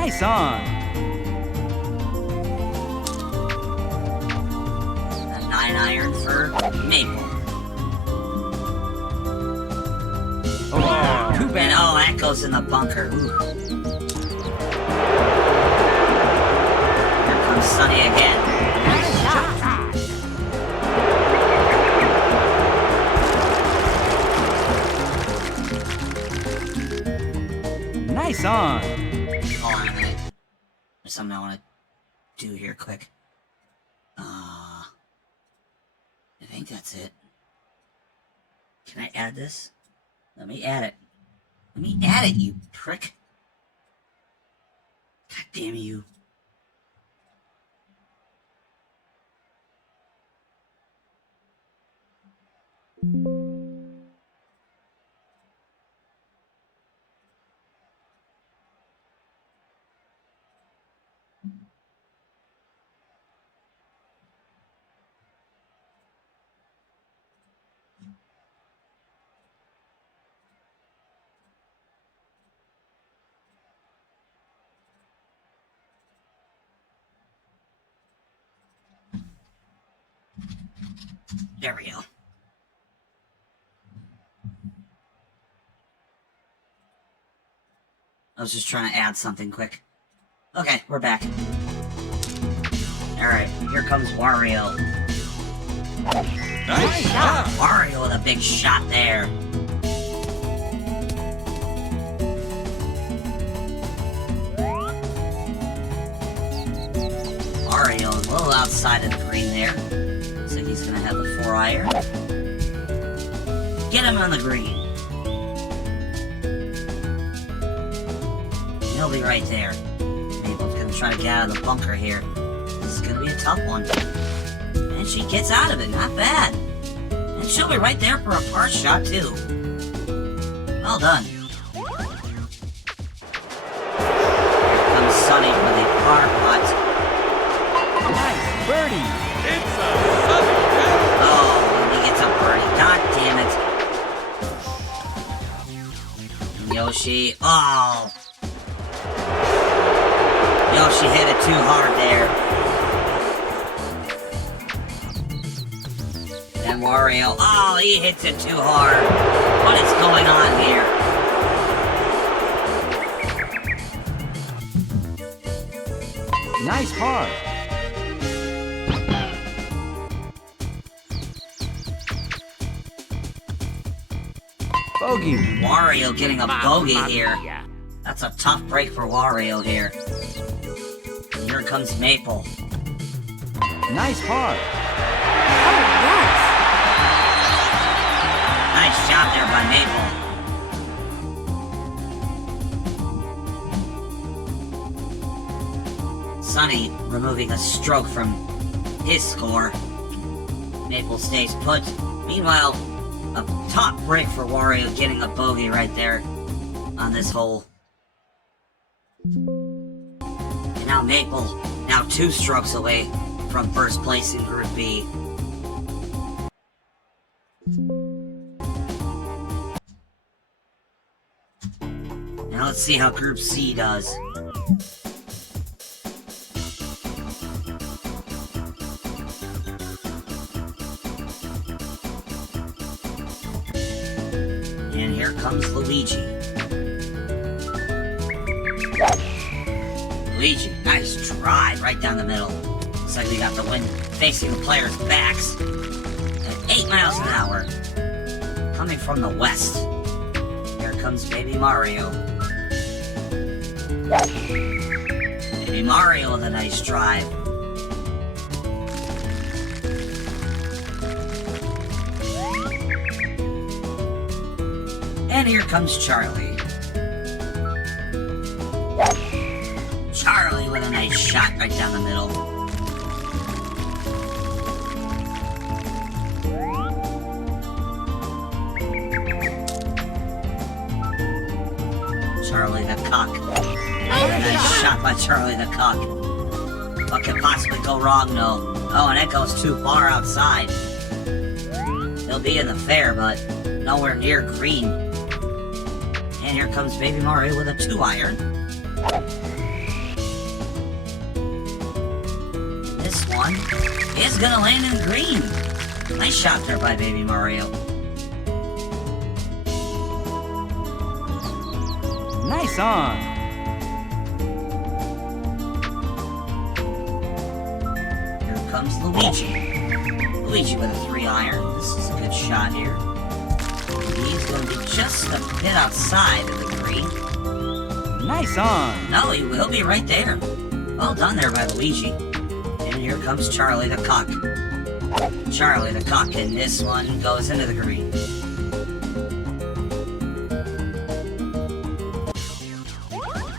Nice on. A 9-iron for Maple. Oh, too And bad. oh, that goes in the bunker. Ooh. Here comes Sunny again. Nice shot. Nice on. Hold on a minute. There's something I want to do here quick. I think that's it. Can I add this? Let me add it. Let me add it, you prick. God damn you. There we go. I was just trying to add something quick. Okay, we're back. Alright, here comes Wario. Nice shot. Wario with a big shot there. Wario a little outside of the green there. Looks like he's gonna have the 4-iron. Get him on the green. He'll be right there. Maple's gonna try to get out of the bunker here. This is gonna be a tough one. And she gets out of it, not bad. And she'll be right there for a par shot, too. Well done. Here comes Sunny with a par putt. Nice birdie. It's a sunny day. Oh, and he gets a birdie. God damn it. Yoshi, oh. Yoshi hit it too hard there. And Wario, oh, he hits it too hard. What is going on here? Nice par. Bogey. Wario getting a bogey here. That's a tough break for Wario here. And here comes Maple. Nice par. Oh, yes. Nice shot there by Maple. Sunny removing a stroke from his score. Maple stays put. Meanwhile, a top break for Wario getting a bogey right there on this hole. And now Maple, now 2 strokes away from first place in Group B. Now let's see how Group C does. And here comes Luigi. Luigi, nice drive right down the middle. Looks like we got the wind facing the players' backs. At 8 miles an hour. Coming from the west. Here comes Baby Mario. Baby Mario with a nice drive. And here comes Charlie. Charlie with a nice shot right down the middle. Charlie the cock. And a nice shot by Charlie the cock. What could possibly go wrong, no? Oh, and it goes too far outside. He'll be in the fair, but nowhere near green. And here comes Baby Mario with a 2-iron. one is gonna land in green. Nice shot there by Baby Mario. Nice on. Here comes Luigi. Luigi with a 3-iron. This is a good shot here. He's going to be just a bit outside of the green. Nice on. No, he'll be right there. Well done there by Luigi. And here comes Charlie the Cock. Charlie the Cock, and this one goes into the green.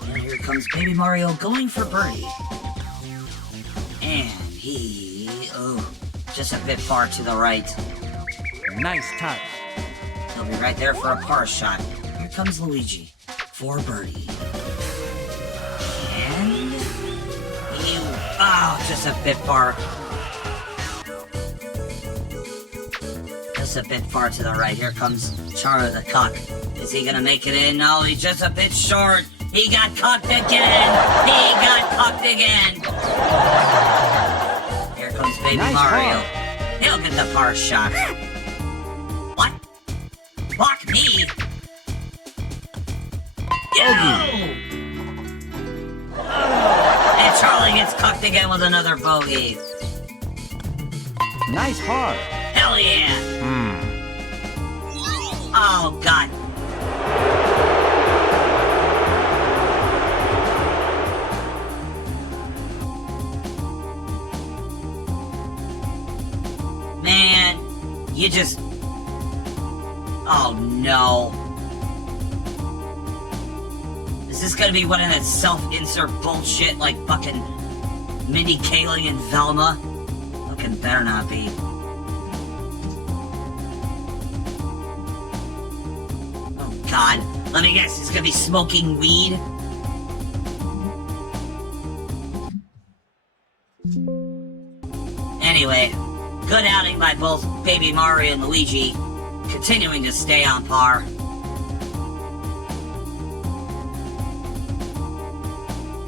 And here comes Baby Mario going for birdie. And just a bit far to the right. Nice touch. He'll be right there for a par shot. Here comes Luigi for birdie. And just a bit far. Just a bit far to the right. Here comes Charlie the Cock. Is he gonna make it in? No, he's just a bit short. He got cocked again. He got cocked again. Here comes Baby Nice Mario. par. He'll get the par shot. What? Block me? Yo! And Charlie gets cocked again with another bogey. Nice par. Hell yeah! Oh, God. Man, you just... Oh, no. Is this gonna be one of that self-insert bullshit like fucking Mindy Kaling and Velma? Fucking better not be. Oh, God. Let me guess, he's gonna be smoking weed? Anyway, good outing by both Baby Mario and Luigi, continuing to stay on par.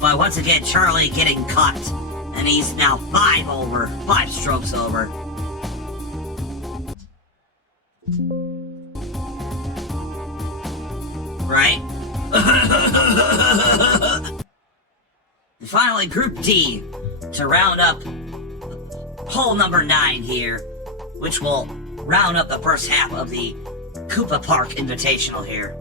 But once again, Charlie getting cocked, and he's now 5 strokes over. Right? And finally, Group D, to round up hole number 9 here, which will round up the first half of the Koopa Park Invitational here.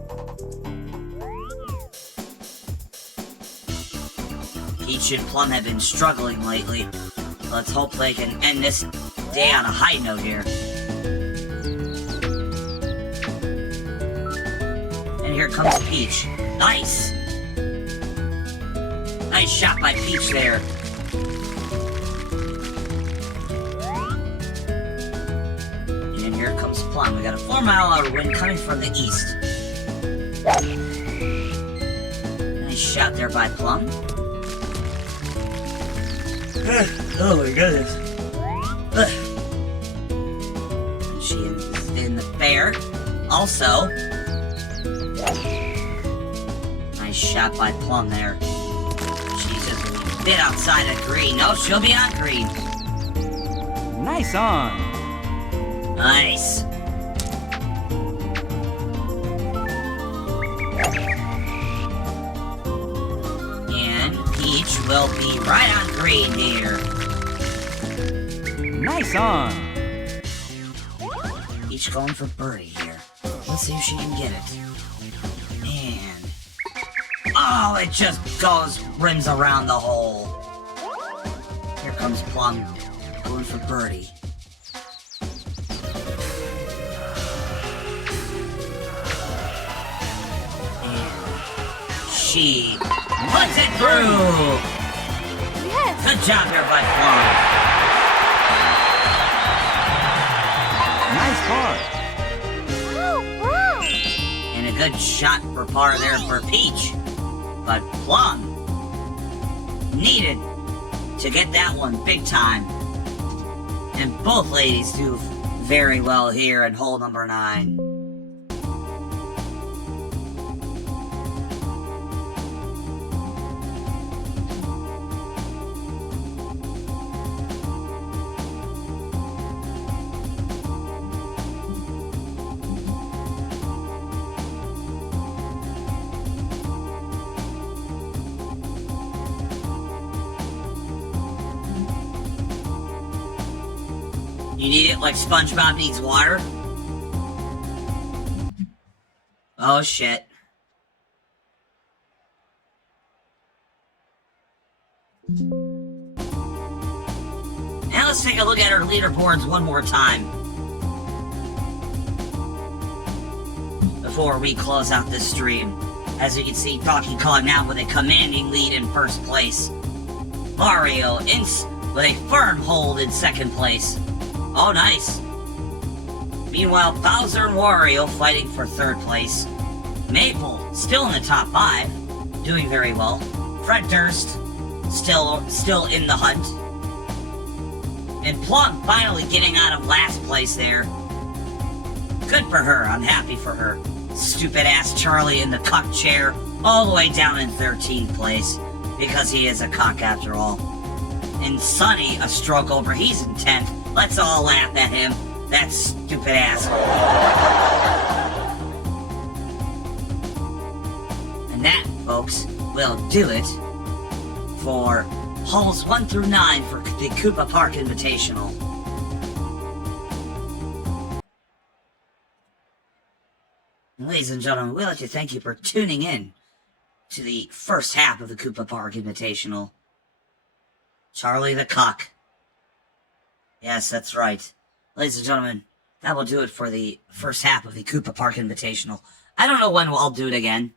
Peach and Plum have been struggling lately. Let's hope they can end this day on a high note here. And here comes Peach. Nice! Nice shot by Peach there. And here comes Plum. We got a 4-mile-an-hour wind coming from the east. Nice shot there by Plum. Oh my goodness. She is in the fair. Also, nice shot by Plum there. She's just a bit outside of green. No, she'll be on green. Nice on. Nice. And Peach will be right on green here. Nice on. Peach going for birdie here. Let's see if she can get it. And... oh, it just rims around the hole. Here comes Plum going for birdie. She puts it through! Yes. Good job here by Plum. Nice par. Oh, wow. And a good shot for par there for Peach. But Plum needed to get that one big time. And both ladies do very well here in hole number 9. You need it like SpongeBob needs water? Oh shit. Now let's take a look at our leaderboards one more time before we close out this stream. As you can see, Donkey Kong now with a commanding lead in first place. Mario with a firm hold in second place. Oh, nice. Meanwhile, Bowser and Wario fighting for third place. Maple still in the top 5, doing very well. Fred Durst still in the hunt. And Plum finally getting out of last place there. Good for her, I'm happy for her. Stupid ass Charlie in the cuck chair, all the way down in 13th place, because he is a cuck after all. And Sonny, a stroke over, he's in 10th. Let's all laugh at him, that stupid asshole. And that, folks, will do it for holes 1 through 9 for the Koopa Park Invitational. Ladies and gentlemen, we'd like to thank you for tuning in to the first half of the Koopa Park Invitational. Charlie the Cock. Yes, that's right. Ladies and gentlemen, that will do it for the first half of the Koopa Park Invitational. I don't know when I'll do it again.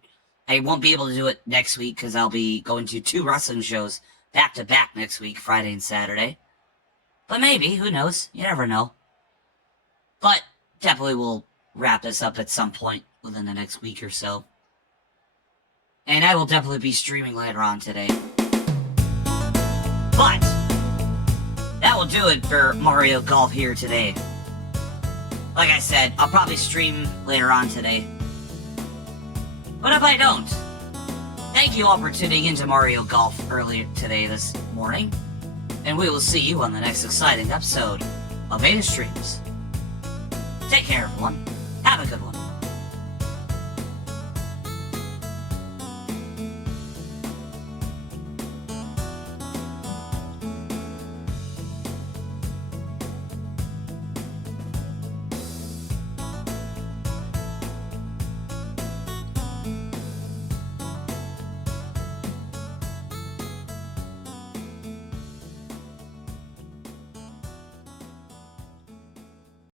I won't be able to do it next week because I'll be going to 2 wrestling shows back-to-back next week, Friday and Saturday. But maybe, who knows? You never know. But definitely we'll wrap this up at some point within the next week or so. And I will definitely be streaming later on today. But that will do it for Mario Golf here today. Like I said, I'll probably stream later on today. But if I don't, thank you all for tuning into Mario Golf earlier today this morning. And we will see you on the next exciting episode of VedaStreams. Take care, everyone. Have a good one.